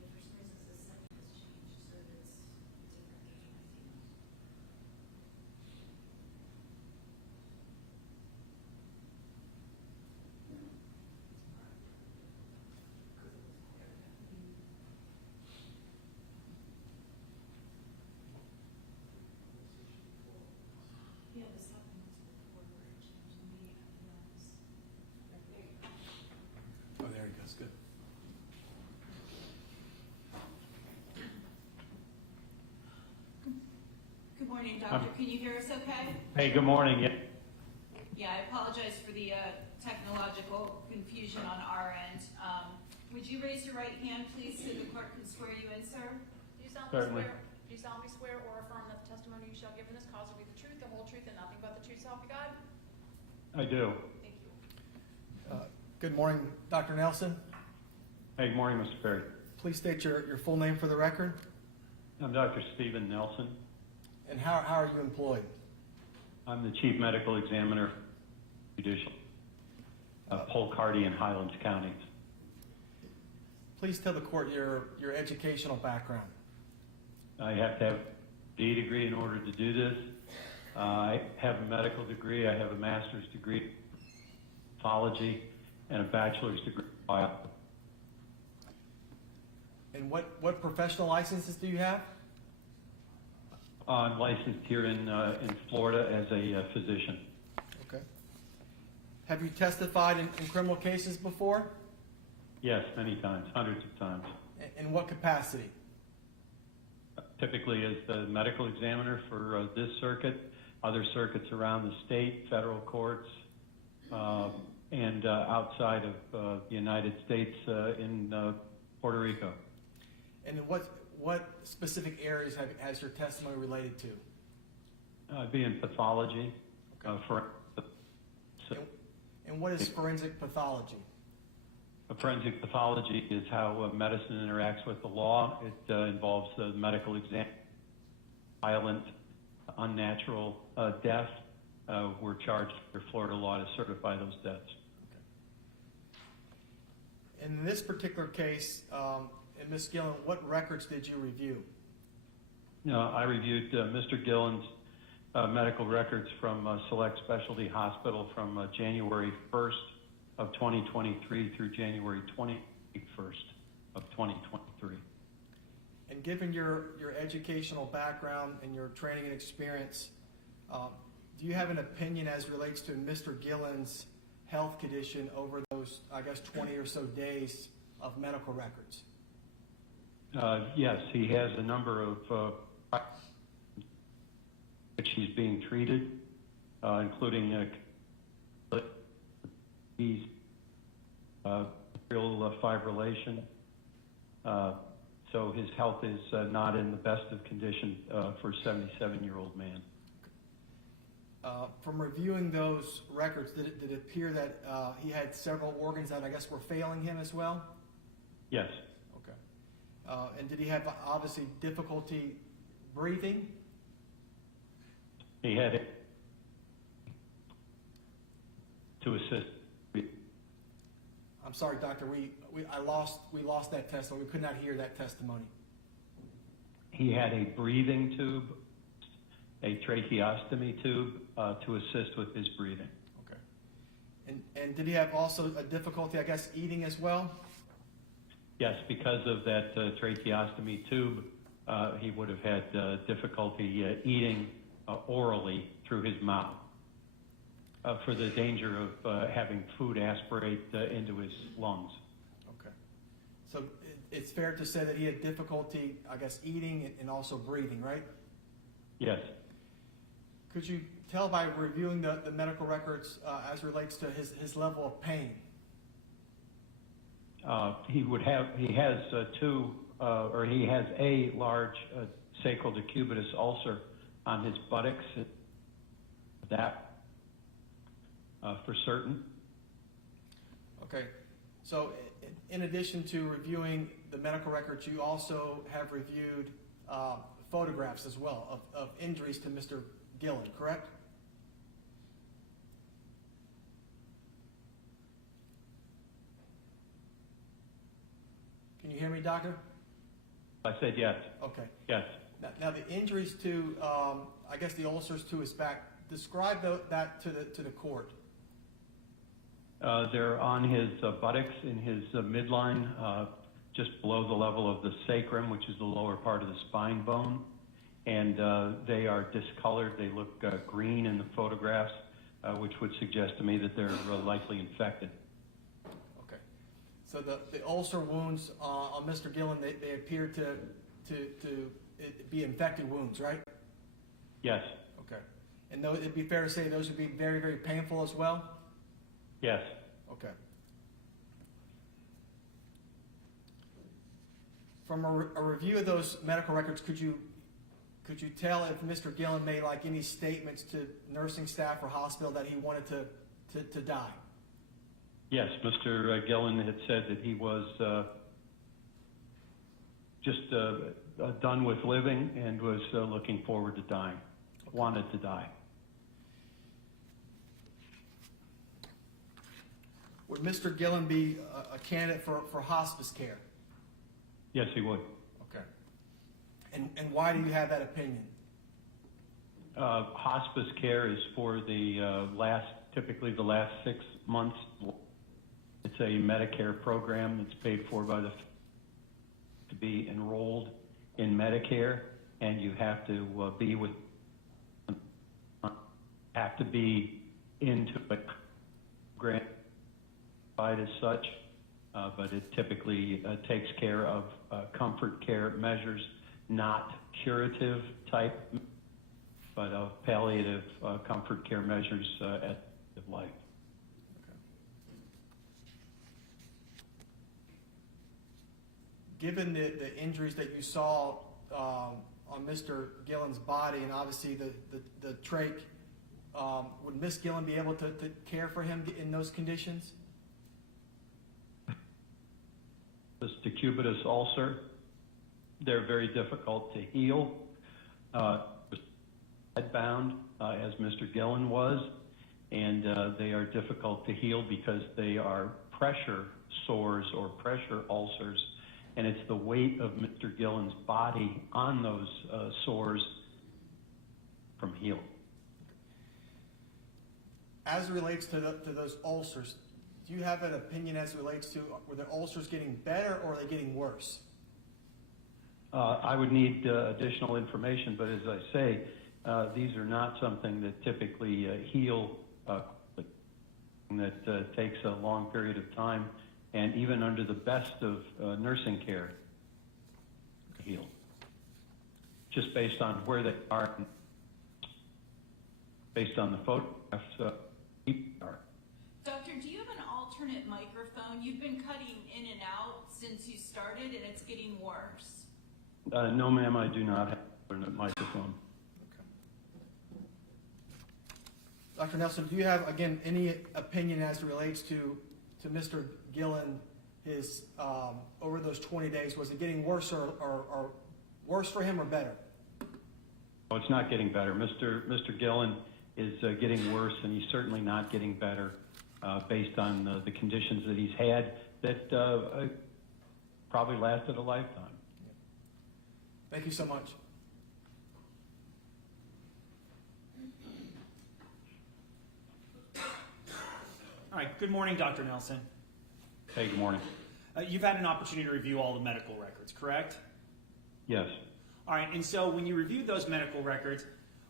If for some reason the setting has changed, so that it's different meeting ID. Yeah, this happened before where it changed the meeting ID. There you go. Oh, there he goes. Good. Good morning, Doctor. Can you hear us okay? Hey, good morning. Yeah. Yeah, I apologize for the technological confusion on our end. Would you raise your right hand, please, so the clerk can swear you in, sir? Do you solemnly Certainly. swear, do you solemnly swear or affirm that the testimony you shall give in this cause will be the truth, the whole truth, and nothing but the truth, so help you God? I do. Thank you. Good morning, Dr. Nelson. Hey, good morning, Mr. Perry. Please state your full name for the record. I'm Dr. Stephen Nelson. And how are you employed? I'm the Chief Medical Examiner, Judicial, Polk, Hardy, and Highlands counties. Please tell the court your educational background. I have to have a D degree in order to do this. I have a medical degree. I have a master's degree in pathology and a bachelor's degree in biology. And what professional licenses do you have? I'm licensed here in Florida as a physician. Okay. Have you testified in criminal cases before? Yes, many times, hundreds of times. In what capacity? Typically as the medical examiner for this circuit, other circuits around the state, federal courts, and outside of the United States in Puerto Rico. And what specific areas has your testimony related to? I'd be in pathology. And what is forensic pathology? Forensic pathology is how medicine interacts with the law. It involves the medical exam, violent, unnatural death. We're charged under Florida law to certify those deaths. Okay. In this particular case, and Ms. Gilland, what records did you review? I reviewed Mr. Gilland's medical records from Select Specialty Hospital from January 1st of 2023 through January 21st of 2023. And given your educational background and your training and experience, do you have an opinion as relates to Mr. Gilland's health condition over those, I guess, 20 or so days of medical records? Yes, he has a number of which he's being treated, including atrial fibrillation. So his health is not in the best of condition for a 77-year-old man. From reviewing those records, did it appear that he had several organs that I guess were failing him as well? Yes. Okay. And did he have obviously difficulty breathing? He had it to assist. I'm sorry, doctor. We lost that testimony. We could not hear that testimony. He had a breathing tube, a tracheostomy tube to assist with his breathing. Okay. And did he have also a difficulty, I guess, eating as well? Yes, because of that tracheostomy tube, he would have had difficulty eating orally through his mouth for the danger of having food aspirate into his lungs. Okay. So it's fair to say that he had difficulty, I guess, eating and also breathing, right? Yes. Could you tell by reviewing the medical records as relates to his level of pain? He has a large sacral decubitus ulcer on his buttocks. That for certain. Okay. So in addition to reviewing the medical records, you also have reviewed photographs as well of injuries to Mr. Gilland, correct? Can you hear me, doctor? I said yes. Okay. Yes. Now the injuries to, I guess the ulcers to his back, describe that to the court. They're on his buttocks in his midline, just below the level of the sacrum, which is the lower part of the spine bone. And they are discolored. They look green in the photographs, which would suggest to me that they're likely infected. Okay. So the ulcer wounds on Mr. Gilland, they appear to be infected wounds, right? Yes. Okay. And it'd be fair to say those would be very, very painful as well? Yes. Okay. From a review of those medical records, could you tell if Mr. Gilland made like any statements to nursing staff or hospital that he wanted to die? Yes, Mr. Gilland had said that he was just done with living and was looking forward to dying, wanted to die. Would Mr. Gilland be a candidate for hospice care? Yes, he would. Okay. And why do you have that opinion? Hospice care is for the typically the last 6 months. It's a Medicare program that's paid for by to be enrolled in Medicare, and you have to be into a grant as such, but it typically takes care of comfort care measures, not curative type, but of palliative comfort care measures at the end of life. Okay. Given the injuries that you saw on Mr. Gilland's body and obviously the trach, would Miss Gilland be able to care for him in those conditions? This decubitus ulcer, they're very difficult to heal. Headbound, as Mr. Gilland was, and they are difficult to heal because they are pressure sores or pressure ulcers, and it's the weight of Mr. Gilland's body on those sores from heal. as it relates to those ulcers, do you have an opinion as it relates to, were the ulcers getting better or are they getting worse? I would need additional information, but as I say, these are not something that typically heal quickly. That takes a long period of time, and even under the best of nursing care, heal. Just based on where they are, based on the photographs, are. Doctor, do you have an alternate microphone? You've been cutting in and out since you started, and it's getting worse. No, ma'am, I do not have an alternate microphone. Dr. Nelson, do you have, again, any opinion as it relates to Mr. Gilland, his, over those 20 days, was it getting worse or worse for him or better? Oh, it's not getting better. Mr. Gilland is getting worse, and he's certainly not getting better based on the conditions that he's had that probably lasted a lifetime. Thank you so much. All right, good morning, Dr. Nelson. Hey, good morning. You've had an opportunity to review all the medical records, correct? Yes. All right, and so when you reviewed those medical records,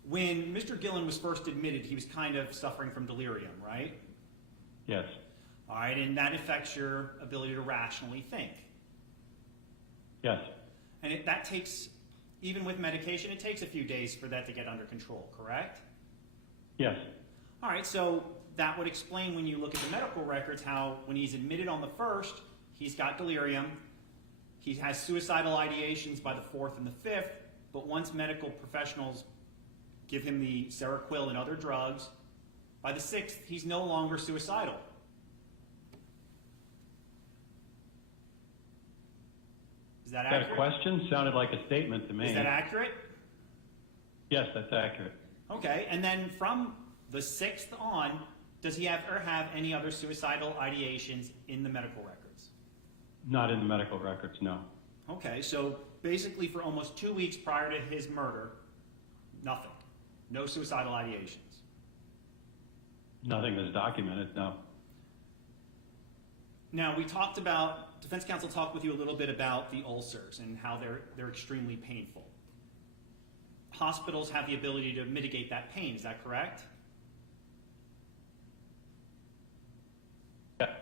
when Mr. Gilland was first admitted, he was kind of suffering from delirium, right? Yes. All right, and that affects your ability to rationally think. Yes. And that takes, even with medication, it takes a few days for that to get under control, correct? Yes. All right, so that would explain when you look at the medical records how when he's admitted on the first, he's got delirium, he has suicidal ideations by the 4th and the 5th, but once medical professionals give him the Seroquel and other drugs, by the 6th, he's no longer suicidal. Is that accurate? That question sounded like a statement to me. Is that accurate? Yes, that's accurate. Okay, and then from the 6th on, does he ever have any other suicidal ideations in the medical records? Not in the medical records, no. Okay, so basically for almost 2 weeks prior to his murder, nothing. No suicidal ideations. Nothing is documented, no. Now, we talked about, defense counsel talked with you a little bit about the ulcers and how they're extremely painful. Hospitals have the ability to mitigate that pain, is that correct? Yeah.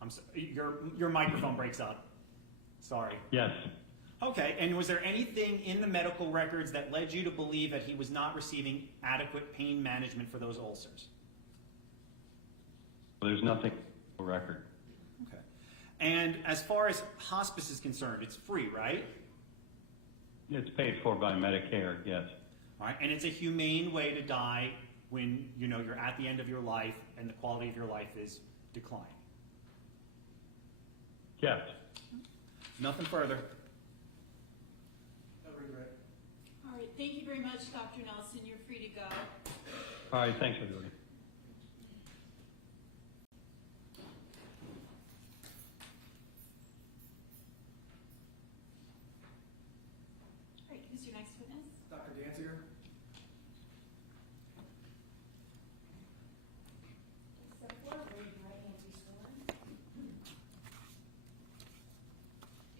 I'm sorry, your microphone breaks up. Sorry. Yes. Okay, and was there anything in the medical records that led you to believe that he was not receiving adequate pain management for those ulcers? There's nothing in the record. Okay. And as far as hospice is concerned, it's free, right? It's paid for by Medicare, yes. All right, and it's a humane way to die when you're at the end of your life and the quality of your life is declining. Yes. Nothing further. No regret. All right, thank you very much, Dr. Nelson. You're free to go. All right, thanks for doing it. All right, who's your next witness? Dr. Danziger. Step forward, raise your right hand to be sworn. Do you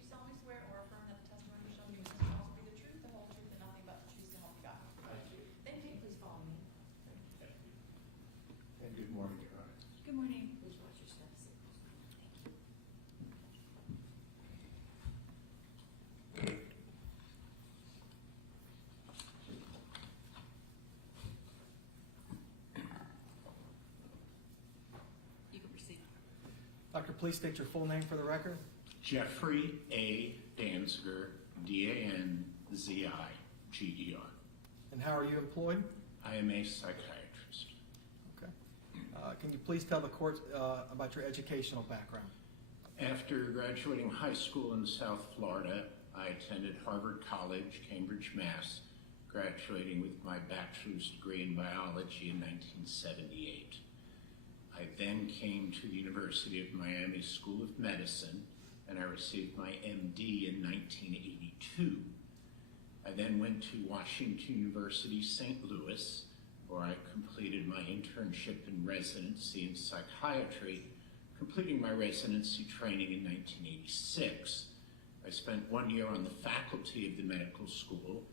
solemnly swear or affirm that the testimony you shall give in this cause will be the truth, the whole truth, and nothing but the truth, so help you God? Thank you. Then can you please follow me? And good morning, Your Honor. Good morning. Please watch your steps. Thank you. You can proceed. Doctor, please state your full name for the record. Jeffrey A. Danziger, D-A-N-Z-I-G-E-R. And how are you employed? I am a psychiatrist. Okay. Can you please tell the court about your educational background? After graduating high school in South Florida, I attended Harvard College, Cambridge, Mass., graduating with my bachelor's degree in biology in 1978. I then came to the University of Miami School of Medicine, and I received my MD in 1982. I then went to Washington University, St. Louis, where I completed my internship internship and residency in psychiatry, completing my residency training in 1986. I spent 1 year on the faculty of the medical school,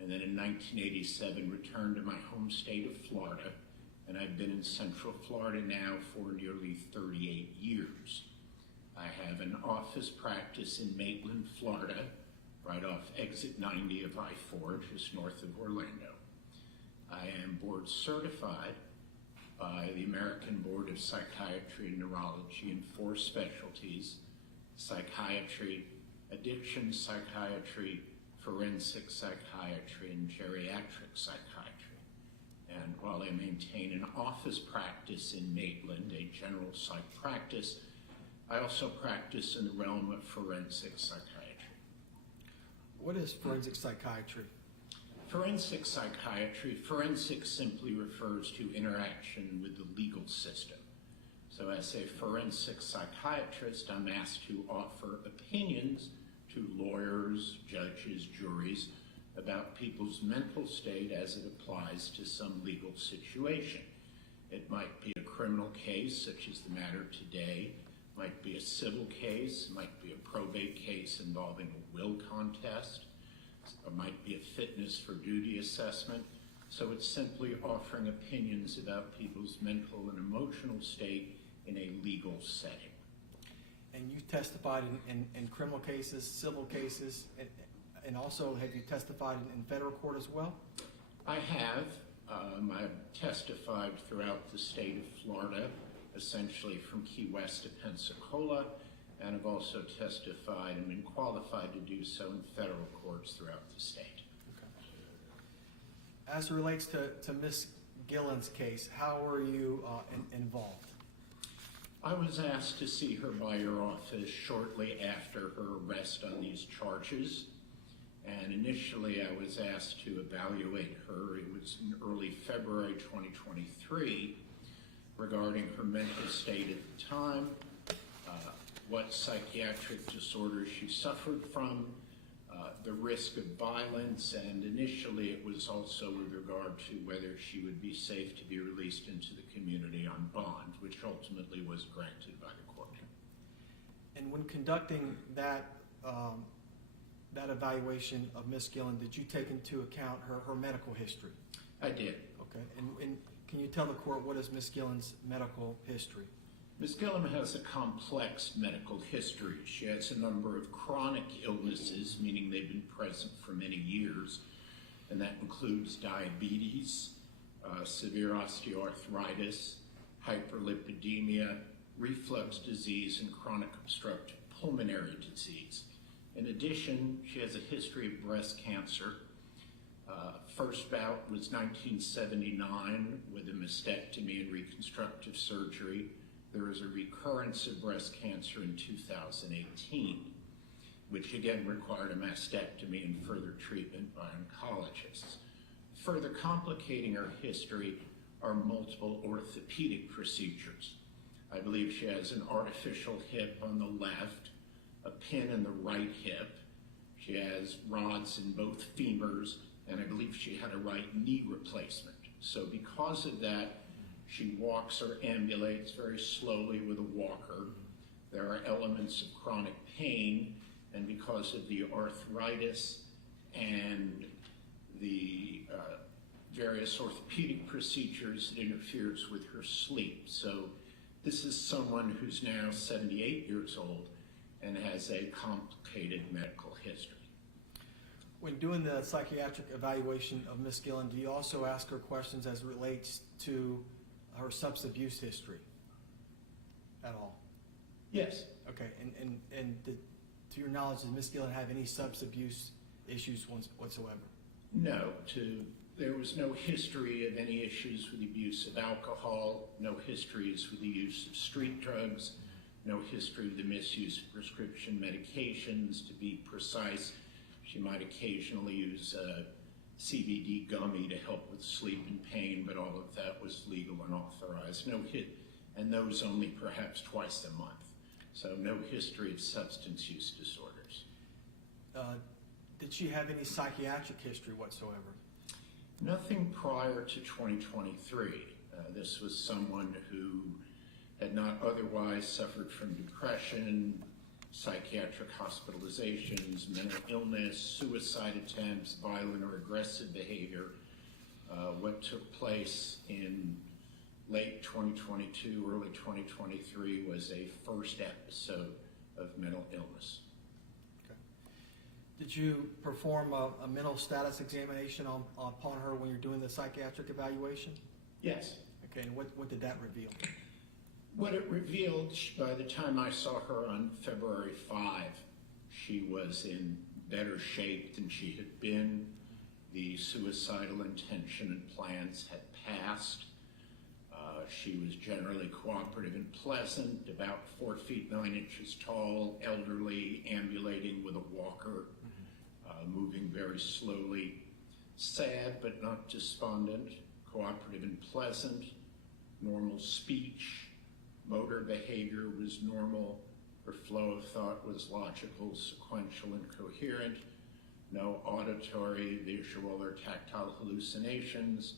and then in 1987 returned to my home state of Florida, and I've been in Central Florida now for nearly 38 years. I have an office practice in Maitland, Florida, right off exit 90 of I-4, just north of Orlando. I am board certified by the American Board of Psychiatry and Neurology in 4 specialties: psychiatry, addiction psychiatry, forensic psychiatry, and geriatric psychiatry. And while I maintain an office practice in Maitland, a general psych practice, I also practice in the realm of forensic psychiatry. What is forensic psychiatry? Forensic psychiatry, forensic simply refers to interaction with the legal system. So as a forensic psychiatrist, I'm asked to offer opinions to lawyers, judges, juries about people's mental state as it applies to some legal situation. It might be a criminal case, such as the matter today, might be a civil case, might be a probate case involving a will contest, or might be a fitness for duty assessment. So it's simply offering opinions about people's mental and emotional state in a legal setting. And you testified in criminal cases, civil cases, and also have you testified in federal court as well? I have. I've testified throughout the state of Florida, essentially from Key West to Pensacola, and have also testified and been qualified to do so in federal courts throughout the state. As it relates to Ms. Gilland's case, how were you involved? I was asked to see her by your office shortly after her arrest on these charges. And initially I was asked to evaluate her. It was in early February 2023 regarding her mental state at the time, what psychiatric disorders she suffered from, the risk of violence, and initially it was also with regard to whether she would be safe to be released into the community on bond, which ultimately was granted by the court. And when conducting that evaluation of Ms. Gilland, did you take into account her medical history? I did. Okay. And can you tell the court what is Ms. Gilland's medical history? Ms. Gilland has a complex medical history. She has a number of chronic illnesses, meaning they've been present for many years, and that includes diabetes, severe osteoarthritis, hyperlipidemia, reflux disease, and chronic obstructive pulmonary disease. In addition, she has a history of breast cancer. First bout was 1979 with a mastectomy and reconstructive surgery. There was a recurrence of breast cancer in 2018, which again required a mastectomy and further treatment by oncologists. Further complicating her history are multiple orthopedic procedures. I believe she has an artificial hip on the left, a pin in the right hip. She has rods in both femurs, and I believe she had a right knee replacement. So because of that, she walks or ambulates very slowly with a walker. There are elements of chronic pain, and because of the arthritis and the various orthopedic procedures, it interferes with her sleep. So this is someone who's now 78 years old and has a complicated medical history. When doing the psychiatric evaluation of Ms. Gilland, do you also ask her questions as it relates to her substance abuse history at all? Yes. Okay, and to your knowledge, does Ms. Gilland have any substance abuse issues whatsoever? No. There was no history of any issues with the abuse of alcohol, no histories with the use of street drugs, no history of the misuse of prescription medications. To be precise, she might occasionally use a CBD gummy to help with sleep and pain, but all of that was legal and authorized. No hit, and those only perhaps twice a month. So no history of substance use disorders. Did she have any psychiatric history whatsoever? Nothing prior to 2023. This was someone who had not otherwise suffered from depression, psychiatric hospitalizations, mental illness, suicide attempts, violent or aggressive behavior. What took place in late 2022, early 2023 was a first episode of mental illness. Okay. Did you perform a mental status examination upon her when you're doing the psychiatric evaluation? Yes. Okay, and what did that reveal? What it revealed, by the time I saw her on February 5, she was in better shape than she had been. The suicidal intention and plans had passed. She was generally cooperative and pleasant, about 4 feet 9 inches tall, elderly, ambulating with a walker, moving very slowly, sad but not despondent, cooperative and pleasant, normal speech, motor behavior was normal, her flow of thought was logical, sequential, and coherent, no auditory, visual, or tactile hallucinations,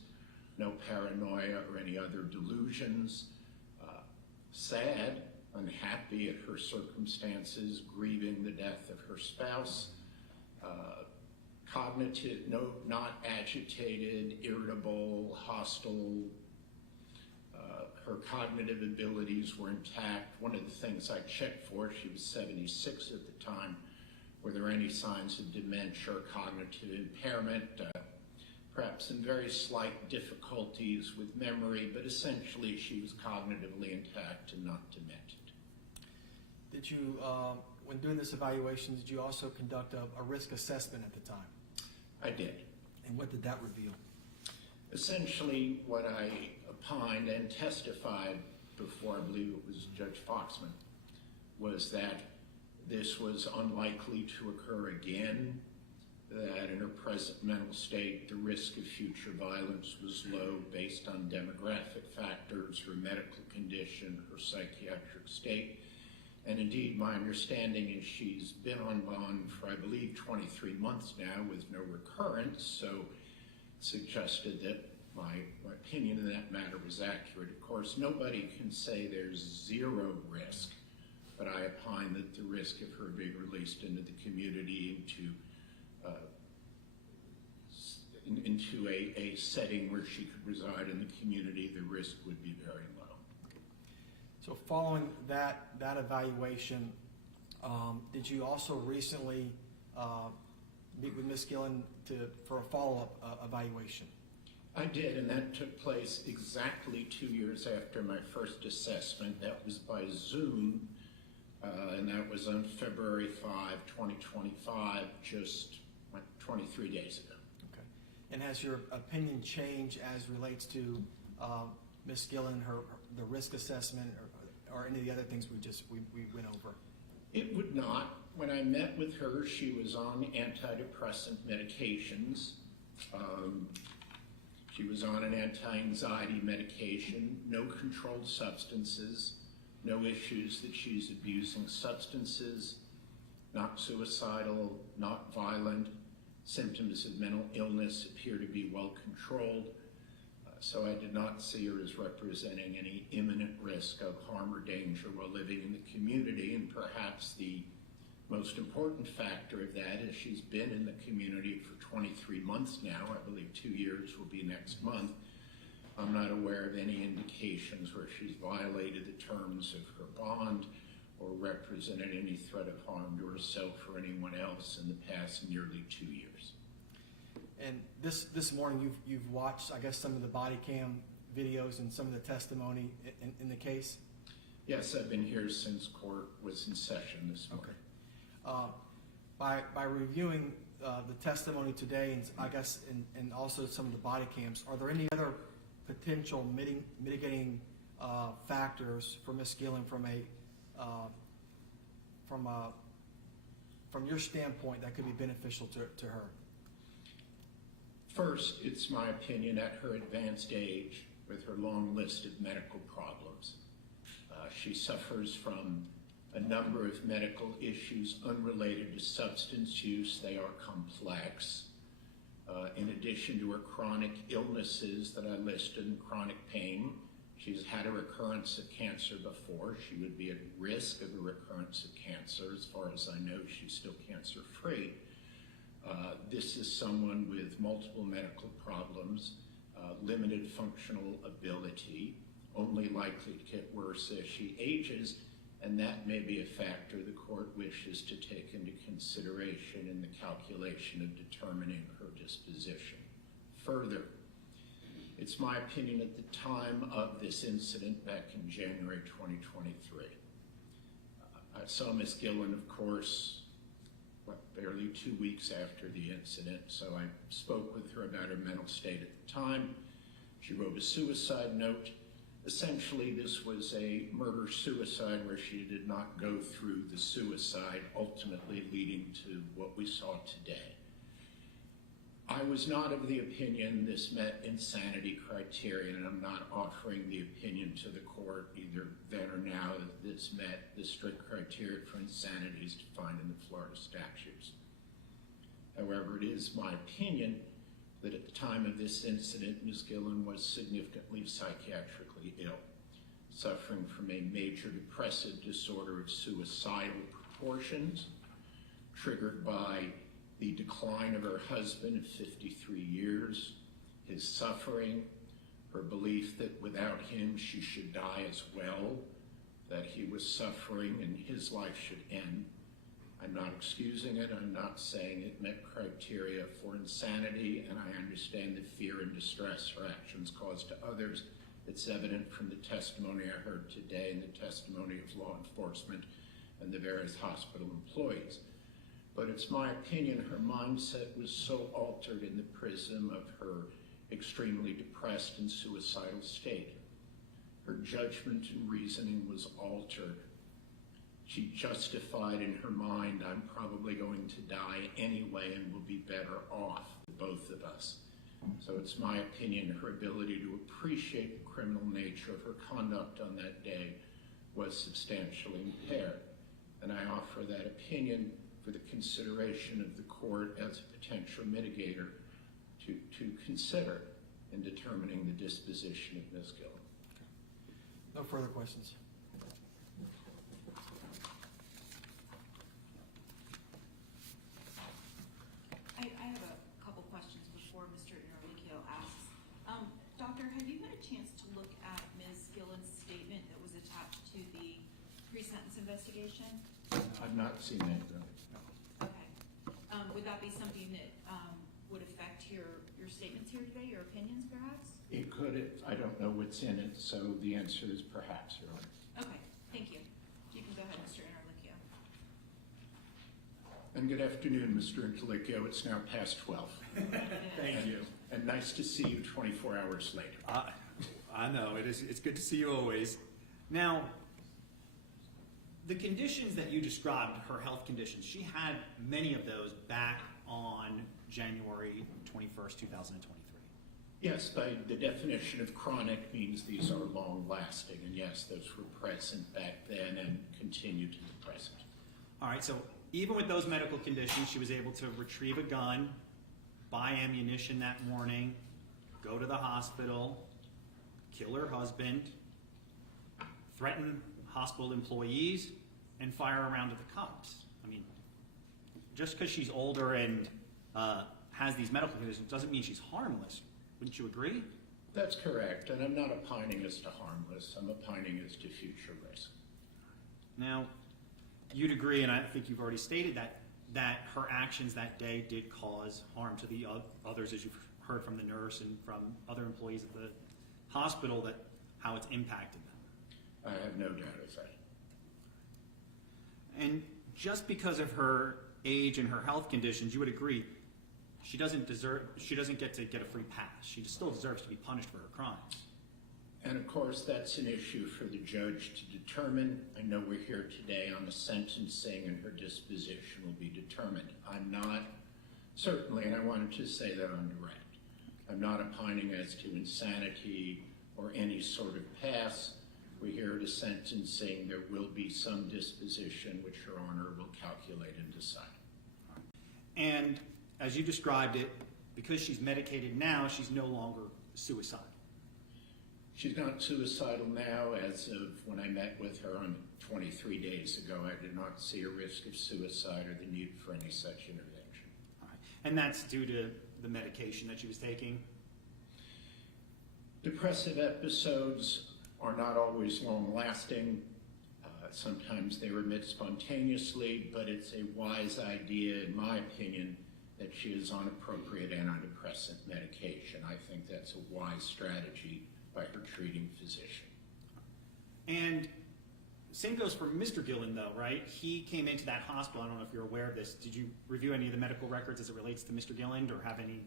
no paranoia or any other delusions, sad, unhappy at her circumstances, grieving the death of her spouse, cognitive, not agitated, irritable, hostile. Her cognitive abilities were intact. One of the things I checked for, she was 76 at the time, were there any signs of dementia or cognitive impairment? Perhaps some very slight difficulties with memory, but essentially she was cognitively intact and not demented. Did you, when doing this evaluation, did you also conduct a risk assessment at the time? I did. And what did that reveal? Essentially what I opined and testified before, I believe it was Judge Foxman, was that this was unlikely to occur again, that in her present mental state, the risk of future violence was low based on demographic factors, her medical condition, her psychiatric state. And indeed, my understanding is she's been on bond for, I believe, 23 months now with no recurrence, so suggested that my opinion in that matter was accurate. Of course, nobody can say there's zero risk, but I opine that the risk of her being released into the community, into a setting where she could reside in the community, the risk would be very low. So following that evaluation, did you also recently meet with Ms. Gilland for a follow-up evaluation? I did, and that took place exactly 2 years after my first assessment. That was by Zoom, and that was on February 5, 2025, just 23 days ago. Okay. And has your opinion changed as relates to Ms. Gilland, the risk assessment, or any of the other things we went over? It would not. When I met with her, she was on antidepressant medications. She was on an anti-anxiety medication, no controlled substances, no issues that she's abusing substances, not suicidal, not violent. Symptoms of mental illness appear to be well controlled. So I did not see her as representing any imminent risk of harm or danger while living in the community. And perhaps the most important factor of that is she's been in the community for 23 months now. I believe 2 years will be next month. I'm not aware of any indications where she's violated the terms of her bond or represented any threat of harm to herself or anyone else in the past nearly 2 years. And this morning you've watched, I guess, some of the body cam videos and some of the testimony in the case? Yes, I've been here since court was in session this morning. Okay. By reviewing the testimony today, and I guess, and also some of the body cams, are there any other potential mitigating factors for Ms. Gilland from your standpoint that could be beneficial to her? First, it's my opinion at her advanced age, with her long list of medical problems, she suffers from a number of medical issues unrelated to substance use. They are complex. In addition to her chronic illnesses that I listed and chronic pain, she's had a recurrence of cancer before. She would be at risk of a recurrence of cancer. As far as I know, she's still cancer-free. This is someone with multiple medical problems, limited functional ability, only likely to get worse as she ages, and that may be a factor the court wishes to take into consideration in the calculation of determining her disposition. Further, it's my opinion at the time of this incident back in January 2023. I saw Ms. Gilland, of course, barely 2 weeks after the incident, so I spoke with her about her mental state at the time. She wrote a suicide note. Essentially, this was a murder-suicide where she did not go through the suicide, ultimately leading to what we saw today. I was not of the opinion this met insanity criteria, and I'm not offering the opinion to the court either then or now that this met the strict criteria for insanity as defined in the Florida statutes. However, it is my opinion that at the time of this incident, Ms. Gilland was significantly psychiatrically ill, suffering from a major depressive disorder of suicidal proportions, triggered by the decline of her husband of 53 years, his suffering, her belief that without him she should die as well, that he was suffering and his life should end. I'm not excusing it, I'm not saying it met criteria for insanity, and I understand the fear and distress her actions caused to others. It's evident from the testimony I heard today and the testimony of law enforcement and the various hospital employees. But it's my opinion her mindset was so altered in the prism of her extremely depressed and suicidal state. Her judgment and reasoning was altered. She justified in her mind, I'm probably going to die anyway and will be better off, both of us. So it's my opinion her ability to appreciate the criminal nature of her conduct on that day was substantially impaired. And I offer that opinion for the consideration of the court as a potential mitigator to consider in determining the disposition of Ms. Gilland. No further questions. I have a couple questions before Mr. Enriquez asks. Doctor, have you had a chance to look at Ms. Gilland's statement that was attached to the pre-sentence investigation? I've not seen that, though. Okay. Would that be something that would affect your statements here today, your opinions perhaps? It could. I don't know what's in it, so the answer is perhaps, Your Honor. Okay, thank you. You can go ahead, Mr. Enriquez. And good afternoon, Mr. Intellicchio. It's now past 12. Thank you. And nice to see you 24 hours later. I know, it's good to see you always. Now, the conditions that you described, her health conditions, she had many of those back on January 21st, 2023. Yes, by the definition of chronic means these are long-lasting, and yes, those were present back then and continue to be present. All right, so even with those medical conditions, she was able to retrieve a gun, buy ammunition that morning, go to the hospital, kill her husband, threaten hospital employees, and fire a round at the cops. I mean, just because she's older and has these medical conditions doesn't mean she's harmless. Wouldn't you agree? That's correct, and I'm not opining as to harmless. I'm opining as to future risk. Now, you'd agree, and I think you've already stated that her actions that day did cause harm to the others, as you've heard from the nurse and from other employees at the hospital, that how it's impacted them. I have no doubt of that. And just because of her age and her health conditions, you would agree she doesn't get to get a free pass. She still deserves to be punished for her crimes. And of course, that's an issue for the judge to determine. I know we're here today on the sentencing, and her disposition will be determined. I'm not, certainly, and I wanted to say that on direct, I'm not opining as to insanity or any sort of pass. We're here to sentencing. There will be some disposition which Your Honor will calculate and decide. And as you described it, because she's medicated now, she's no longer suicidal. She's not suicidal now. As of when I met with her on 23 days ago, I did not see a risk of suicide or the need for any such intervention. All right. And that's due to the medication that she was taking? Depressive episodes are not always long-lasting. Sometimes they remit spontaneously, but it's a wise idea, in my opinion, that she is on appropriate antidepressant medication. I think that's a wise strategy by her treating physician. And same goes for Mr. Gilland, though, right? He came into that hospital. I don't know if you're aware of this. Did you review any of the medical records as it relates to Mr. Gilland or have any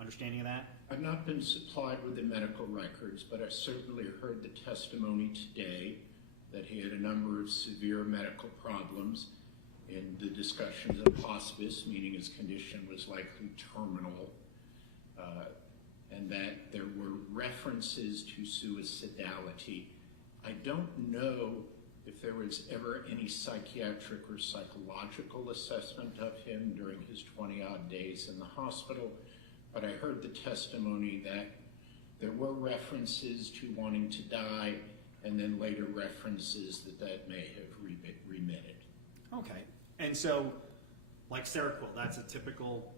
understanding of that? I've not been supplied with the medical records, but I certainly heard the testimony today that he had a number of severe medical problems in the discussions of hospice, meaning his condition was likely terminal, and that there were references to suicidality. I don't know if there was ever any psychiatric or psychological assessment of him during his 20-odd days in the hospital, but I heard the testimony that there were references to wanting to die, and then later references that may have remitted. Okay. And so, like Seroquel, that's a typical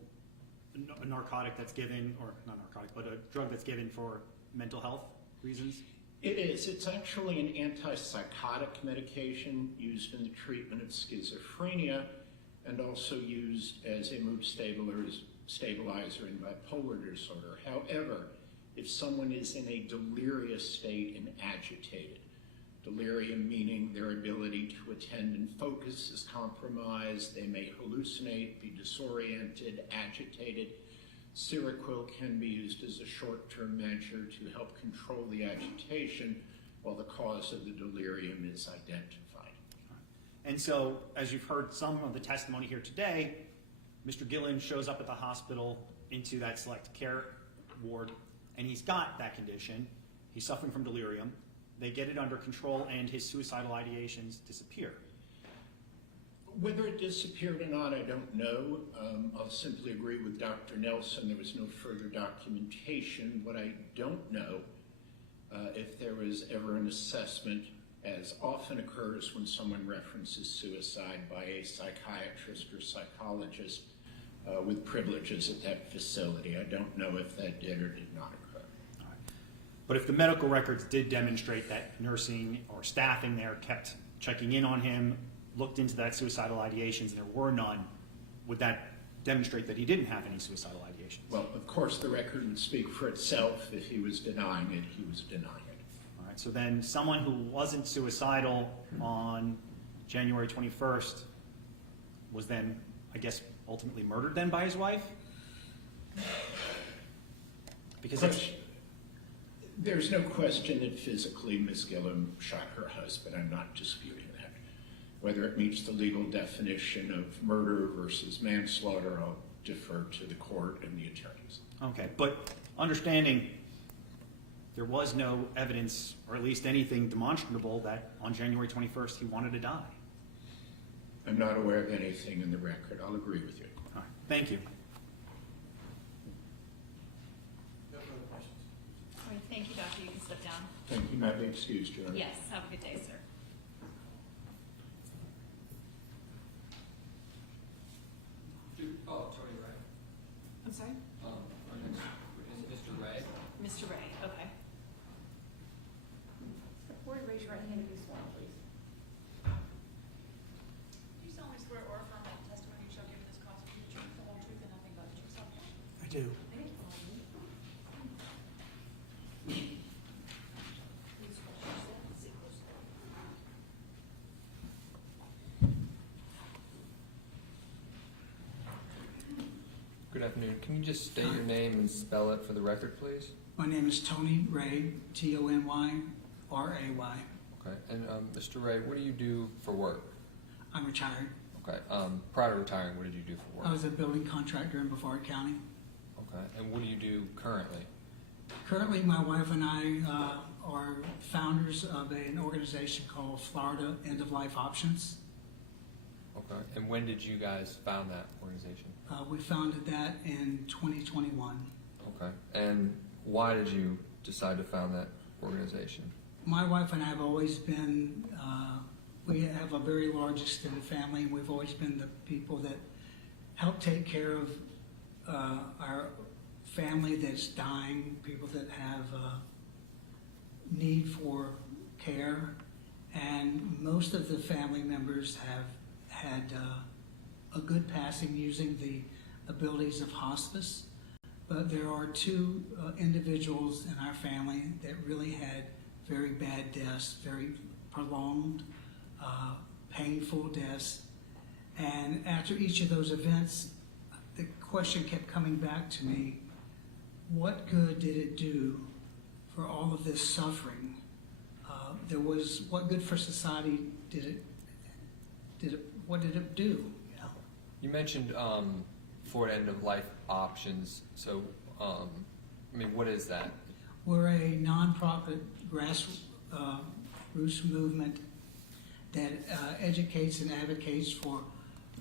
narcotic that's given, or not narcotic, but a drug that's given for mental health reasons? It is. It's actually an antipsychotic medication used in the treatment of schizophrenia and also used as a mood stabilizer in bipolar disorder. However, if someone is in a delirious state and agitated, delirium meaning their ability to attend and focus is compromised, they may hallucinate, be disoriented, agitated. Seroquel can be used as a short-term measure to help control the agitation while the cause of the delirium is identified. And so, as you've heard some of the testimony here today, Mr. Gilland shows up at the hospital into that select care ward, and he's got that condition. He's suffering from delirium. They get it under control, and his suicidal ideations disappear. Whether it disappeared or not, I don't know. I'll simply agree with Dr. Nelson. There was no further documentation. What I don't know, if there was ever an assessment, as often occurs when someone references suicide by a psychiatrist or psychologist with privileges at that facility. I don't know if that did or did not occur. All right. But if the medical records did demonstrate that nursing or staffing there kept checking in on him, looked into that suicidal ideations, and there were none, would that demonstrate that he didn't have any suicidal ideations? Well, of course, the record would speak for itself. If he was denying it, he was denying it. All right, so then someone who wasn't suicidal on January 21st was then, I guess, ultimately murdered then by his wife? Because there's no question that physically Ms. Gilland shot her husband. I'm not disputing that. Whether it meets the legal definition of murder versus manslaughter, I'll defer to the court and the attorneys. Okay, but understanding there was no evidence, or at least anything demonstrable, that on January 21st he wanted to die. I'm not aware of anything in the record. I'll agree with you. All right, thank you. No further questions. All right, thank you, doctor. You can step down. Thank you. May I be excused, Your Honor? Yes, have a good day, sir. Oh, Tony Ray. I'm sorry? Mr. Ray. Mr. Ray, okay. Before you raise your right hand and be sworn, please. Do you solemnly swear or affirm that the testimony you shall give in this cause will be the truth, the whole truth, and nothing but the truth, so help you? I do. Thank you. Good afternoon. Can you just state your name and spell it for the record, please? My name is Tony Ray, Tonyray. Okay. And Mr. Ray, what do you do for work? I'm retired. Okay. Prior to retiring, what did you do for work? I was a building contractor in Brevard County. Okay. And what do you do currently? Currently, my wife and I are founders of an organization called Florida End of Life Options. Okay. And when did you guys found that organization? We founded that in 2021. Okay. And why did you decide to found that organization? My wife and I have always been, we have a very large extended family, and we've always been the people that help take care of our family that's dying, people that have need for care, and most of the family members have had a good passing using the abilities of hospice, but there are two individuals in our family that really had very bad deaths, very prolonged, painful deaths, and after each of those events, the question kept coming back to me, what good did it do for all of this suffering? What good for society what did it do? You know? You mentioned Florida end of life options. So, I mean, what is that? We're a nonprofit grassroots movement that educates and advocates for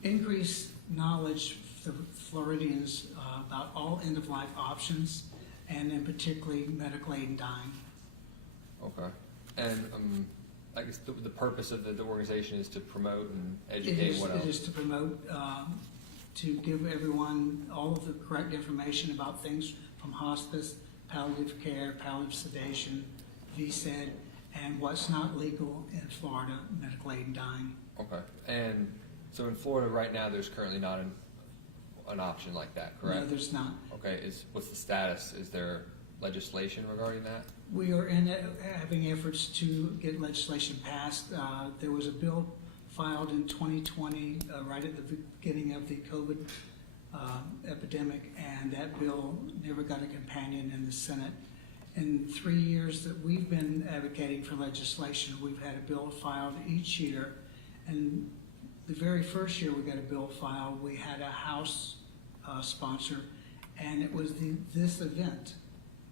increased knowledge for Floridians about all end of life options, and in particularly medical aid in dying. Okay. And I guess the purpose of the organization is to promote and educate. What else? It is to promote, to give everyone all of the correct information about things from hospice, palliative care, palliative sedation, VSED, and what's not legal in Florida, medical aid in dying. Okay. And so in Florida right now, there's currently not an option like that, correct? No, there's not. Okay. What's the status? Is there legislation regarding that? We are having efforts to get legislation passed. There was a bill filed in 2020, right at the beginning of the COVID epidemic, and that bill never got a companion in the Senate. In 3 years that we've been advocating for legislation, we've had a bill filed each year, and the very first year we got a bill filed, we had a House sponsor, and it was this event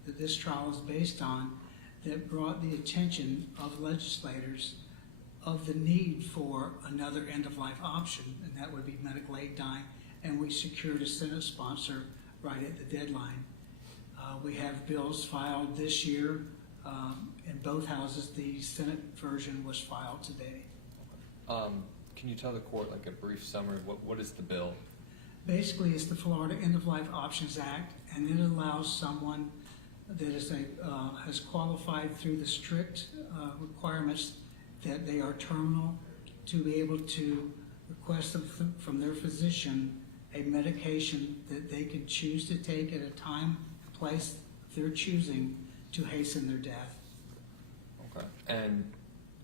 that this trial is based on that brought the attention of legislators of the need for another end-of-life option, and that would be medical aid dying, and we secured a Senate sponsor right at the deadline. We have bills filed this year in both houses. The Senate version was filed today. Can you tell the court like a brief summary of what is the bill? Basically, it's the Florida End-of-Life Options Act, and it allows someone that is has qualified through the strict requirements that they are terminal to be able to request from their physician a medication that they can choose to take at a time and place of their choosing to hasten their death. Okay. And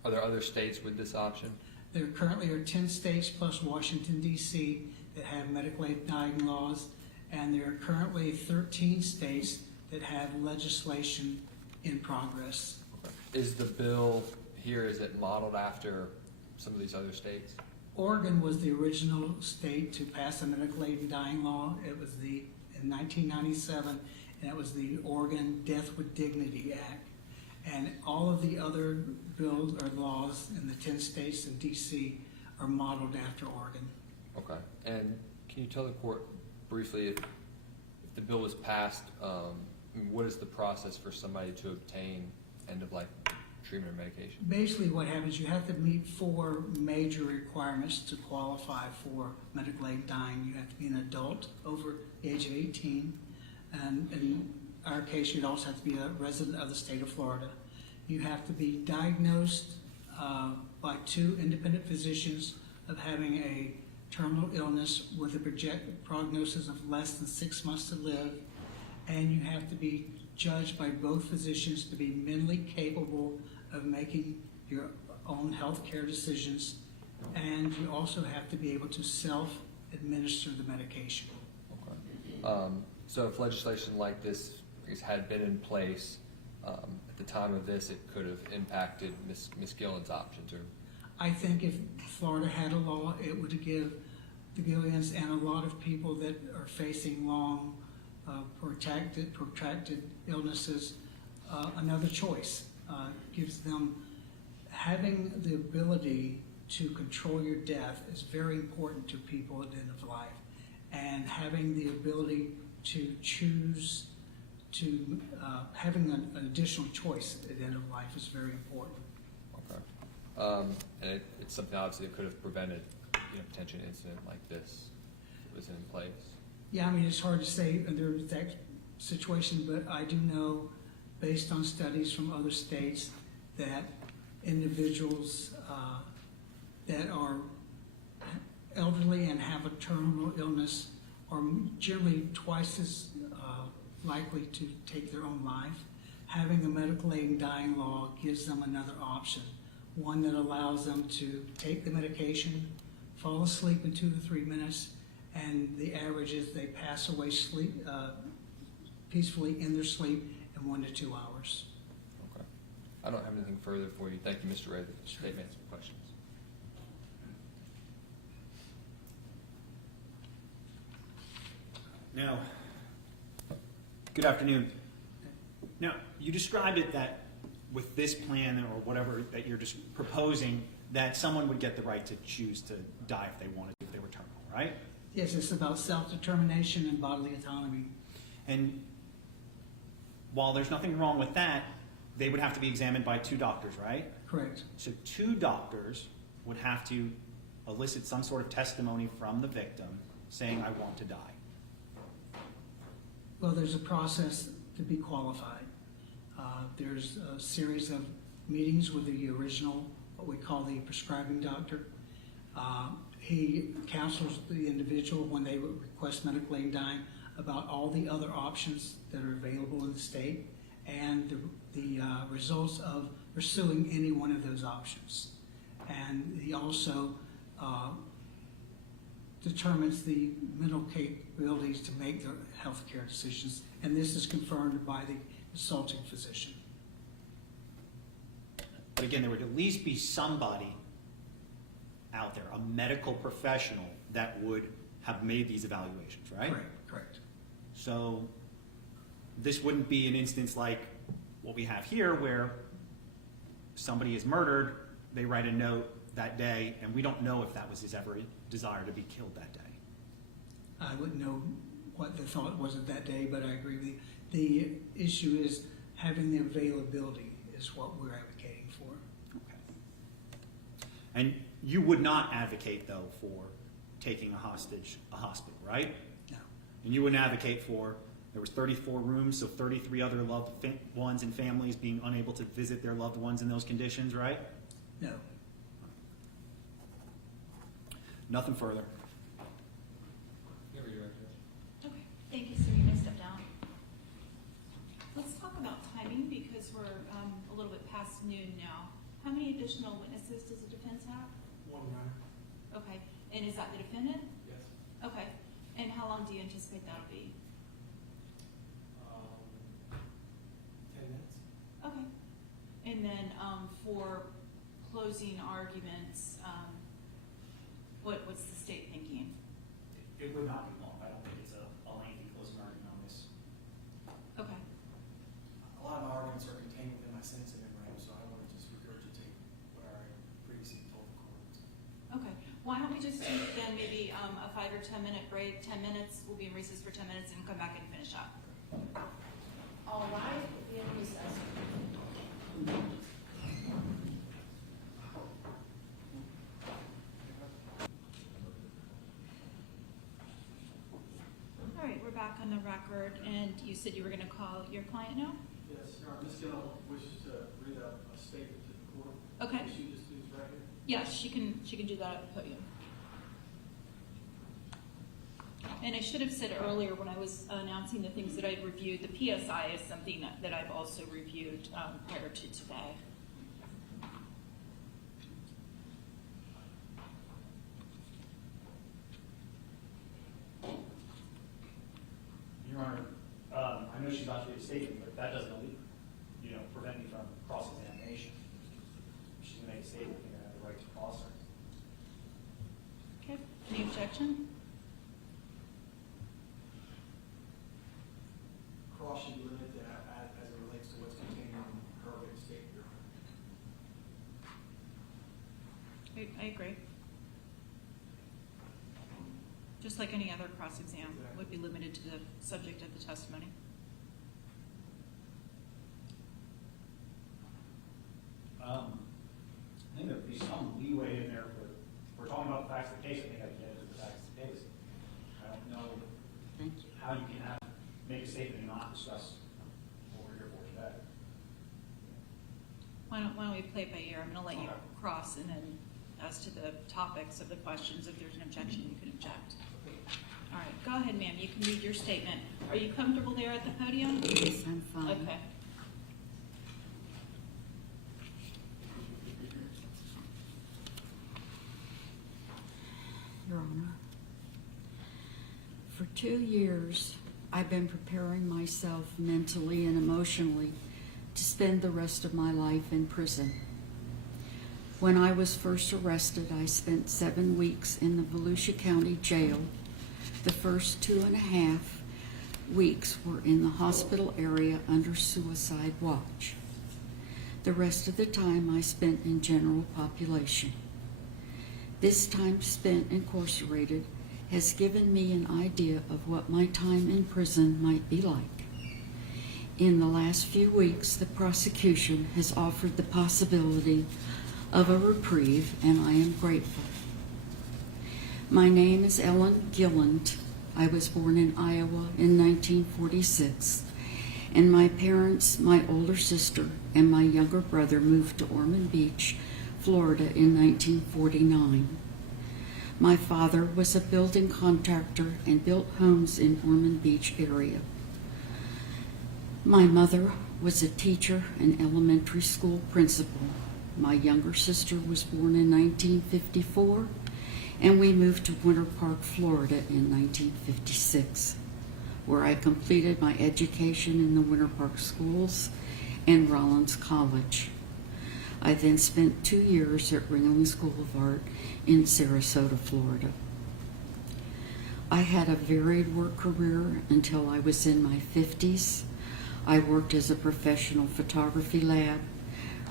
are there other states with this option? There currently are 10 states plus Washington, D.C. that have medical aid dying laws, and there are currently 13 states that have legislation in progress. Okay. Is the bill here, is it modeled after some of these other states? Oregon was the original state to pass a medical aid in dying law. It was in 1997, and it was the Oregon Death with Dignity Act. And all of the other bills or laws in the 10 states and D.C. are modeled after Oregon. Okay. And can you tell the court briefly if the bill was passed, what is the process for somebody to obtain end-of-life treatment or medication? Basically what happens, you have to meet 4 major requirements to qualify for medical aid dying. You have to be an adult over the age of 18, and in our case you'd also have to be a resident of the state of Florida. You have to be diagnosed by 2 independent physicians of having a terminal illness with a projected prognosis of less than 6 months to live, and you have to be judged by both physicians to be mentally capable of making your own health care decisions, and you also have to be able to self-administer the medication. Okay. So if legislation like this had been in place at the time of this, it could have impacted Ms. Gilland's options? Or I think if Florida had a law, it would give the Gillands and a lot of people that are facing long, protracted illnesses another choice. Gives them having the ability to control your death is very important to people at the end of life. And having the ability to choose to having an additional choice at the end of life is very important. Okay. And it's something obviously that could have prevented, potential incident like this if it was in place. Yeah, I mean, it's hard to say under that situation, but I do know, based on studies from other states, that individuals that are elderly and have a terminal illness are generally twice as likely to take their own life. Having a medical aid in dying law gives them another option, one that allows them to take the medication, fall asleep in 2 to 3 minutes, and the average is they pass away peacefully in their sleep in 1 to 2 hours. Okay. I don't have anything further for you. Thank you, Mr. Ray. They've answered questions. Now, good afternoon. Now, you described it that with this plan or whatever that you're just proposing, that someone would get the right to choose to die if they wanted to, if they were terminal, right? Yes, it's about self-determination and bodily autonomy. And while there's nothing wrong with that, they would have to be examined by 2 doctors, right? Correct. So 2 doctors would have to elicit some sort of testimony from the victim saying, I want to die. Well, there's a process to be qualified. There's a series of meetings with the original, what we call the prescribing doctor. He counsels the individual when they request medical aid in dying about all the other options that are available in the state and the results of pursuing any one of those options. And he also determines the mental capabilities to make their health care decisions, and this is confirmed by the consulting physician. But again, there would at least be somebody out there, a medical professional, that would have made these evaluations, right? Correct. So this wouldn't be an instance like what we have here where somebody is murdered, they write a note that day, and we don't know if that was his ever desire to be killed that day. I wouldn't know what the thought was at that day, but I agree with you. The issue is having the availability is what we're advocating for. Okay. And you would not advocate, though, for taking a hostage a hospital, right? No. And you wouldn't advocate for, there was 34 rooms, so 33 other loved ones and families being unable to visit their loved ones in those conditions, right? No. Nothing further. Okay, thank you, sir. You may step down. Let's talk about timing because we're a little bit past noon now. How many additional witnesses does the defense have? 1 runner. Okay, and is that the defendant? Yes. Okay, and how long do you anticipate that'll be? 10 minutes. Okay, and then for closing arguments, what's the state thinking? It would not be long. I don't think it's a lengthy closing argument on this. Okay. A lot of my arguments are contained within my sentencing memorandum, so I don't want to just regurgitate what I previously told the court. Okay, why don't we just do then maybe a 5 or 10 minute break, 10 minutes, we'll be in recess for 10 minutes and come back and finish up. All right, we have recess. All right, we're back on the record, and you said you were going to call your client now? Yes, Your Honor, Ms. Gilland wishes to read a statement to the court. Okay. Can she just do this right here? Yes, she can do that at the podium. And I should have said earlier when I was announcing the things that I'd reviewed, the PSI is something that I've also reviewed prior to today. Your Honor, I know she's about to read a statement, but that doesn't, prevent me from cross-examination. If she's going to make a statement, I'm going to have the right to cross her. Okay, any objection? Cross should be limited to as it relates to what's contained in her written statement, Your Honor. I agree. Just like any other cross-exam would be limited to the subject of the testimony. I think there'd be some leeway in there, but if we're talking about the facts of the case, I think I get it, the facts of the case. I don't know how you can make a statement and not discuss what we're here for today. Why don't we play it by ear? I'm gonna let you cross, and then as to the topics of the questions, if there's an objection, you can object. All right, go ahead, ma'am, you can read your statement. Are you comfortable there at the podium? Yes, I'm fine. Okay. Your Honor, for 2 years, I've been preparing myself mentally and emotionally to spend the rest of my life in prison. When I was first arrested, I spent 7 weeks in the Volusia County Jail. The first 2.5 weeks were in the hospital area under suicide watch. The rest of the time I spent in general population. This time spent incarcerated has given me an idea of what my time in prison might be like. In the last few weeks, the prosecution has offered the possibility of a reprieve, and I am grateful. My name is Ellen Gilland. I was born in Iowa in 1946, and my parents, my older sister, and my younger brother moved to Ormond Beach, Florida in 1949. My father was a building contractor and built homes in Ormond Beach area. My mother was a teacher and elementary school principal. My younger sister was born in 1954, and we moved to Winter Park, Florida in 1956, where I completed my education in the Winter Park schools and Rollins College. I then spent 2 years at Ringling School of Art in Sarasota, Florida. I had a varied work career until I was in my 50s. I worked as a professional photography lab,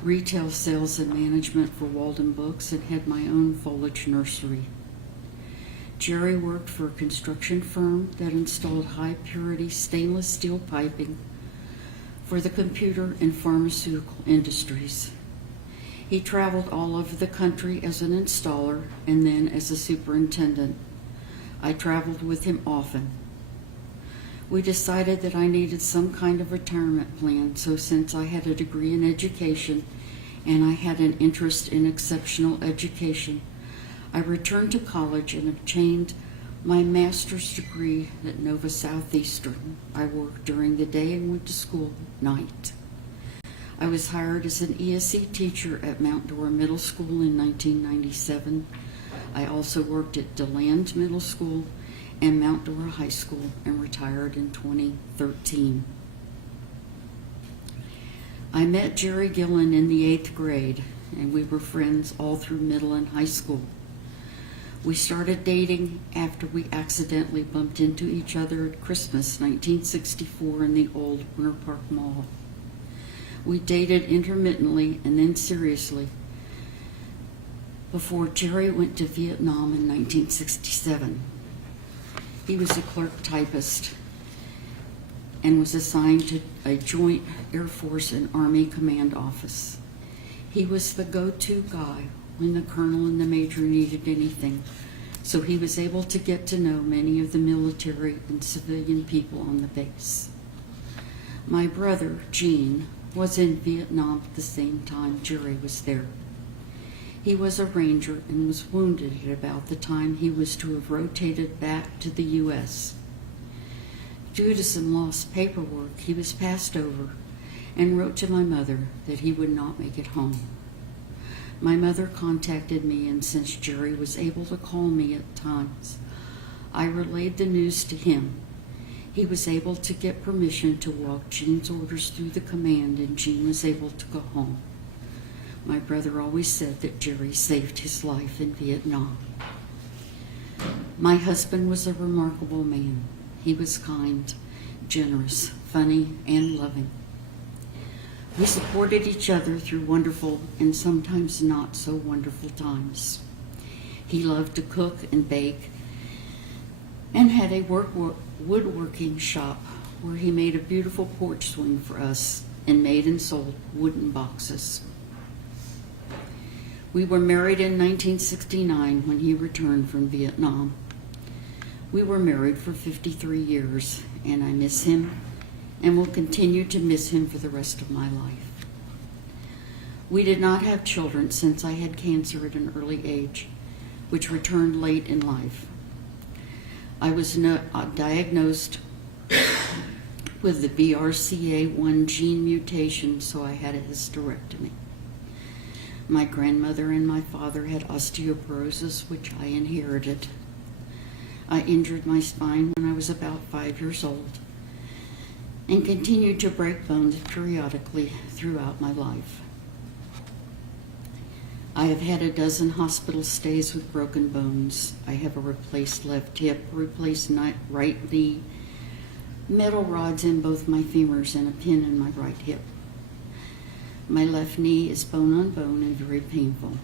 retail sales and management for Walden Books, and had my own foliage nursery. Jerry worked for a construction firm that installed high-purity stainless steel piping for the computer and pharmaceutical industries. He traveled all over the country as an installer and then as a superintendent. I traveled with him often. We decided that I needed some kind of retirement plan, so since I had a degree in education and I had an interest in exceptional education, I returned to college and obtained my master's degree at Nova Southeastern. I worked during the day and went to school at night. I was hired as an ESE teacher at Mount Dora Middle School in 1997. I also worked at DeLand Middle School and Mount Dora High School and retired in 2013. I met Jerry Gilland in the 8th grade, and we were friends all through middle and high school. We started dating after we accidentally bumped into each other at Christmas 1964 in the old Winter Park Mall. We dated intermittently and then seriously before Jerry went to Vietnam in 1967. He was a clerk typist and was assigned to a joint Air Force and Army command office. He was the go-to guy when the colonel and the major needed anything, so he was able to get to know many of the military and civilian people on the base. My brother, Gene, was in Vietnam at the same time Jerry was there. He was a Ranger and was wounded at about the time he was to have rotated back to the U.S. Due to some lost paperwork, he was passed over and wrote to my mother that he would not make it home. My mother contacted me, and since Jerry was able to call me at times, I relayed the news to him. He was able to get permission to walk Gene's orders through the command, and Gene was able to go home. My brother always said that Jerry saved his life in Vietnam. My husband was a remarkable man. He was kind, generous, funny, and loving. We supported each other through wonderful and sometimes not so wonderful times. He loved to cook and bake and had a woodworking shop where he made a beautiful porch swing for us and made and sold wooden boxes. We were married in 1969 when he returned from Vietnam. We were married for 53 years, and I miss him and will continue to miss him for the rest of my life. We did not have children since I had cancer at an early age, which returned late in life. I was diagnosed with the BRCA1 gene mutation, so I had a hysterectomy. My grandmother and my father had osteoporosis, which I inherited. I injured my spine when I was about 5 years old and continued to break bones periodically throughout my life. I have had a dozen hospital stays with broken bones. I have a replaced left hip, replaced right knee, metal rods in both my femurs, and a pin in my right hip. My left knee is bone on bone and very painful.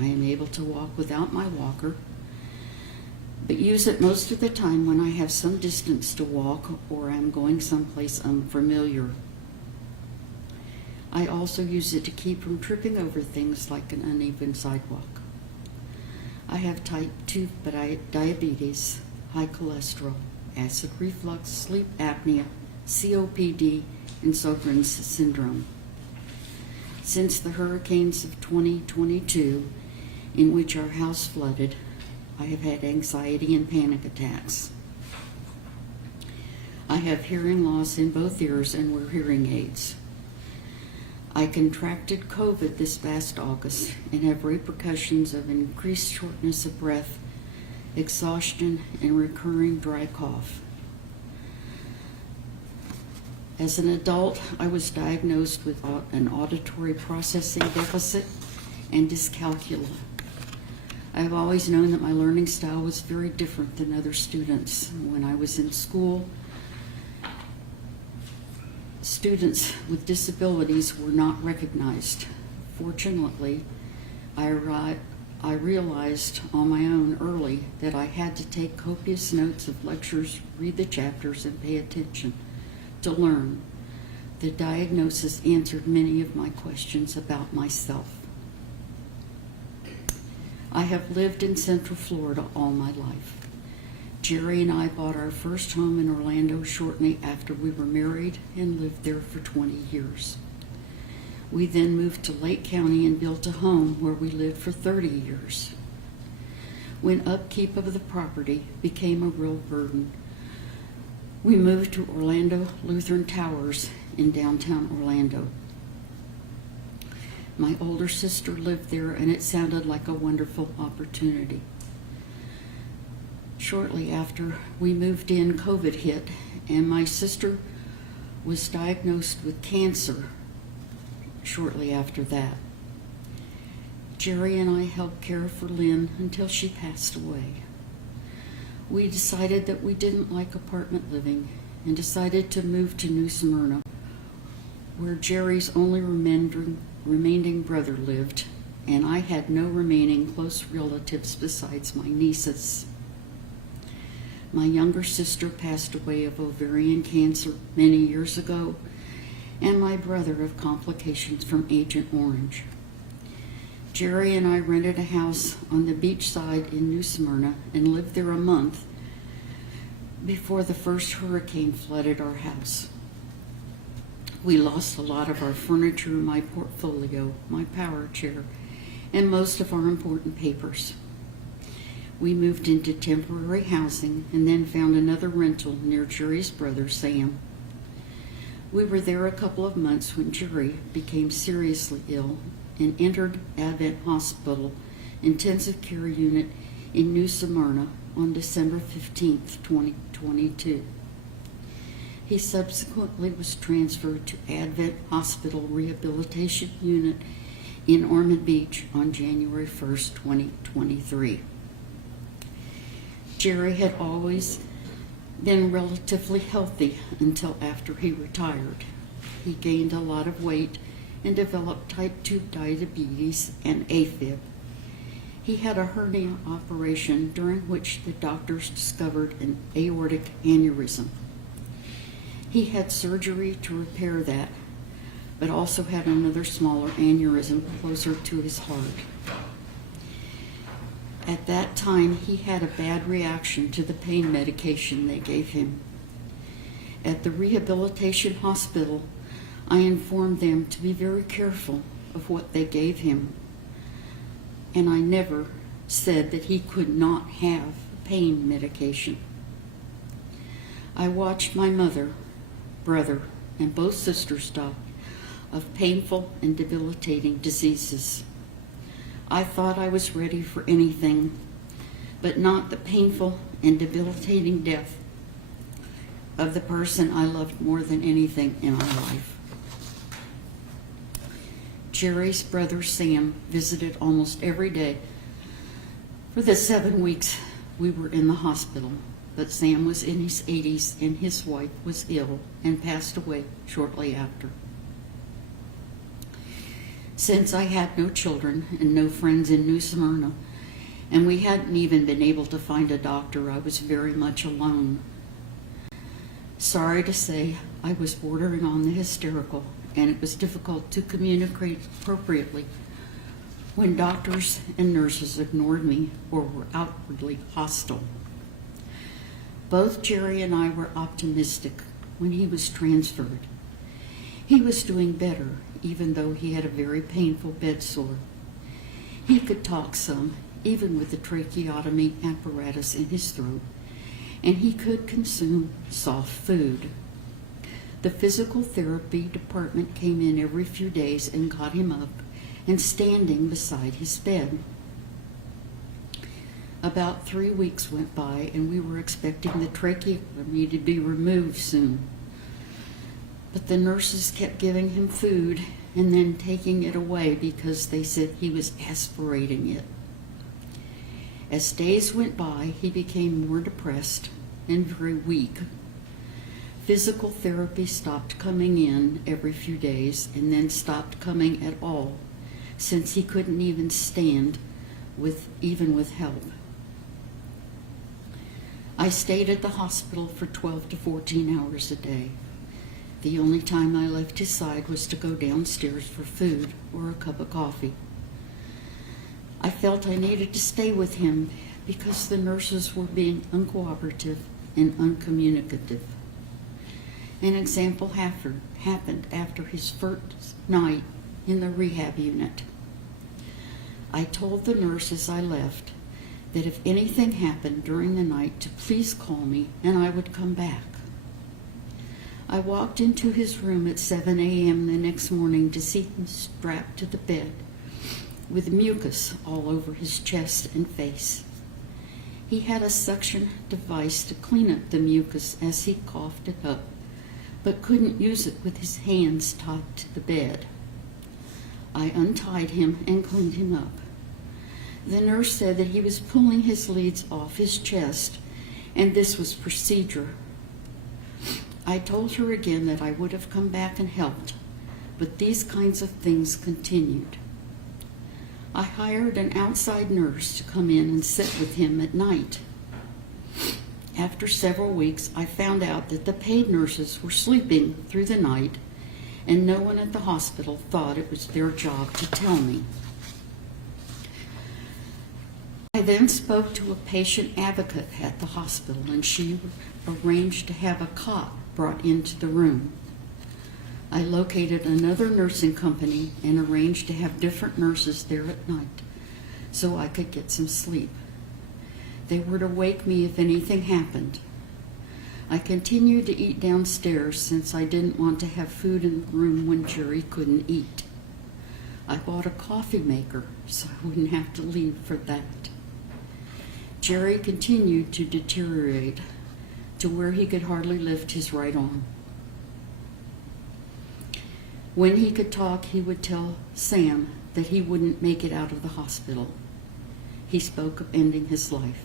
I am able to walk without my walker, but use it most of the time when I have some distance to walk or I'm going someplace unfamiliar. I also use it to keep from tripping over things like an uneven sidewalk. I have type 2 diabetes, high cholesterol, acid reflux, sleep apnea, COPD, and Sjogren's syndrome. Since the hurricanes of 2022, in which our house flooded, I have had anxiety and panic attacks. I have hearing loss in both ears and wear hearing aids. I contracted COVID this past August and have repercussions of increased shortness of breath, exhaustion, and recurring dry cough. As an adult, I was diagnosed with an auditory processing deficit and dyscalculia. I have always known that my learning style was very different than other students. When I was in school, students with disabilities were not recognized. Fortunately, I realized on my own early that I had to take copious notes of lectures, read the chapters, and pay attention to learn. The diagnosis answered many of my questions about myself. I have lived in Central Florida all my life. Jerry and I bought our first home in Orlando shortly after we were married and lived there for 20 years. We then moved to Lake County and built a home where we lived for 30 years. When upkeep of the property became a real burden, we moved to Orlando Lutheran Towers in downtown Orlando. My older sister lived there, and it sounded like a wonderful opportunity. Shortly after we moved in, COVID hit, and my sister was diagnosed with cancer shortly after that. Jerry and I helped care for Lynn until she passed away. We decided that we didn't like apartment living and decided to move to New Smyrna, where Jerry's only remaining brother lived, and I had no remaining close relatives besides my nieces. My younger sister passed away of ovarian cancer many years ago, and my brother of complications from Agent Orange. Jerry and I rented a house on the beach side in New Smyrna and lived there a month before the first hurricane flooded our house. We lost a lot of our furniture, my portfolio, my power chair, and most of our important papers. We moved into temporary housing and then found another rental near Jerry's brother, Sam. We were there a couple of months when Jerry became seriously ill and entered Advent Hospital Intensive Care Unit in New Smyrna on December 15th, 2022. He subsequently was transferred to Advent Hospital Rehabilitation Unit in Ormond Beach on January 1st, 2023. Jerry had always been relatively healthy until after he retired. He gained a lot of weight and developed type 2 diabetes and AFib. He had a hernia operation during which the doctors discovered an aortic aneurysm. He had surgery to repair that, but also had another smaller aneurysm closer to his heart. At that time, he had a bad reaction to the pain medication they gave him. At the rehabilitation hospital, I informed them to be very careful of what they gave him, and I never said that he could not have pain medication. I watched my mother, brother, and both sisters die of painful and debilitating diseases. I thought I was ready for anything, but not the painful and debilitating death of the person I loved more than anything in my life. Jerry's brother Sam visited almost every day for the 7 weeks we were in the hospital, but Sam was in his 80s and his wife was ill and passed away shortly after. Since I had no children and no friends in New Smyrna, and we hadn't even been able to find a doctor, I was very much alone. Sorry to say, I was bordering on the hysterical, and it was difficult to communicate appropriately when doctors and nurses ignored me or were outwardly hostile. Both Jerry and I were optimistic when he was transferred. He was doing better, even though he had a very painful bed sore. He could talk some, even with the tracheotomy apparatus in his throat, and he could consume soft food. The physical therapy department came in every few days and got him up and standing beside his bed. About 3 weeks went by, and we were expecting the tracheotomy to be removed soon. But the nurses kept giving him food and then taking it away because they said he was aspirating it. As days went by, he became more depressed and very weak. Physical therapy stopped coming in every few days and then stopped coming at all, since he couldn't even stand even with help. I stayed at the hospital for 12 to 14 hours a day. The only time I left his side was to go downstairs for food or a cup of coffee. I felt I needed to stay with him because the nurses were being uncooperative and uncommunicative. An example happened after his first night in the rehab unit. I told the nurse as I left that if anything happened during the night to please call me and I would come back. I walked into his room at 7 a.m. the next morning to see him strapped to the bed with mucus all over his chest and face. He had a suction device to clean up the mucus as he coughed it up, but couldn't use it with his hands tied to the bed. I untied him and cleaned him up. The nurse said that he was pulling his leads off his chest, and this was procedure. I told her again that I would have come back and helped, but these kinds of things continued. I hired an outside nurse to come in and sit with him at night. After several weeks, I found out that the paid nurses were sleeping through the night, and no one at the hospital thought it was their job to tell me. I then spoke to a patient advocate at the hospital, and she arranged to have a cot brought into the room. I located another nursing company and arranged to have different nurses there at night so I could get some sleep. They were to wake me if anything happened. I continued to eat downstairs since I didn't want to have food in the room when Jerry couldn't eat. I bought a coffee maker so I wouldn't have to leave for that. Jerry continued to deteriorate to where he could hardly lift his right arm. When he could talk, he would tell Sam that he wouldn't make it out of the hospital. He spoke of ending his life.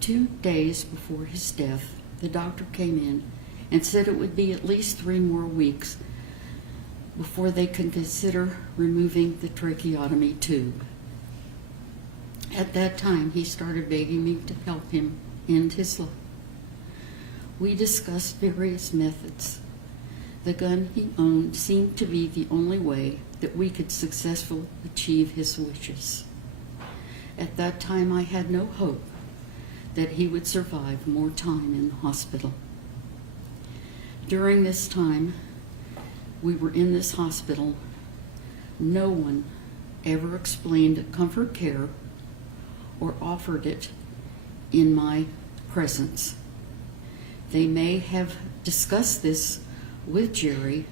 2 days before his death, the doctor came in and said it would be at least 3 more weeks before they can consider removing the tracheotomy tube. At that time, he started begging me to help him end his life. We discussed various methods. The gun he owned seemed to be the only way that we could successfully achieve his wishes. At that time, I had no hope that he would survive more time in the hospital. During this time we were in this hospital, no one ever explained comfort care or offered it in my presence. They may have discussed this with Jerry,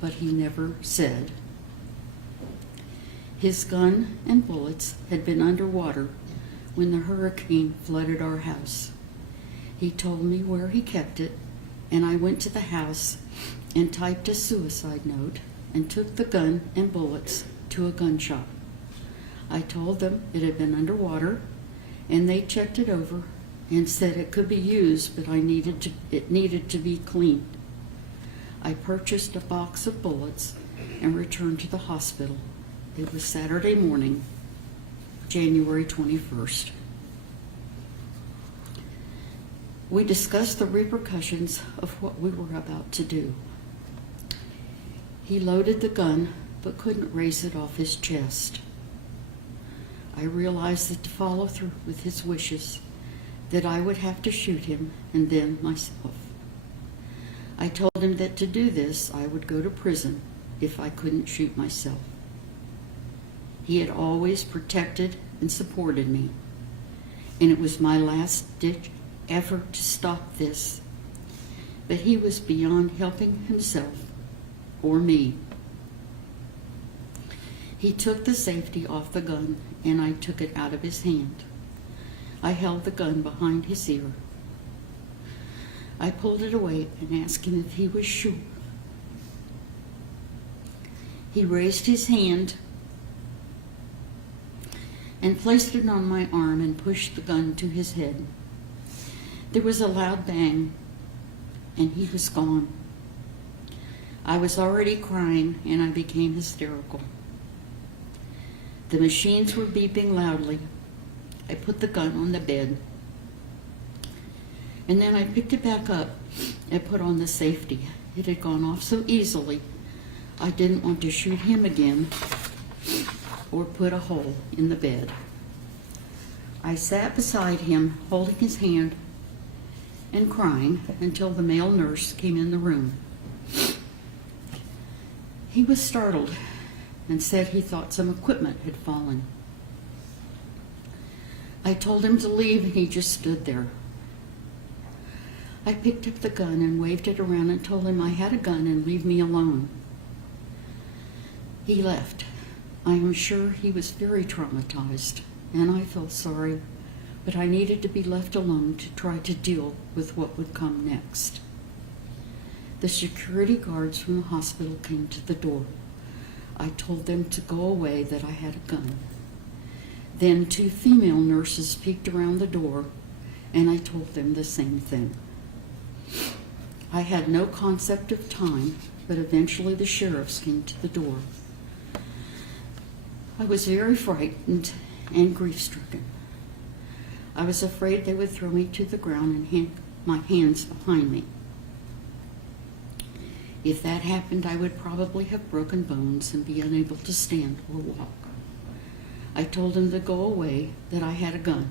but he never said. His gun and bullets had been underwater when the hurricane flooded our house. He told me where he kept it, and I went to the house and typed a suicide note and took the gun and bullets to a gun shop. I told them it had been underwater, and they checked it over and said it could be used, but it needed to be cleaned. I purchased a box of bullets and returned to the hospital. It was Saturday morning, January 21st. We discussed the repercussions of what we were about to do. He loaded the gun but couldn't raise it off his chest. I realized that to follow through with his wishes, that I would have to shoot him and then myself. I told him that to do this, I would go to prison if I couldn't shoot myself. He had always protected and supported me, and it was my last-ditch effort to stop this. But he was beyond helping himself or me. He took the safety off the gun, and I took it out of his hand. I held the gun behind his ear. I pulled it away and asked him if he was sure. He raised his hand and placed it on my arm and pushed the gun to his head. There was a loud bang, and he was gone. I was already crying, and I became hysterical. The machines were beeping loudly. I put the gun on the bed, and then I picked it back up and put on the safety. It had gone off so easily, I didn't want to shoot him again or put a hole in the bed. I sat beside him, holding his hand and crying until the male nurse came in the room. He was startled and said he thought some equipment had fallen. I told him to leave, and he just stood there. I picked up the gun and waved it around and told him I had a gun and leave me alone. He left. I am sure he was very traumatized, and I felt sorry, but I needed to be left alone to try to deal with what would come next. The security guards from the hospital came to the door. I told them to go away, that I had a gun. Then 2 female nurses peeked around the door, and I told them the same thing. I had no concept of time, but eventually the sheriffs came to the door. I was very frightened and grief-stricken. I was afraid they would throw me to the ground and hang my hands behind me. If that happened, I would probably have broken bones and be unable to stand or walk. I told them to go away, that I had a gun.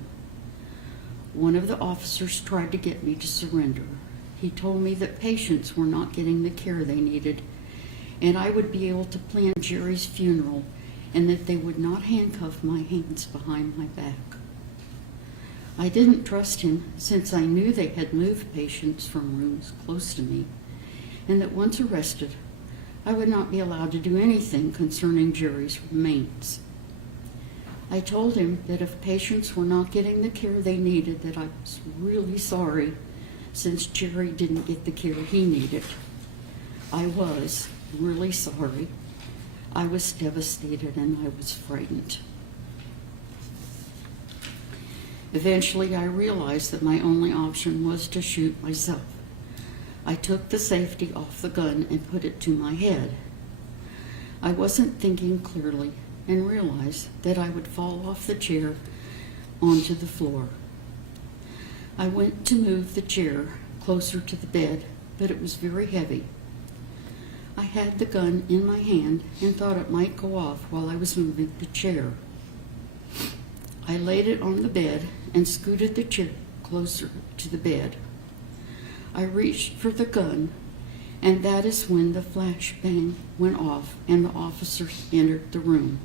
One of the officers tried to get me to surrender. He told me that patients were not getting the care they needed, and I would be able to plan Jerry's funeral, and that they would not handcuff my hands behind my back. I didn't trust him, since I knew they had moved patients from rooms close to me, and that once arrested, I would not be allowed to do anything concerning Jerry's remains. I told him that if patients were not getting the care they needed, that I was really sorry, since Jerry didn't get the care he needed. I was really sorry. I was devastated, and I was frightened. Eventually, I realized that my only option was to shoot myself. I took the safety off the gun and put it to my head. I wasn't thinking clearly and realized that I would fall off the chair onto the floor. I went to move the chair closer to the bed, but it was very heavy. I had the gun in my hand and thought it might go off while I was moving the chair. I laid it on the bed and scooted the chair closer to the bed. I reached for the gun, and that is when the flashbang went off and the officers entered the room.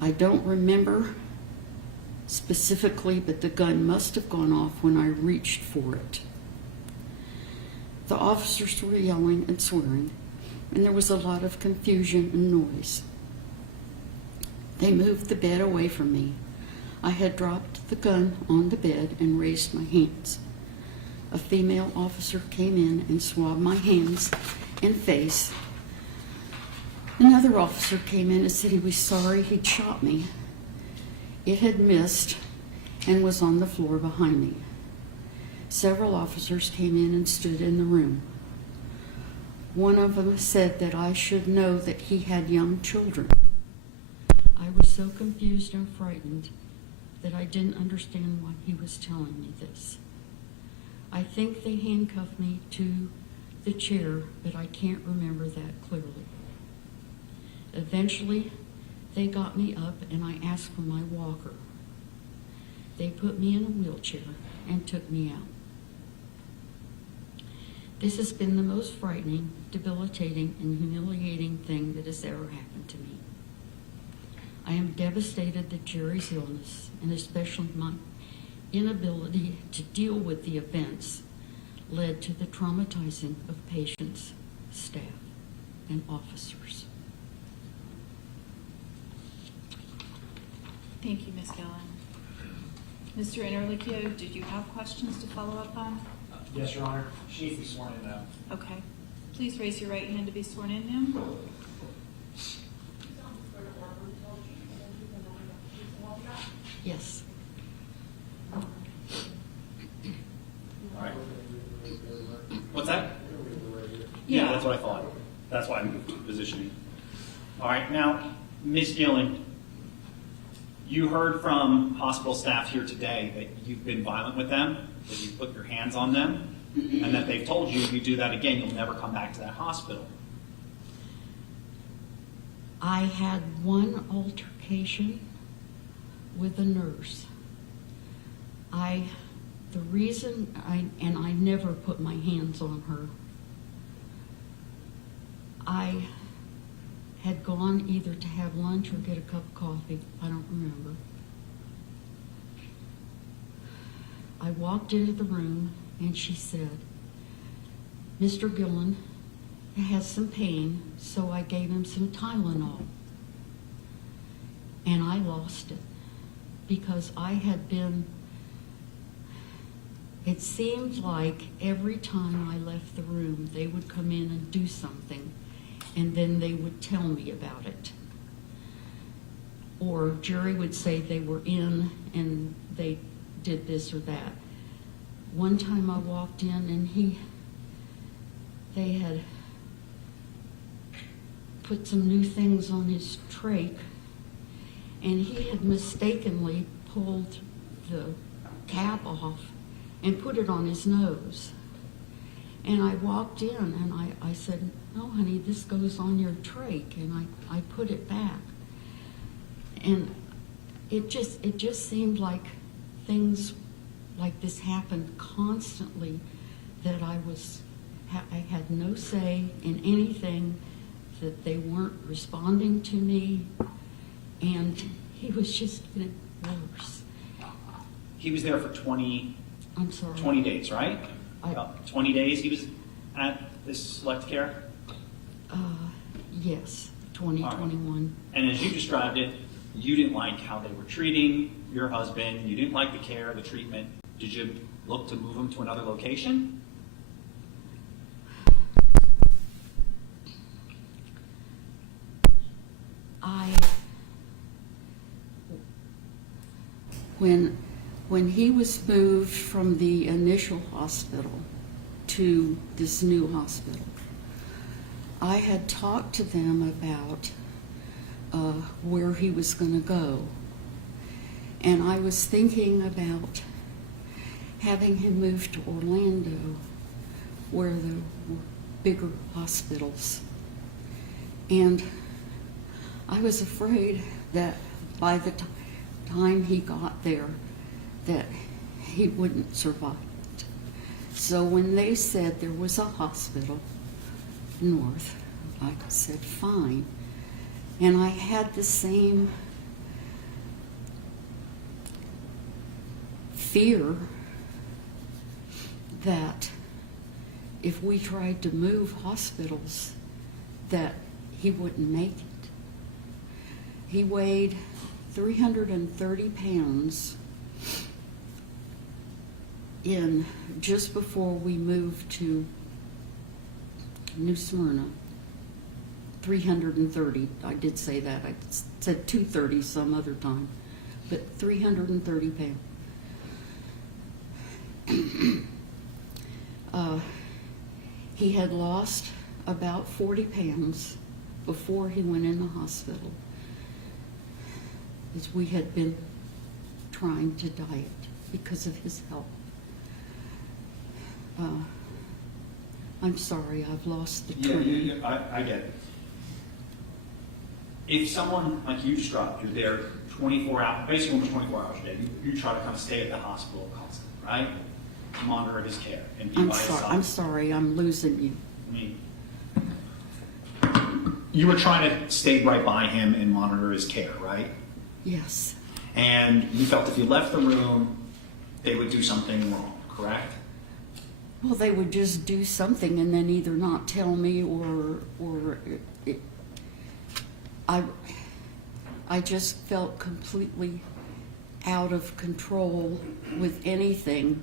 I don't remember specifically, but the gun must have gone off when I reached for it. The officers were yelling and swearing, and there was a lot of confusion and noise. They moved the bed away from me. I had dropped the gun on the bed and raised my hands. A female officer came in and swabbed my hands and face. Another officer came in and said he was sorry he'd shot me. It had missed and was on the floor behind me. Several officers came in and stood in the room. One of them said that I should know that he had young children. I was so confused and frightened that I didn't understand why he was telling me this. I think they handcuffed me to the chair, but I can't remember that clearly. Eventually, they got me up and I asked for my walker. They put me in a wheelchair and took me out. This has been the most frightening, debilitating, and humiliating thing that has ever happened to me. I am devastated that Jerry's illness, and especially my inability to deal with the events, led to the traumatizing of patients, staff, and officers. Thank you, Ms. Gilland. Mr. Interlicchio, did you have questions to follow up on? Yes, Your Honor. She needs to be sworn in now. Okay. Please raise your right hand to be sworn in, ma'am. Yes. All right. What's that? Yeah, that's what I thought. That's why I moved to positioning. All right, now, Ms. Gilland, you heard from hospital staff here today that you've been violent with them, that you put your hands on them, and that they've told you if you do that again, you'll never come back to that hospital. I had one altercation with a nurse. The reason I never put my hands on her, I had gone either to have lunch or get a cup of coffee, I don't remember. I walked into the room and she said, "Mr. Gilland has some pain," so I gave him some Tylenol. And I lost it because I had been, it seemed like every time I left the room, they would come in and do something, and then they would tell me about it. Or Jerry would say they were in and they did this or that. One time I walked in and they had put some new things on his trach, and he had mistakenly pulled the cap off and put it on his nose. And I walked in and I said, "No, honey, this goes on your trach," and I put it back. And it just seemed like things like this happened constantly, that I had no say in anything, that they weren't responding to me, and he was just getting worse. He was there for 20 days, right? 20 days he was at this select care? Yes, 2021. And as you described it, you didn't like how they were treating your husband, you didn't like the care, the treatment. Did you look to move him to another location? When he was moved from the initial hospital to this new hospital, I had talked to them about where he was going to go. And I was thinking about having him move to Orlando, where there were bigger hospitals. And I was afraid that by the time he got there, that he wouldn't survive it. So when they said there was a hospital north, I said, fine. And I had the same fear that if we tried to move hospitals, that he wouldn't make it. He weighed 330 pounds in just before we moved to New Smyrna. 330, I did say that. I said 230 some other time, but 330 pounds. He had lost about 40 pounds before he went in the hospital, as we had been trying to diet because of his health. I'm sorry, I've lost the train. I get it. If someone like you described, you're there 24 hours, basically almost 24 hours a day, you try to kind of stay at the hospital constantly, right? To monitor his care and be by his side. I'm sorry, I'm losing you. I mean, you were trying to stay right by him and monitor his care, right? Yes. And you felt if you left the room, they would do something wrong, correct? Well, they would just do something and then either not tell me or I just felt completely out of control with anything.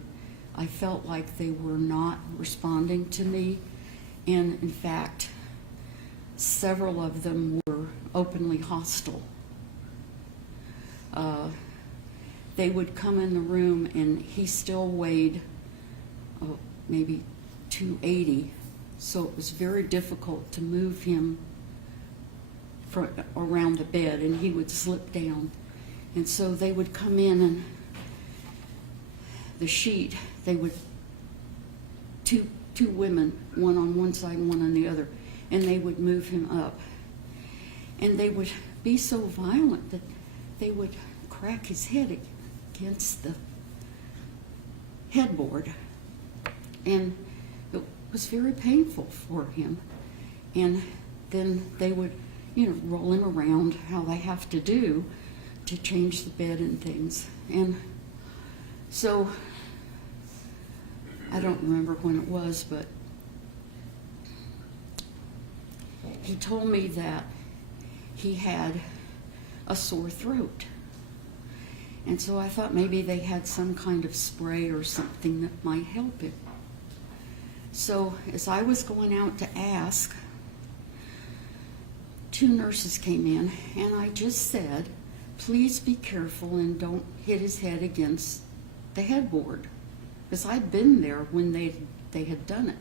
I felt like they were not responding to me, and in fact, several of them were openly hostile. They would come in the room and he still weighed maybe 280, so it was very difficult to move him around the bed, and he would slip down. And so they would come in, and the sheet, they would, two women, one on one side and one on the other, and they would move him up. And they would be so violent that they would crack his head against the headboard. And it was very painful for him. And then they would, roll him around how they have to do to change the bed and things. And so, I don't remember when it was, but he told me that he had a sore throat. And so I thought maybe they had some kind of spray or something that might help him. So as I was going out to ask, 2 nurses came in, and I just said, please be careful and don't hit his head against the headboard, because I'd been there when they had done it.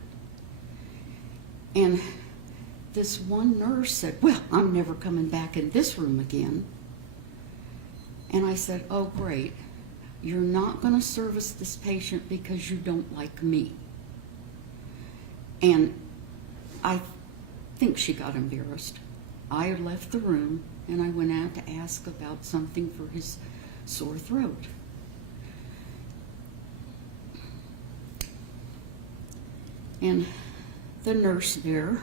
And this one nurse said, well, I'm never coming back in this room again. And I said, oh, great. You're not going to service this patient because you don't like me. And I think she got embarrassed. I left the room and I went out to ask about something for his sore throat. And the nurse there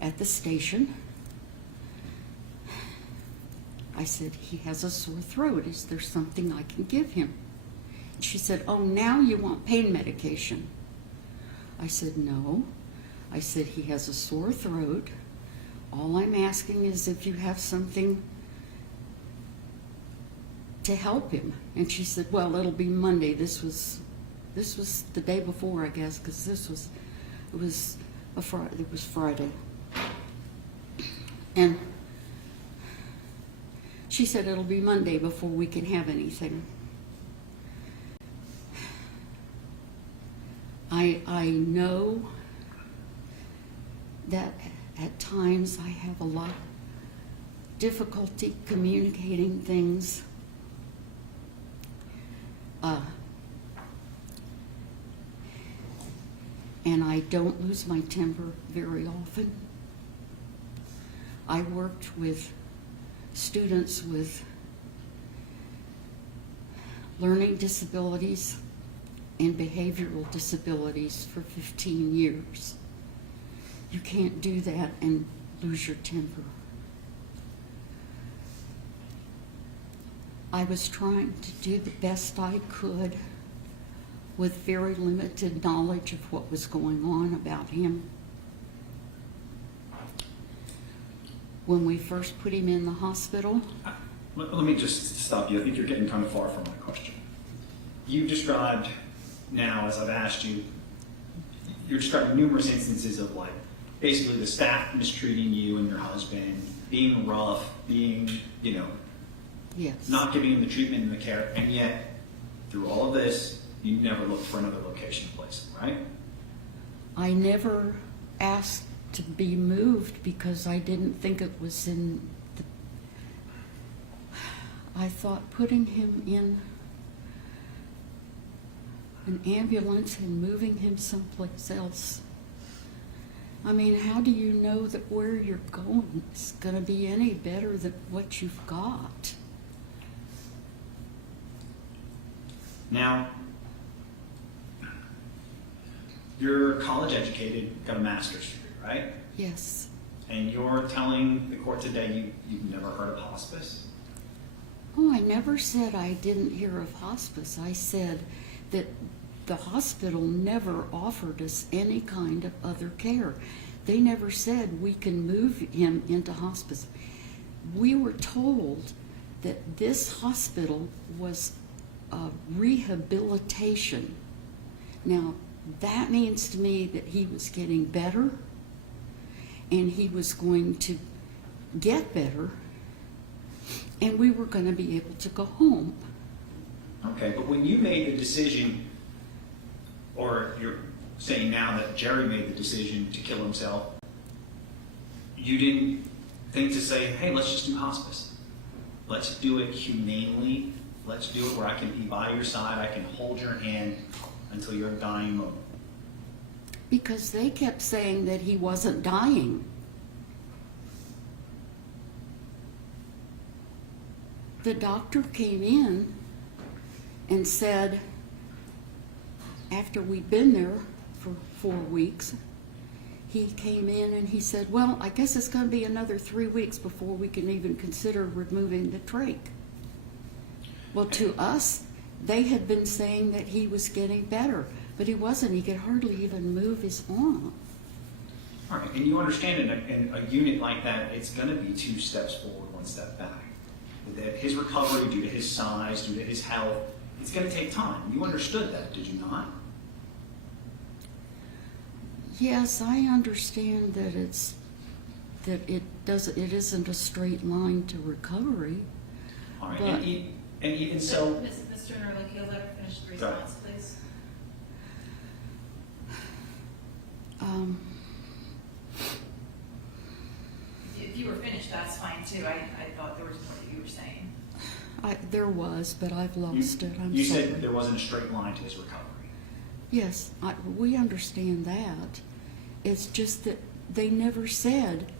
at the station, I said, he has a sore throat. Is there something I can give him? And she said, oh, now you want pain medication. I said, no. I said, he has a sore throat. All I'm asking is if you have something to help him. And she said, well, it'll be Monday. This was the day before, I guess, because it was Friday. And she said it'll be Monday before we can have anything. I know that at times I have a lot of difficulty communicating things. And I don't lose my temper very often. I worked with students with learning disabilities and behavioral disabilities for 15 years. You can't do that and lose your temper. I was trying to do the best I could with very limited knowledge of what was going on about him. When we first put him in the hospital, Let me just stop you. I think you're getting kind of far from my question. You described now, as I've asked you, you're describing numerous instances of like basically the staff mistreating you and your husband, being rough, being, yes, not giving him the treatment and the care, and yet through all of this, you never looked for another location to place him, right? I never asked to be moved because I didn't think it was in the... I thought putting him in an ambulance and moving him someplace else. I mean, how do you know that where you're going is going to be any better than what you've got? Now, you're college educated, got a master's degree, right? Yes. And you're telling the court today you've never heard of hospice? Oh, I never said I didn't hear of hospice. I said that the hospital never offered us any kind of other care. They never said we can move him into hospice. We were told that this hospital was a rehabilitation. Now, that means to me that he was getting better and he was going to get better and we were going to be able to go home. Okay, but when you made the decision, or you're saying now that Jerry made the decision to kill himself, you didn't think to say, hey, let's just do hospice. Let's do it humanely. Let's do it where I can be by your side, I can hold your hand until your dying moment. Because they kept saying that he wasn't dying. The doctor came in and said, after we'd been there for 4 weeks, he came in and he said, well, I guess it's going to be another 3 weeks before we can even consider removing the trach. Well, to us, they had been saying that he was getting better, but he wasn't. He could hardly even move his arm. All right, and you understand in a unit like that, it's going to be 2 steps forward, 1 step back. That his recovery, due to his size, due to his health, it's going to take time. You understood that, did you not? Yes, I understand that it isn't a straight line to recovery. All right, but and even so, Mr. Nerlich, you'll let her finish the response, please. If you were finished, that's fine too. I thought there was more that you were saying. There was, but I've lost it. I'm you sorry. said there wasn't a straight line to his recovery. Yes, we understand that. It's just that they never said,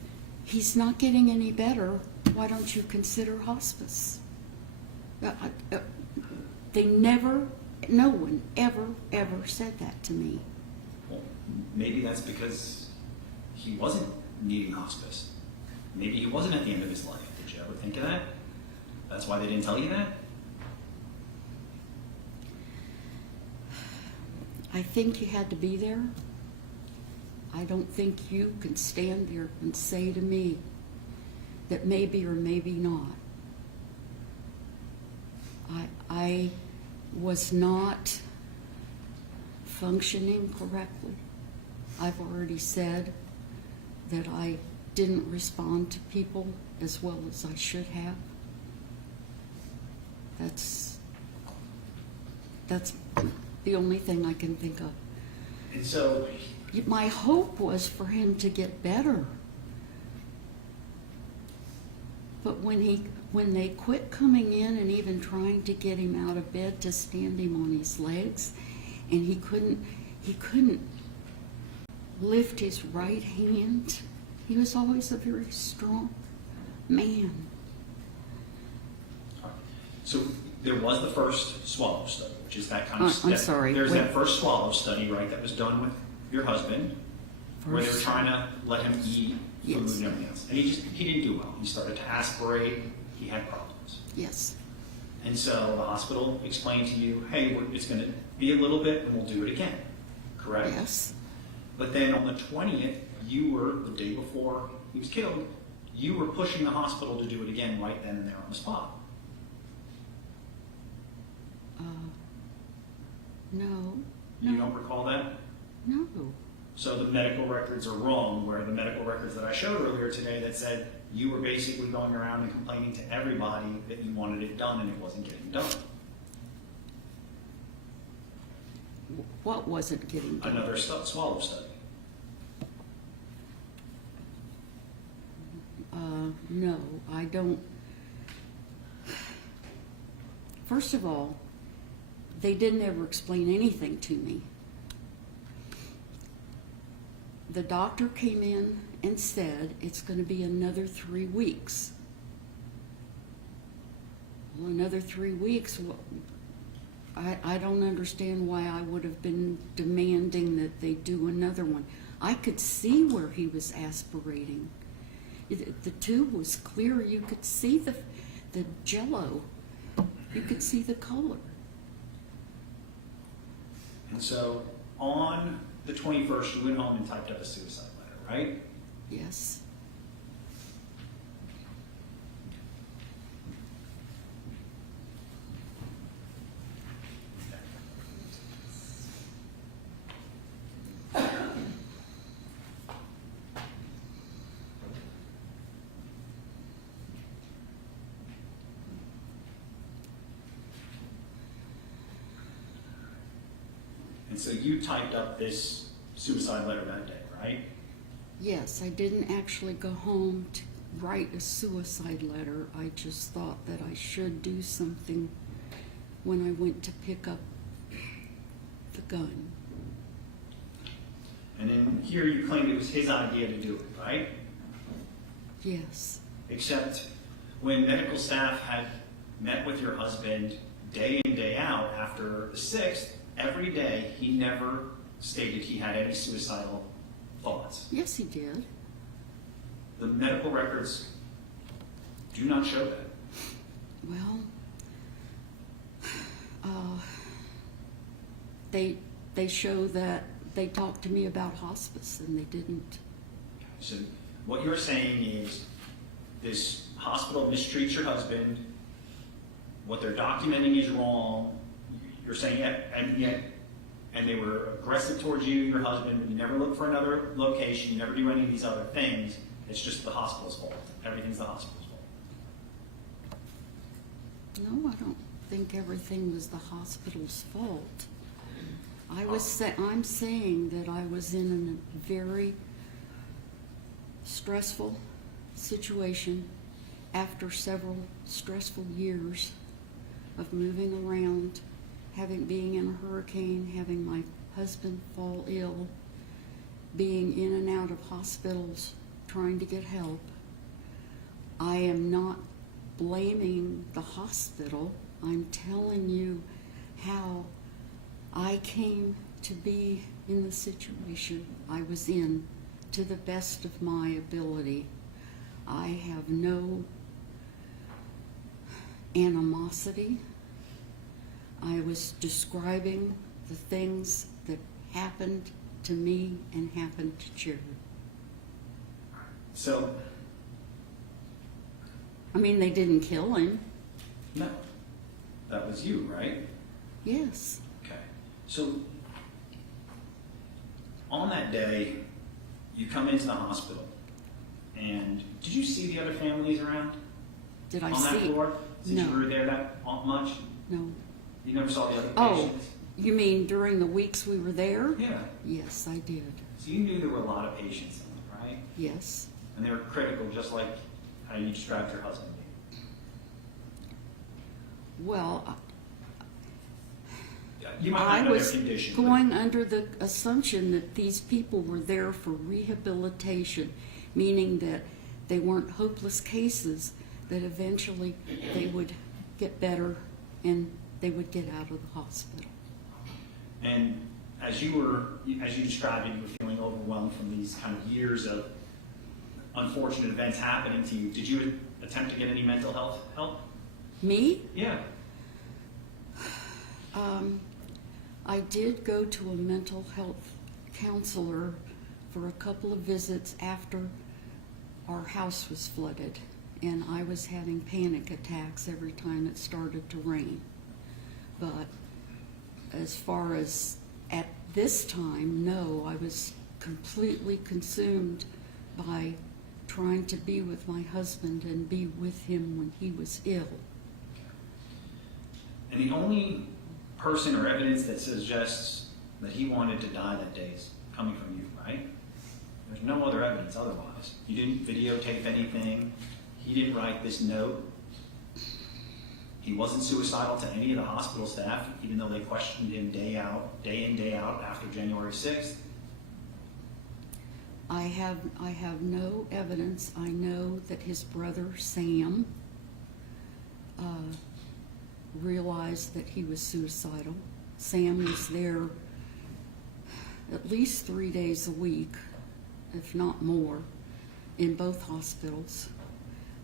he's not getting any better, why don't you consider hospice? They never, no one ever said that to me. Well, maybe that's because he wasn't needing hospice. Maybe he wasn't at the end of his life. Did you ever think of that? That's why they didn't tell you that? I think you had to be there. I don't think you can stand there and say to me that maybe or maybe not. I was not functioning correctly. I've already said that I didn't respond to people as well as I should have. That's the only thing I can think of. And so, My hope was for him to get better. But when they quit coming in and even trying to get him out of bed to stand him on his legs, and he couldn't lift his right hand. He was always a very strong man. So there was the first swallow study, which is that kind of I'm sorry. There's that first swallow study, right, that was done with your husband, where they were First. trying to let him eat food Yes. and everything else. And he didn't do well. He started to aspirate. He had problems. Yes. And so the hospital explained to you, hey, it's going to be a little bit and we'll do it again. Correct? Yes. But then on the 20th, you were, the day before he was killed, you were pushing the hospital to do it again right then and there on the spot. No. You don't recall that? No. So the medical records are wrong, where the medical records that I showed earlier today that said you were basically going around and complaining to everybody that you wanted it done and it wasn't getting done. What wasn't getting done? Another swallow study. No, I don't. First of all, they didn't ever explain anything to me. The doctor came in and said it's going to be another 3 weeks. Well, another 3 weeks, I don't understand why I would have been demanding that they do another one. I could see where he was aspirating. The tube was clear. You could see the jello. You could see the color. And so on the 21st, you went home and typed up a suicide letter, right? Yes. And so you typed up this suicide letter that day, right? Yes, I didn't actually go home to write a suicide letter. I just thought that I should do something when I went to pick up the gun. And then here you claimed it was his idea to do it, right? Yes. Except when medical staff had met with your husband day in, day out after the 6th, every day he never stated he had any suicidal thoughts. Yes, he did. The medical records do not show that. Well, they show that they talked to me about hospice, and they didn't. So what you're saying is this hospital mistreats your husband, what they're documenting is wrong, you're saying, and they were aggressive towards you, your husband, but you never look for another location, you never do any of these other things, it's just the hospital's fault. Everything's the hospital's fault. No, I don't think everything was the hospital's fault. I'm saying that I was in a very stressful situation after several stressful years of moving around, being in a hurricane, having my husband fall ill, being in and out of hospitals, trying to get help. I am not blaming the hospital. I'm telling you how I came to be in the situation I was in to the best of my ability. I have no animosity. I was describing the things that happened to me and happened to Jared. So, I mean, they didn't kill him. no, that was you, right? Yes. Okay. So, on that day, you come into the hospital, and did you see the other families around? Did I on that see? floor? Since No. you were there that much? No. You never saw the other Oh, patients? you mean during the weeks we were there? Yeah. Yes, I did. So you knew there were a lot of patients in there, right? Yes. And they were critical, just like how you described your husband being. Well, You might I not know their was condition. but- going under the assumption that these people were there for rehabilitation, meaning that they weren't hopeless cases, that eventually they would get better and they would get out of the hospital. And as you described it, you were feeling overwhelmed from these kind of years of unfortunate events happening to you. Did you attempt to get any mental health help? Me? Yeah. I did go to a mental health counselor for a couple of visits after our house was flooded, and I was having panic attacks every time it started to rain. But as far as at this time, no, I was completely consumed by trying to be with my husband and be with him when he was ill. And the only person or evidence that suggests that he wanted to die that day is coming from you, right? There's no other evidence otherwise. You didn't videotape anything. He didn't write this note. He wasn't suicidal to any of the hospital staff, even though they questioned him day in, day out after January 6th. I have no evidence. I know that his brother, Sam, realized that he was suicidal. Sam was there at least 3 days a week, if not more, in both hospitals.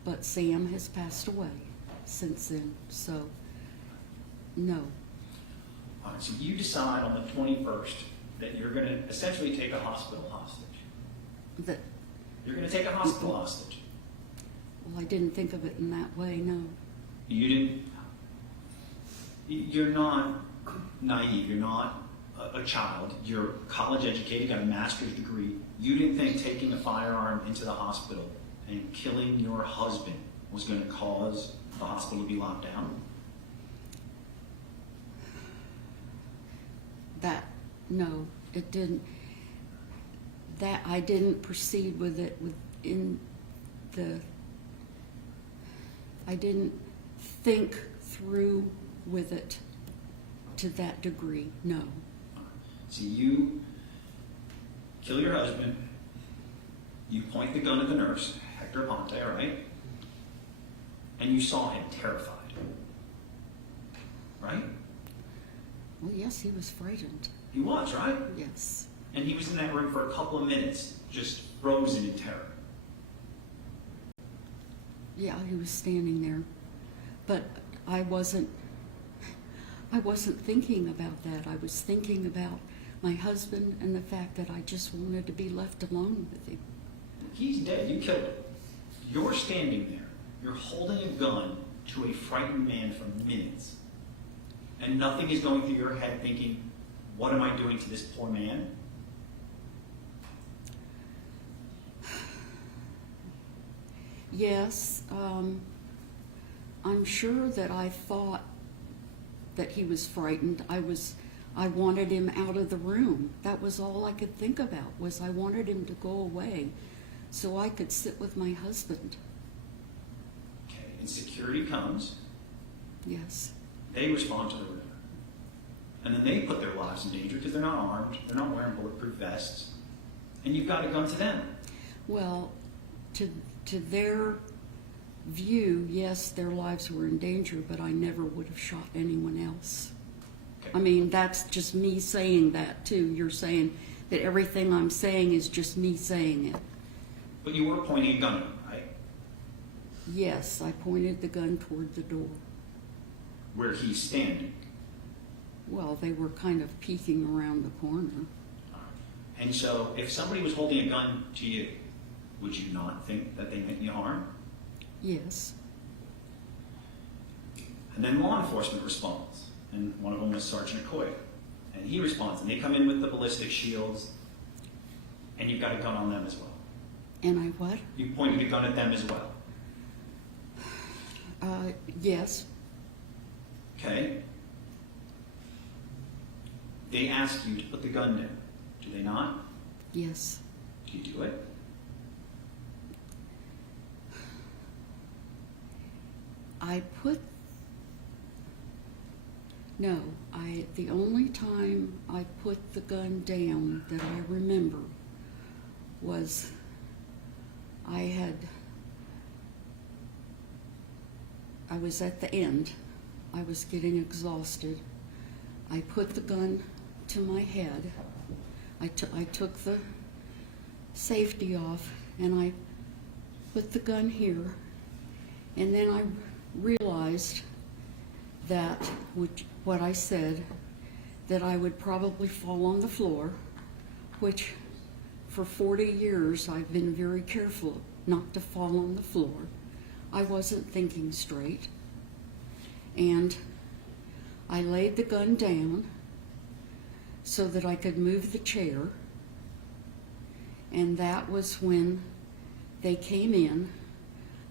But Sam has passed away since then, so no. All right, so you decide on the 21st that you're going to essentially take a hospital hostage. That, You're going to take a hospital hostage. well, I didn't think of it in that way, no. You didn't. You're not naive. You're not a child. You're college educated, got a master's degree. You didn't think taking a firearm into the hospital and killing your husband was going to cause the hospital to be locked down? That, no, it didn't. That, I didn't proceed with it within the, I didn't think through with it to that degree, no. So you kill your husband, you point the gun at the nurse, Hector Ponte, right? And you saw him terrified, right? Well, yes, he was frightened. He was, right? Yes. And he was in that room for a couple of minutes, just frozen in terror. Yeah, he was standing there. But I wasn't thinking about that. I was thinking about my husband and the fact that I just wanted to be left alone with him. He's dead. You killed him. You're standing there. You're holding a gun to a frightened man for minutes. And nothing is going through your head thinking, what am I doing to this poor man? Yes, I'm sure that I thought that he was frightened. I wanted him out of the room. That was all I could think about, was I wanted him to go away so I could sit with my husband. Okay, and security comes. Yes. They respond to the room. And then they put their lives in danger because they're not armed. They're not wearing bulletproof vests. And you've got a gun to them. Well, to their view, yes, their lives were in danger, but I never would have shot anyone else. Okay. I mean, that's just me saying that, too. You're saying that everything I'm saying is just me saying it. But you were pointing a gun at him, right? Yes, I pointed the gun toward the door. Where he's standing. Well, they were kind of peeking around the corner. And so if somebody was holding a gun to you, would you not think that they meant you harm? Yes. And then law enforcement responds. And one of them was Sergeant Coy. And he responds. And they come in with the ballistic shields. And you've got a gun on them as well. And I what? You pointed a gun at them as well. Yes. Okay. They ask you to put the gun down. Do they not? Yes. Do you do it? I put No, the only time I put the gun down that I remember was I was at the end. I was getting exhausted. I put the gun to my head. I took the safety off and I put the gun here, and then I realized that, what I said, that I would probably fall on the floor, which for 40 years I've been very careful not to fall on the floor. I wasn't thinking straight, and I laid the gun down so that I could move the chair, and that was when they came in.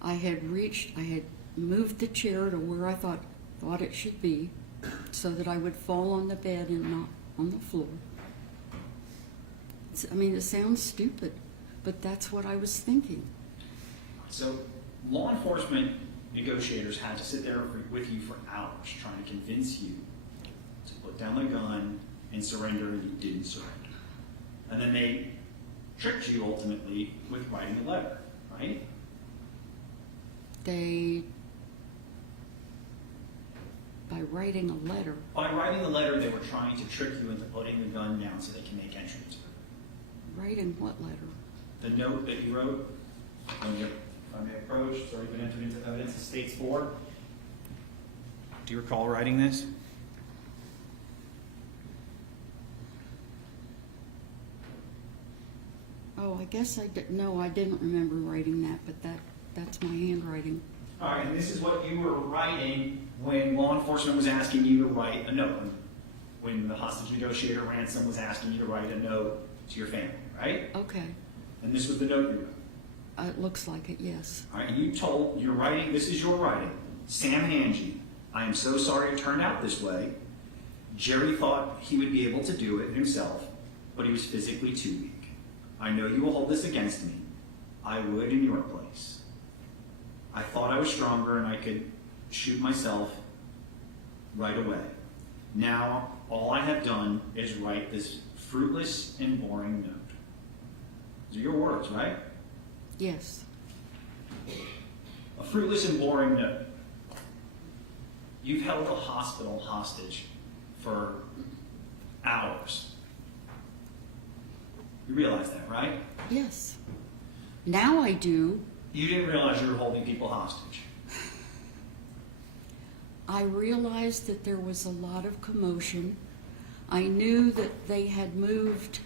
I had moved the chair to where I thought it should be, so that I would fall on the bed and not on the floor. It sounds stupid, but that's what I was thinking. So law enforcement negotiators had to sit there with you for hours trying to convince you to put down the gun and surrender, and you didn't surrender. And then they tricked you ultimately with writing a letter, right? By writing a letter. By writing the letter, they were trying to trick you into putting the gun down so they can make entry into it. Writing what letter? The note that you wrote when your family approached, it's already been entered into evidence of States 4. Do you recall writing this? Oh, I guess I didn't. No, I didn't remember writing that, but that's my handwriting. All right, and this is what you were writing when law enforcement was asking you to write a note. When the hostage negotiator ransom was asking you to write a note to your family, right? Okay. And this was the note you wrote. It looks like it, yes. All right, and you're writing, this is your writing. Sam Hangy, I am so sorry it turned out this way. Jerry thought he would be able to do it himself, but he was physically too weak. I know you will hold this against me. I would in your place. I thought I was stronger and I could shoot myself right away. Now, all I have done is write this fruitless and boring note. These are your words, right? Yes. A fruitless and boring note. You've held a hospital hostage for hours. You realize that, right? Yes. Now I do. You didn't realize you were holding people hostage. I realized that there was a lot of commotion. I knew that they had moved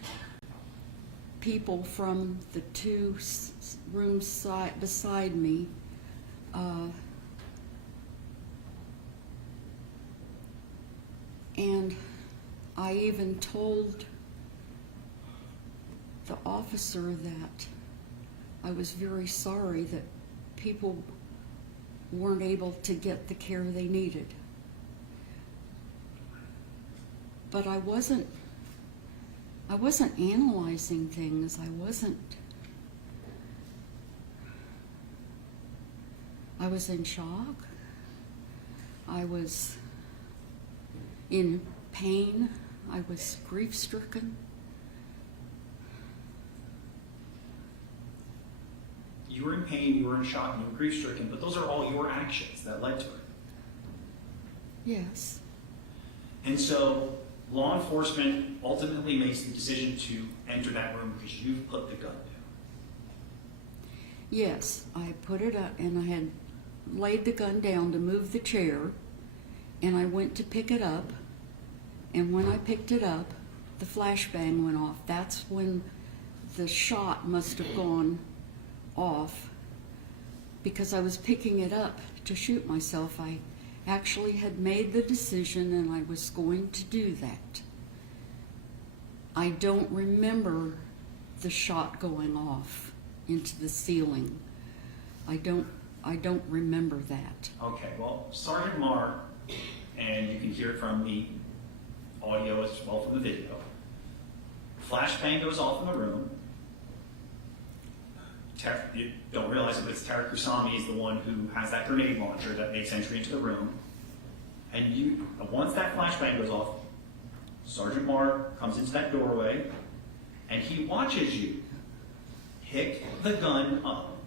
people from the two rooms beside me. And I even told the officer that I was very sorry that people weren't able to get the care they needed. But I wasn't analyzing things. I was in shock. I was in pain. I was grief-stricken. You were in pain, you were in shock, and you were grief-stricken, but those are all your actions that led to it. Yes. And so law enforcement ultimately makes the decision to enter that room because you've put the gun down. Yes, I put it up, and I had laid the gun down to move the chair, and I went to pick it up, and when I picked it up, the flashbang went off. That's when the shot must have gone off, because I was picking it up to shoot myself. I actually had made the decision and I was going to do that. I don't remember the shot going off into the ceiling. I don't remember that. Okay, well, Sergeant Marr, and you can hear it from the audio as well from the video, flashbang goes off in the room. You don't realize it, but it's Tarek Kusami is the one who has that grenade launcher that makes entry into the room. And And once that flashbang goes off, Sergeant Mark comes into that doorway, and he watches you pick the gun up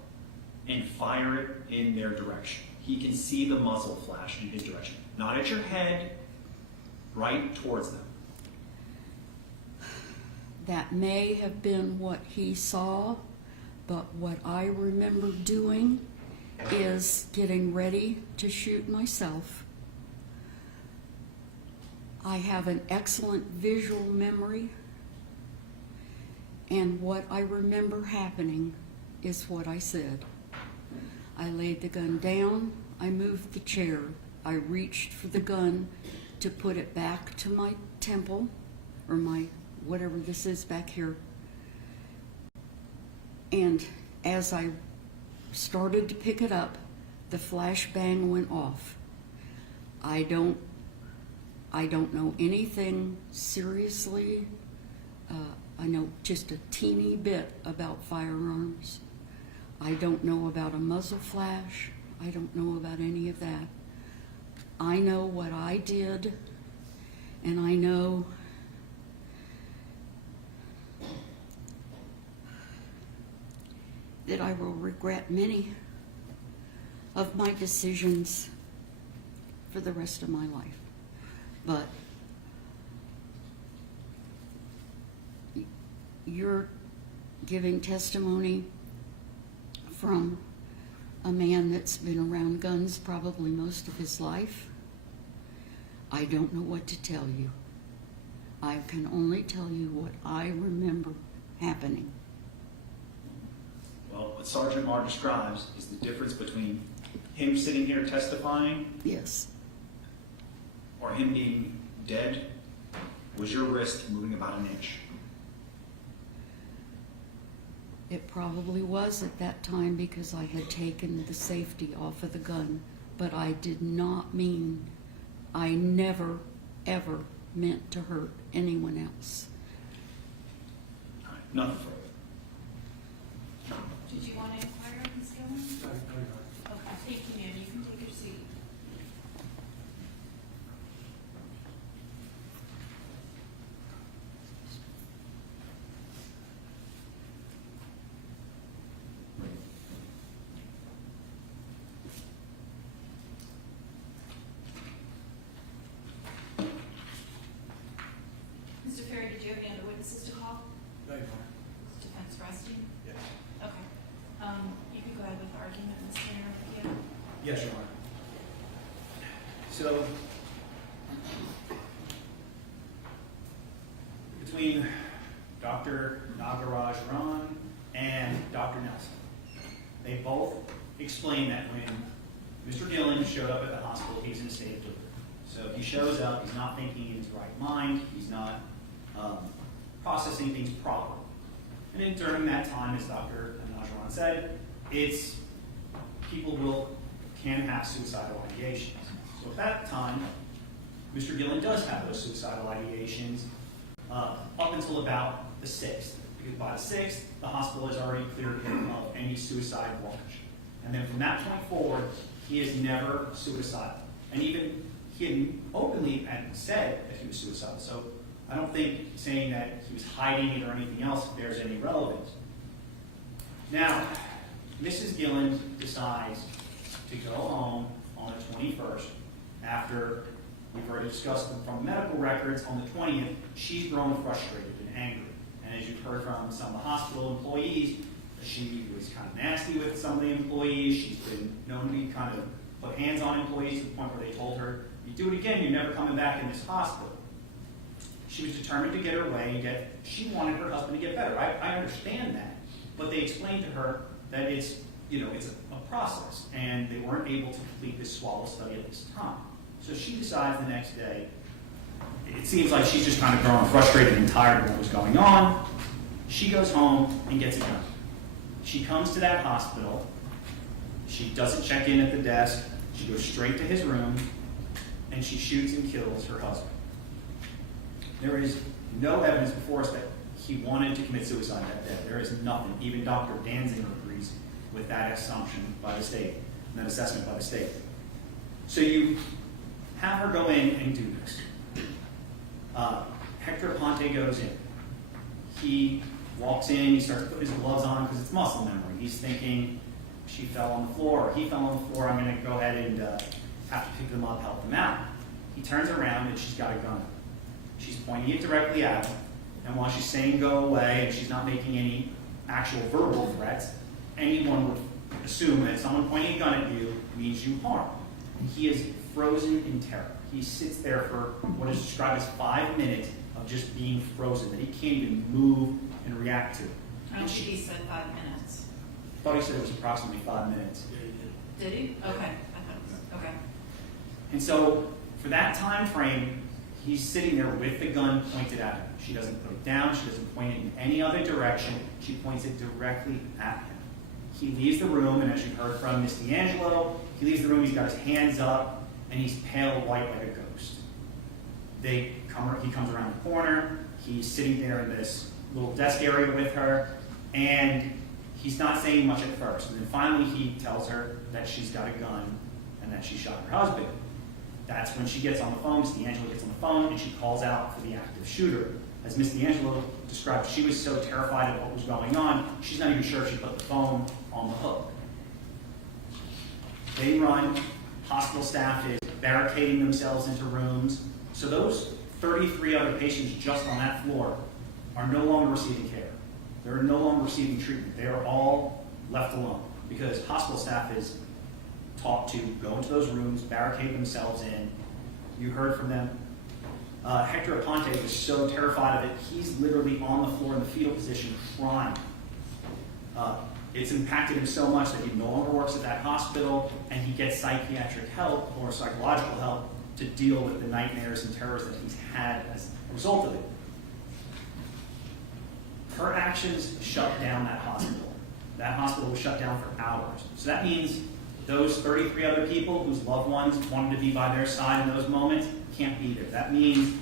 and fire it in their direction. He can see the muzzle flash in his direction. Not at your head, right towards them. That may have been what he saw, but what I remember doing is getting ready to shoot myself. I have an excellent visual memory, and what I remember happening is what I said. I laid the gun down, I moved the chair, I reached for the gun to put it back to my temple, or my whatever this is back here. And as I started to pick it up, the flashbang went off. I don't know anything seriously. I know just a teeny bit about firearms. I don't know about a muzzle flash. I don't know about any of that. I know what I did, and I know that I will regret many of my decisions for the rest of my life. But you're giving testimony from a man that's been around guns probably most of his life. I don't know what to tell you. I can only tell you what I remember happening. Well, what Sergeant Marr describes is the difference between him sitting here testifying, Yes. or him being dead, was your wrist moving about an inch. It probably was at that time because I had taken the safety off of the gun, but I did not mean, I never, ever meant to hurt anyone else. All right, nothing further. Did you want to inquire, Ms. Gilland? Okay, thank you, ma'am. You can take your seat. Mr. Ferry, did you have any other witnesses to call? No, Your Honor. Is defense resting? Yes. Okay. You can go ahead with the argument, Ms. Tanner, if you. Yes, Your Honor. So, between Dr. Nagaraj Ram and Dr. Nelson, they both explained that when Mr. Gilland showed up at the hospital, he was in a state of delirium. So if he shows up, he's not thinking in his right mind, he's not processing things properly. And then during that time, as Dr. Nagaraj said, people can have suicidal ideations. So at that time, Mr. Gilland does have those suicidal ideations up until about the 6th. Because by the 6th, the hospital has already cleared him of any suicide watch. And then from that point forward, he is never suicidal. And even he had openly said that he was suicidal. So I don't think saying that he was hiding it or anything else bears any relevance. Now, Mrs. Gilland decides to go home on the 21st after we've already discussed from medical records. On the 20th, she's grown frustrated and angry. And as you've heard from some of the hospital employees, she was kind of nasty with some of the employees. She's been known to be kind of put hands on employees to the point where they told her, you do it again, you're never coming back in this hospital. She was determined to get her way and she wanted her husband to get better. I understand that. But they explained to her that it's a process and they weren't able to complete this swallow study at this time. So she decides the next day, it seems like she's just kind of growing frustrated and tired of what was going on. She goes home and gets a gun. She comes to that hospital. She doesn't check in at the desk. She goes straight to his room and she shoots and kills her husband. There is no evidence before us that he wanted to commit suicide that day. There is nothing. Even Dr. Danziger agrees with that assumption by the state, and that assessment by the state. So you have her go in and do this. Hector Aponte goes in. He walks in, he starts putting his gloves on because it's muscle memory. He's thinking, she fell on the floor, he fell on the floor, I'm going to go ahead and have to pick them up, help them out. He turns around and she's got a gun. She's pointing it directly at him. And while she's saying go away and she's not making any actual verbal threats, anyone would assume that someone pointing a gun at you means you harm. He is frozen in terror. He sits there for what is described as 5 minutes of just being frozen, that he can't even move and react to. I don't think he said 5 minutes. I thought he said it was approximately 5 minutes. Did he? Okay. I thought it was, okay. And so for that time frame, he's sitting there with the gun pointed at him. She doesn't put it down. She doesn't point it in any other direction. She points it directly at him. He leaves the room, and as you heard from Ms. D'Angelo, he leaves the room, he's got his hands up, and he's pale white like a ghost. He comes around the corner, he's sitting there in this little desk area with her, and he's not saying much at first. And then finally he tells her that she's got a gun and that she shot her husband. That's when she gets on the phone, Ms. D'Angelo gets on the phone, and she calls out for the active shooter. As Ms. D'Angelo described, she was so terrified of what was going on, she's not even sure if she put the phone on the hook. They run, hospital staff is barricading themselves into rooms. So those 33 other patients just on that floor are no longer receiving care. They're no longer receiving treatment. They are all left alone because hospital staff is taught to go into those rooms, barricade themselves in. You heard from them. Hector Aponte was so terrified of it, he's literally on the floor in the fetal position crying. It's impacted him so much that he no longer works at that hospital, and he gets psychiatric help or psychological help to deal with the nightmares and terrors that he's had as a result of it. Her actions shut down that hospital. That hospital was shut down for hours. So that means those 33 other people whose loved ones wanted to be by their side in those moments can't be there. That means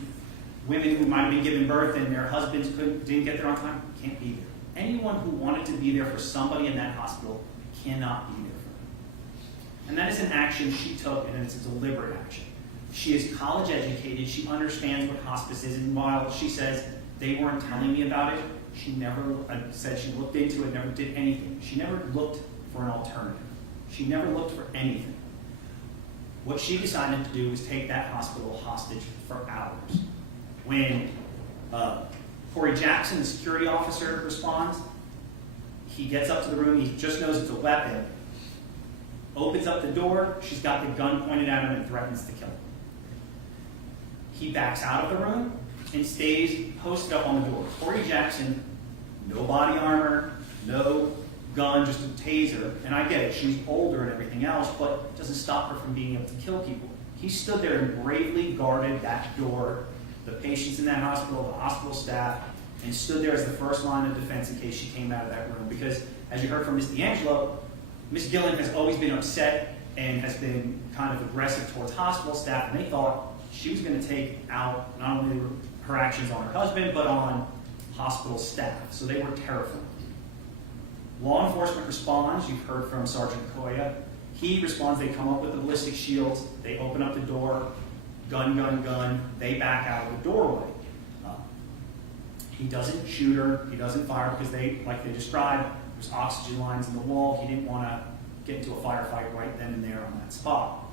women who might have been given birth and their husbands didn't get there on time can't be there. Anyone who wanted to be there for somebody in that hospital cannot be there for them. And that is an action she took, and it's a deliberate action. She is college educated. She understands what hospice is, and while she says they weren't telling me about it, she never said she looked into it, never did anything. She never looked for an alternative. She never looked for anything. What she decided to do was take that hospital hostage for hours. When Corey Jackson, the security officer, responds, he gets up to the room, he just knows it's a weapon, opens up the door, she's got the gun pointed at him and threatens to kill him. He backs out of the room and stays posted up on the door. Corey Jackson, no body armor, no gun, just a taser, and I get it, she's older and everything else, but it doesn't stop her from being able to kill people. He stood there and bravely guarded that door, the patients in that hospital, the hospital staff, and stood there as the first line of defense in case she came out of that room. Because, as you heard from Ms. D'Angelo, Ms. Gilland has always been upset and has been kind of aggressive towards hospital staff, and they thought she was going to take out not only her actions on her husband, but on hospital staff. So they were terrified. Law enforcement responds. You've heard from Sergeant Koya. He responds. They come up with the ballistic shields. They open up the door. Gun, gun, gun. They back out of the doorway. He doesn't shoot her. He doesn't fire because like they described, there's oxygen lines in the wall. He didn't want to get into a firefight right then and there on that spot.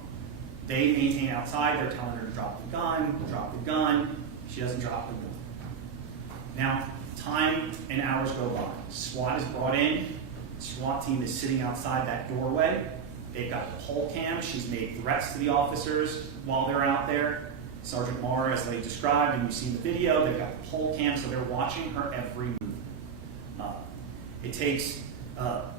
They maintain outside. They're telling her to drop the gun, drop the gun. She doesn't drop the gun. Now, time and hours go by. SWAT is brought in. The SWAT team is sitting outside that doorway. They've got the pole cam. She's made threats to the officers while they're out there. Sergeant Mara, as they described, and you've seen the video, they've got the pole cam, so they're watching her every move. It takes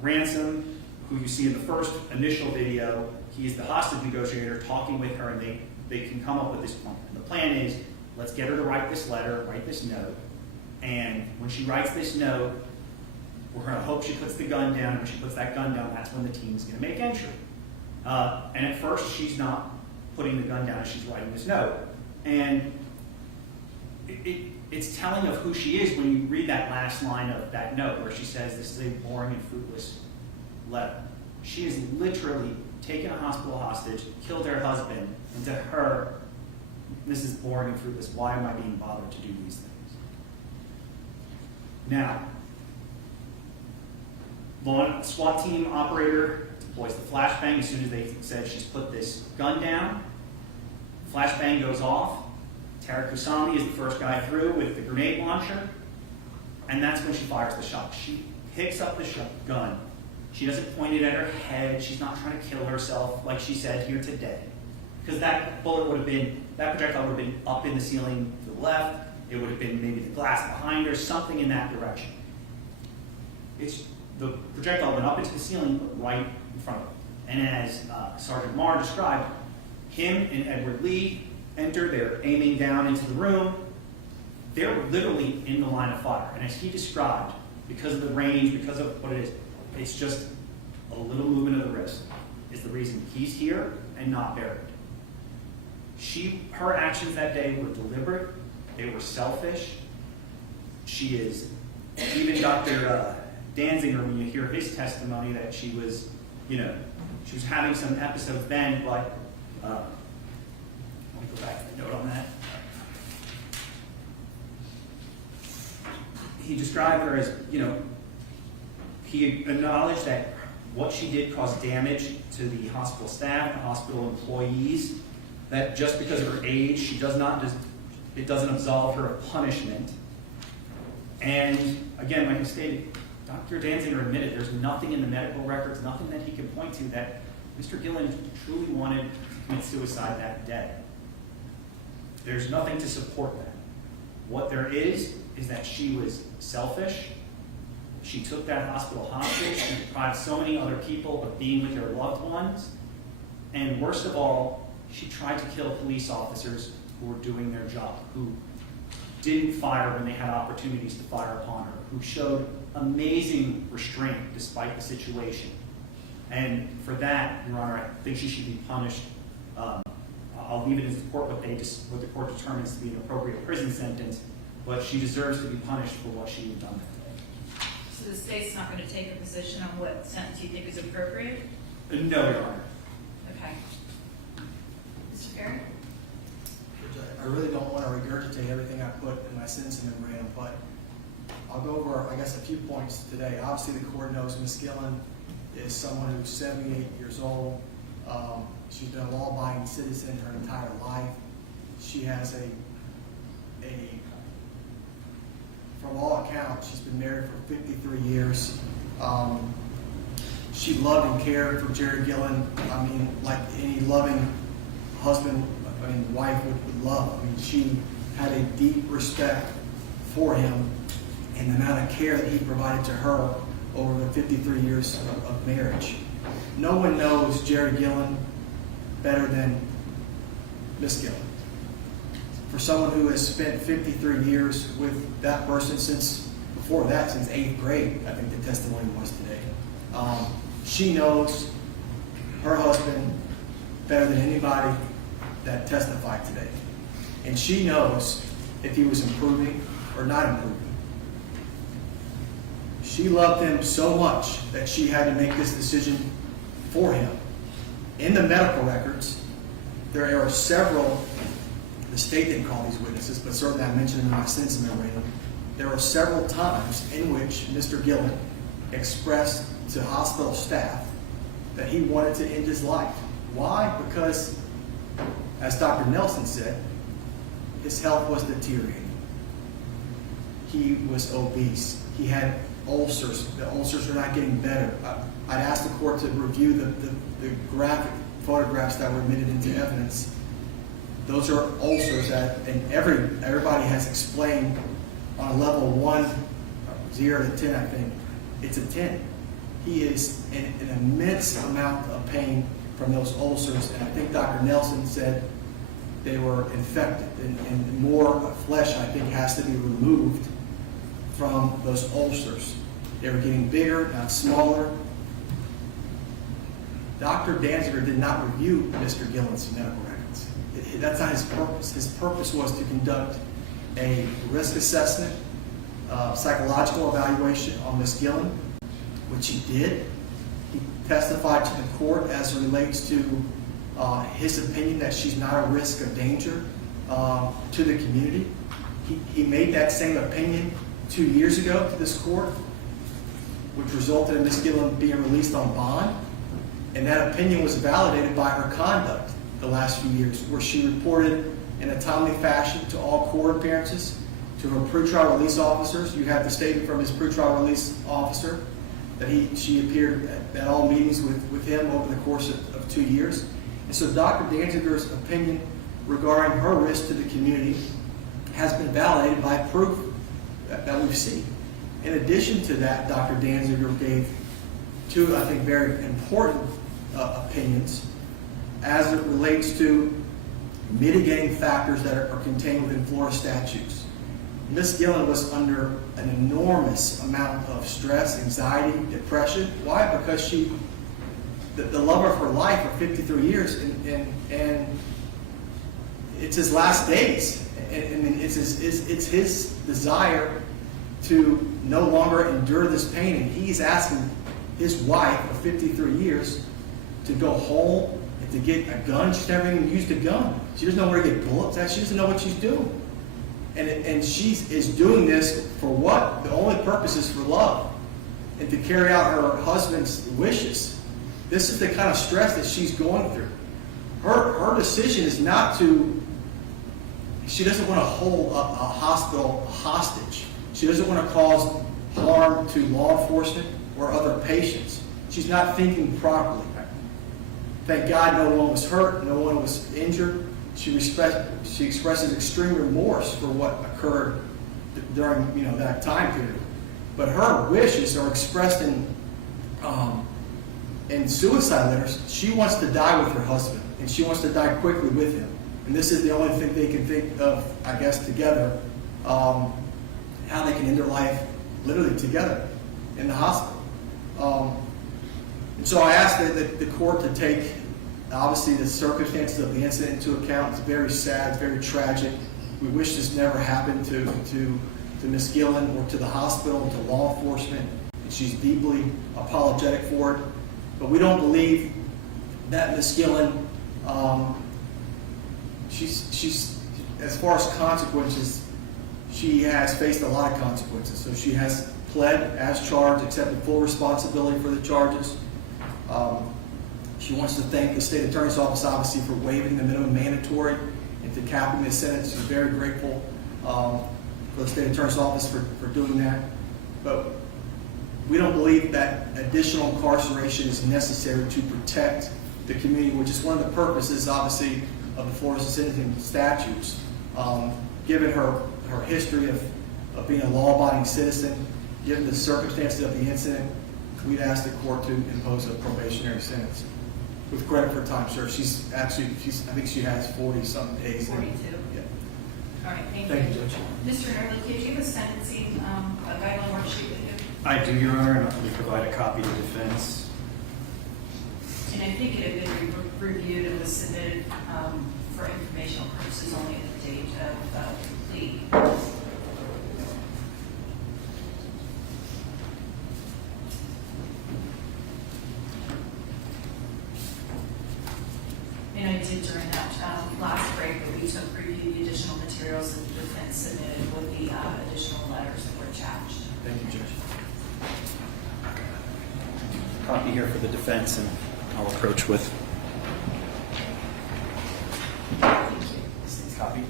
Ransom, who you see in the first initial video. He's the hostage negotiator talking with her, and they can come up with this plan. And the plan is, let's get her to write this letter, write this note, and when she writes this note, we're going to hope she puts the gun down, and when she puts that gun down, that's when the team is going to make entry. And at first, she's not putting the gun down as she's writing this note. And it's telling of who she is when you read that last line of that note where she says, this is a boring and fruitless letter. She has literally taken a hospital hostage, killed her husband, and to her, this is boring and fruitless. Why am I being bothered to do these things? Now, SWAT team operator deploys the flashbang as soon as they said she's put this gun down. Flashbang goes off. Tara Kusami is the first guy through with the grenade launcher, and that's when she fires the shot. She picks up the gun. She doesn't point it at her head. She's not trying to kill herself like she said here today. Because that projectile would have been up in the ceiling to the left. It would have been maybe the glass behind her, something in that direction. The projectile went up into the ceiling, but right in front of her. And as Sergeant Marr described, him and Edward Lee enter. They're aiming down into the room. They're literally in the line of fire. And as he described, because of the range, because of what it is, it's just a little movement of the wrist is the reason he's here and not buried. Her actions that day were deliberate. They were selfish. She is, even Dr. Danziger, when you hear his testimony that she was having some episodes then, but let me go back to the note on that. He described her as, he acknowledged that what she did caused damage to the hospital staff and hospital employees, that just because of her age, it doesn't absolve her of punishment. And again, like I stated, Dr. Danziger admitted there's nothing in the medical records, nothing that he can point to that Mr. Gilland truly wanted to commit suicide that day. There's nothing to support that. What there is that she was selfish. She took that hospital hostage. She deprived so many other people of being with their loved ones. And worst of all, she tried to kill police officers who were doing their job, who didn't fire when they had opportunities to fire upon her, who showed amazing restraint despite the situation. And for that, Your Honor, I think she should be punished. I'll leave it in the court what the court determines to be an appropriate prison sentence, but she deserves to be punished for what she had done that day. So the state's not going to take a position on what sentence you think is appropriate? No, Your Honor. Okay. Mr. Perry? I really don't want to regurgitate everything I put in my sentencing memorandum, but I'll go over, I guess, a few points today. Obviously, the court knows Ms. Gilland is someone who's 78 years old. She's been a law-abiding citizen her entire life. She has from all accounts, she's been married for 53 years. She loved and cared for Jerry Gilland. I mean, like any loving husband, wife would love. She had a deep respect for him and the amount of care that he provided to her over the 53 years of marriage. No one knows Jerry Gilland better than Miss Gilland. For someone who has spent 53 years with that person since 8th grade, I think the testimony was today. She knows her husband better than anybody that testified today. And she knows if he was improving or not improving. She loved him so much that she had to make this decision for him. In the medical records, there are several, the state didn't call these witnesses, but certainly I mentioned in my sentencing memorandum, there were several times in which Mr. Gilland expressed to hospital staff that he wanted to end his life. Why? Because, as Dr. Nelson said, his health was deteriorating. He was obese. He had ulcers. The ulcers were not getting better. I'd asked the court to review the graphic photographs that were admitted into evidence. Those are ulcers that, and everybody has explained on a level 1, 0 to 10, I think, it's a 10. He is in an immense amount of pain from those ulcers, and I think Dr. Nelson said they were infected, and more flesh, I think, has to be removed from those ulcers. They were getting bigger, not smaller. Dr. Danziger did not review Mr. Gilland's medical records. That's not his purpose. His purpose was to conduct a risk assessment, psychological evaluation on Ms. Gilland, which he did. He testified to the court as it relates to his opinion that she's not a risk of danger to the community. He made that same opinion 2 years ago to this court, which resulted in Ms. Gilland being released on bond. And that opinion was validated by her conduct the last few years, where she reported in a timely fashion to all court appearances, to her pretrial release officers. You have the statement from his pretrial release officer that she appeared at all meetings with him over the course of 2 years. And so Dr. Danziger's opinion regarding her risk to the community has been validated by proof that we've seen. In addition to that, Dr. Danziger gave two, I think, very important opinions as it relates to mitigating factors that are contained within Florida statutes. Ms. Gilland was under an enormous amount of stress, anxiety, depression. Why? Because the love of her life for 53 years, and it's his last days. I mean, it's his desire to no longer endure this pain, and he's asking his wife of 53 years to go home and to get a gun. She's never even used a gun. She doesn't know where to get bullets at. She doesn't know what she's doing. And she is doing this for what? The only purpose is for love and to carry out her husband's wishes. This is the kind of stress that she's going through. Her decision is not to, she doesn't want to hold a hospital hostage. She doesn't want to cause harm to law enforcement or other patients. She's not thinking properly. Thank God no one was hurt, no one was injured. She expresses extreme remorse for what occurred during that time period. But her wishes are expressed in suicide letters. She wants to die with her husband, and she wants to die quickly with him. And this is the only thing they can think of, I guess, together, how they can end their life literally together in the hospital. And so I asked the court to take, obviously, the circumstances of the incident into account. It's very sad, it's very tragic. We wish this never happened to Ms. Gilland or to the hospital, to law enforcement. And she's deeply apologetic for it. But we don't believe that Ms. Gilland, she's, as far as consequences, she has faced a lot of consequences. So she has pled as charged, accepted full responsibility for the charges. She wants to thank the state attorney's office, obviously, for waiving the minimum mandatory and to capping the sentence. She's very grateful for the state attorney's office for doing that. But we don't believe that additional incarceration is necessary to protect the community, which is one of the purposes, obviously, of the Florida sentencing statutes. Given her history of being a law-abiding citizen, given the circumstances of the incident, we'd ask the court to impose a probationary sentence. With credit for time served, I think she has 40-something days. 42. Yeah. All right, thank Thank you. you, Judge. Mr. Nerley, could you have a sentencing guideline worksheet with you? I do, Your Honor, and I'll provide a copy to defense. And I think it had been reviewed and was submitted for informational purposes only at the date of plea. And I did during that last break that we took review the additional materials that the defense submitted with the additional letters that were attached. Thank you, Judge. Copy here for the defense, and I'll approach with. This copy.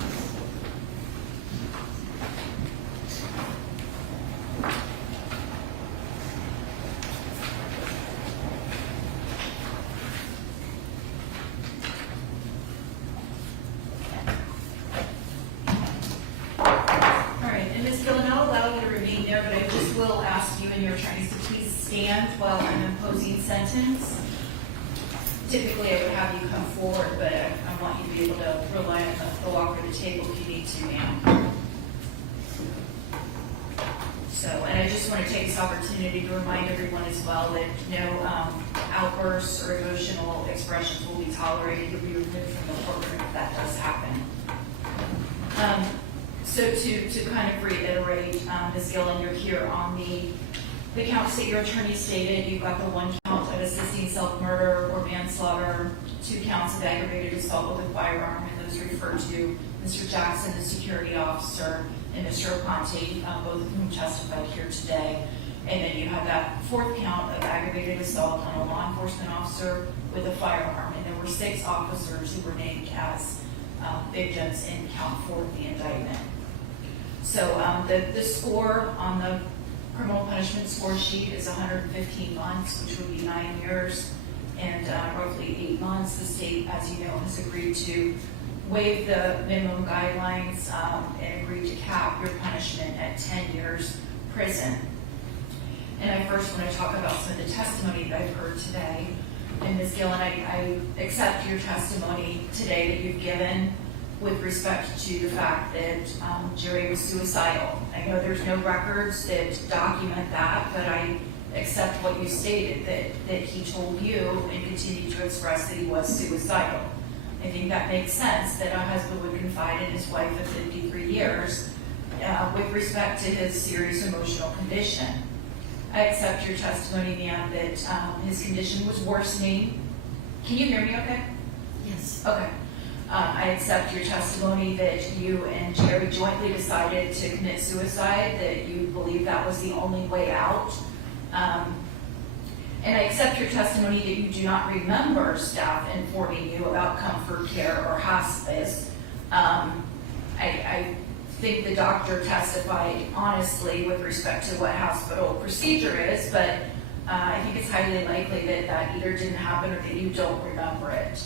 Sentence. Typically, I would have you come forward, but I want you to be able to rely on the walk or the table if you need to, ma'am. So, and I just want to take this opportunity to remind everyone as well that no outbursts or emotional expressions will be tolerated. You'll be removed from the courtroom if that does happen. So to kind of reiterate, Ms. Gilland, you're here on the counts that your attorney stated. You've got the one count of assisting self-murder or manslaughter, 2 counts of aggravated assault with a firearm, and those refer to Mr. Jackson, the security officer, and Mr. Aponte, both of whom testified here today. And then you have that fourth count of aggravated assault on a law enforcement officer with a firearm. And there were 6 officers who were named as victims in count 4 of the indictment. So the score on the criminal punishment score sheet is 115 months, which would be 9 years and roughly 8 months. The state, as you know, has agreed to waive the minimum guidelines and agreed to cap your punishment at 10 years prison. And I first want to talk about some of the testimony that I've heard today. And Ms. Gilland, I accept your testimony today that you've given with respect to the fact that Jerry was suicidal. I know there's no records that document that, but I accept what you stated, that he told you and continued to express that he was suicidal. I think that makes sense that a husband would confide in his wife of 53 years with respect to his serious emotional condition. I accept your testimony, ma'am, that his condition was worsening. Can you hear me okay? Yes. Okay. I accept your testimony that you and Jerry jointly decided to commit suicide, that you believe that was the only way out. And I accept your testimony that you do not remember staff informing you about comfort care or hospice. I think the doctor testified honestly with respect to what hospital procedure is, but I think it's highly likely that that either didn't happen or that you don't remember it.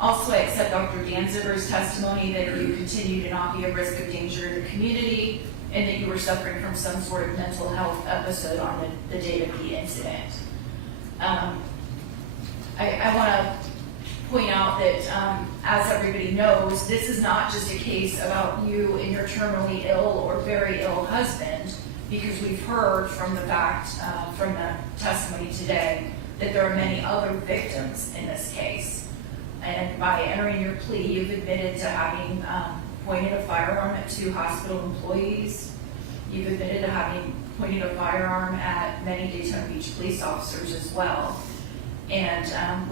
Also, I accept Dr. Danziger's testimony that you continue to not be a risk of danger to the community and that you were suffering from some sort of mental health episode on the date of the incident. I want to point out that, as everybody knows, this is not just a case about you and your terminally ill or very ill husband, because we've heard from the fact, from the testimony today, that there are many other victims in this case. And by entering your plea, you've admitted to having pointed a firearm at 2 hospital employees. You've admitted to having pointed a firearm at many Daytona Beach police officers as well. And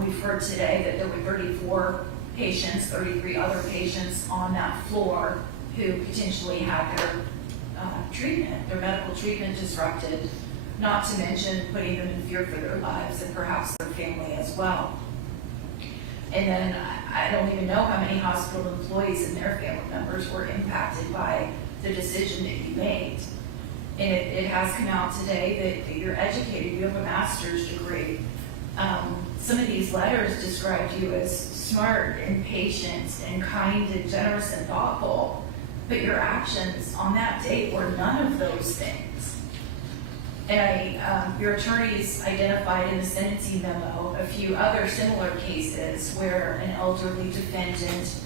we've heard today that there were 34 patients, 33 other patients on that floor who potentially had their treatment, their medical treatment disrupted, not to mention putting them in fear for their lives and perhaps their family as well. And then I don't even know how many hospital employees and their family members were impacted by the decision that you made. And it has come out today that you're educated, you have a master's degree. Some of these letters described you as smart and patient and kind and generous and thoughtful, but your actions on that date were none of those things. And your attorneys identified in the sentencing memo a few other similar cases where an elderly defendant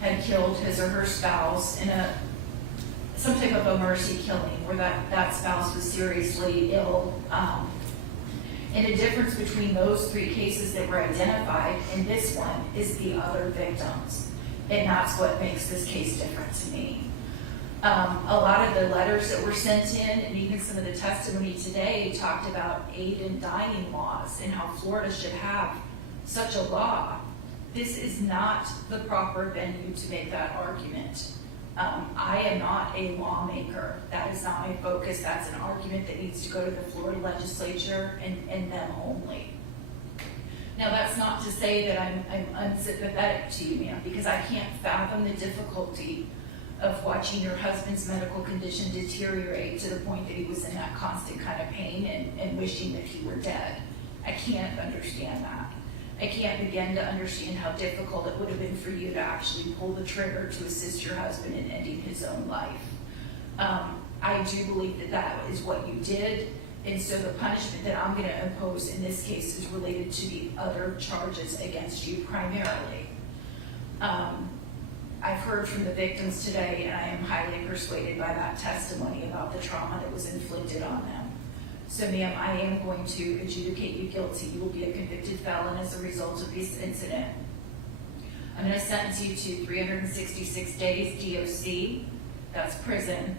had killed his or her spouse in some type of a mercy killing where that spouse was seriously ill. And the difference between those 3 cases that were identified and this one is the other victims. And that's what makes this case different to me. A lot of the letters that were sent in and even some of the testimony today talked about aid in dying laws and how Florida should have such a law. This is not the proper venue to make that argument. I am not a lawmaker. That is not my focus. That's an argument that needs to go to the Florida legislature and them only. Now, that's not to say that I'm unsympathetic to you, ma'am, because I can't fathom the difficulty of watching your husband's medical condition deteriorate to the point that he was in that constant kind of pain and wishing that he were dead. I can't understand that. I can't begin to understand how difficult it would have been for you to actually pull the trigger to assist your husband in ending his own life. I do believe that that is what you did, and so the punishment that I'm going to impose in this case is related to the other charges against you primarily. I've heard from the victims today, and I am highly persuaded by that testimony about the trauma that was inflicted on them. So, ma'am, I am going to adjudicate you guilty. You will be a convicted felon as a result of this incident. I'm going to sentence you to 366 days DOC, that's prison,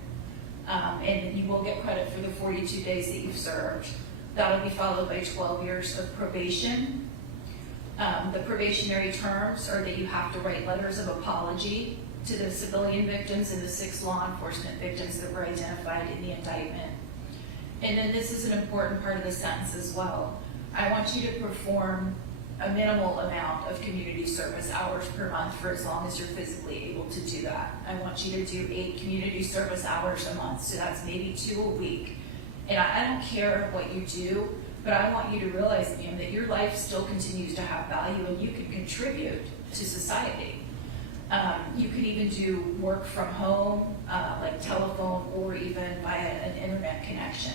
and you will get credit for the 42 days that you've served. That'll be followed by 12 years of probation. The probationary terms are that you have to write letters of apology to the civilian victims and the 6 law enforcement victims that were identified in the indictment. And then this is an important part of the sentence as well. I want you to perform a minimal amount of community service hours per month for as long as you're physically able to do that. I want you to do 8 community service hours a month, so that's maybe 2 a week. And I don't care what you do, but I want you to realize, ma'am, that your life still continues to have value and you can contribute to society. You could even do work from home, like telephone or even via an internet connection.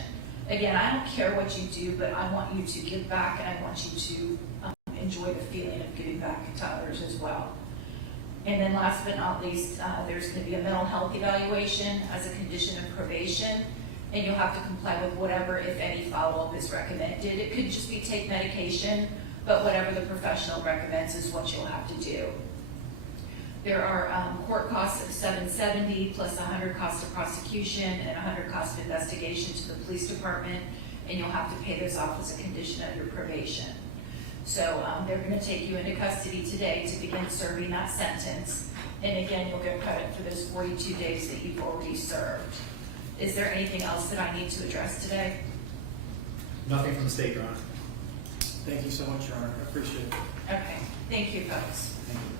Again, I don't care what you do, but I want you to give back and I want you to enjoy the feeling of giving back to others as well. And then last but not least, there's going to be a mental health evaluation as a condition of probation, and you'll have to comply with whatever, if any, follow-up is recommended. It could just be take medication, but whatever the professional recommends is what you'll have to do. There are court costs of $770 plus $100 cost of prosecution and $100 cost of investigation to the police department, and you'll have to pay those off as a condition of your probation. So they're going to take you into custody today to begin serving that sentence, and again, you'll get credit for those 42 days that you've already served. Is there anything else that I need to address today? Nothing from the state, Your Honor. Thank you so much, Your Honor. I appreciate it. Okay, thank you, folks. Thank you.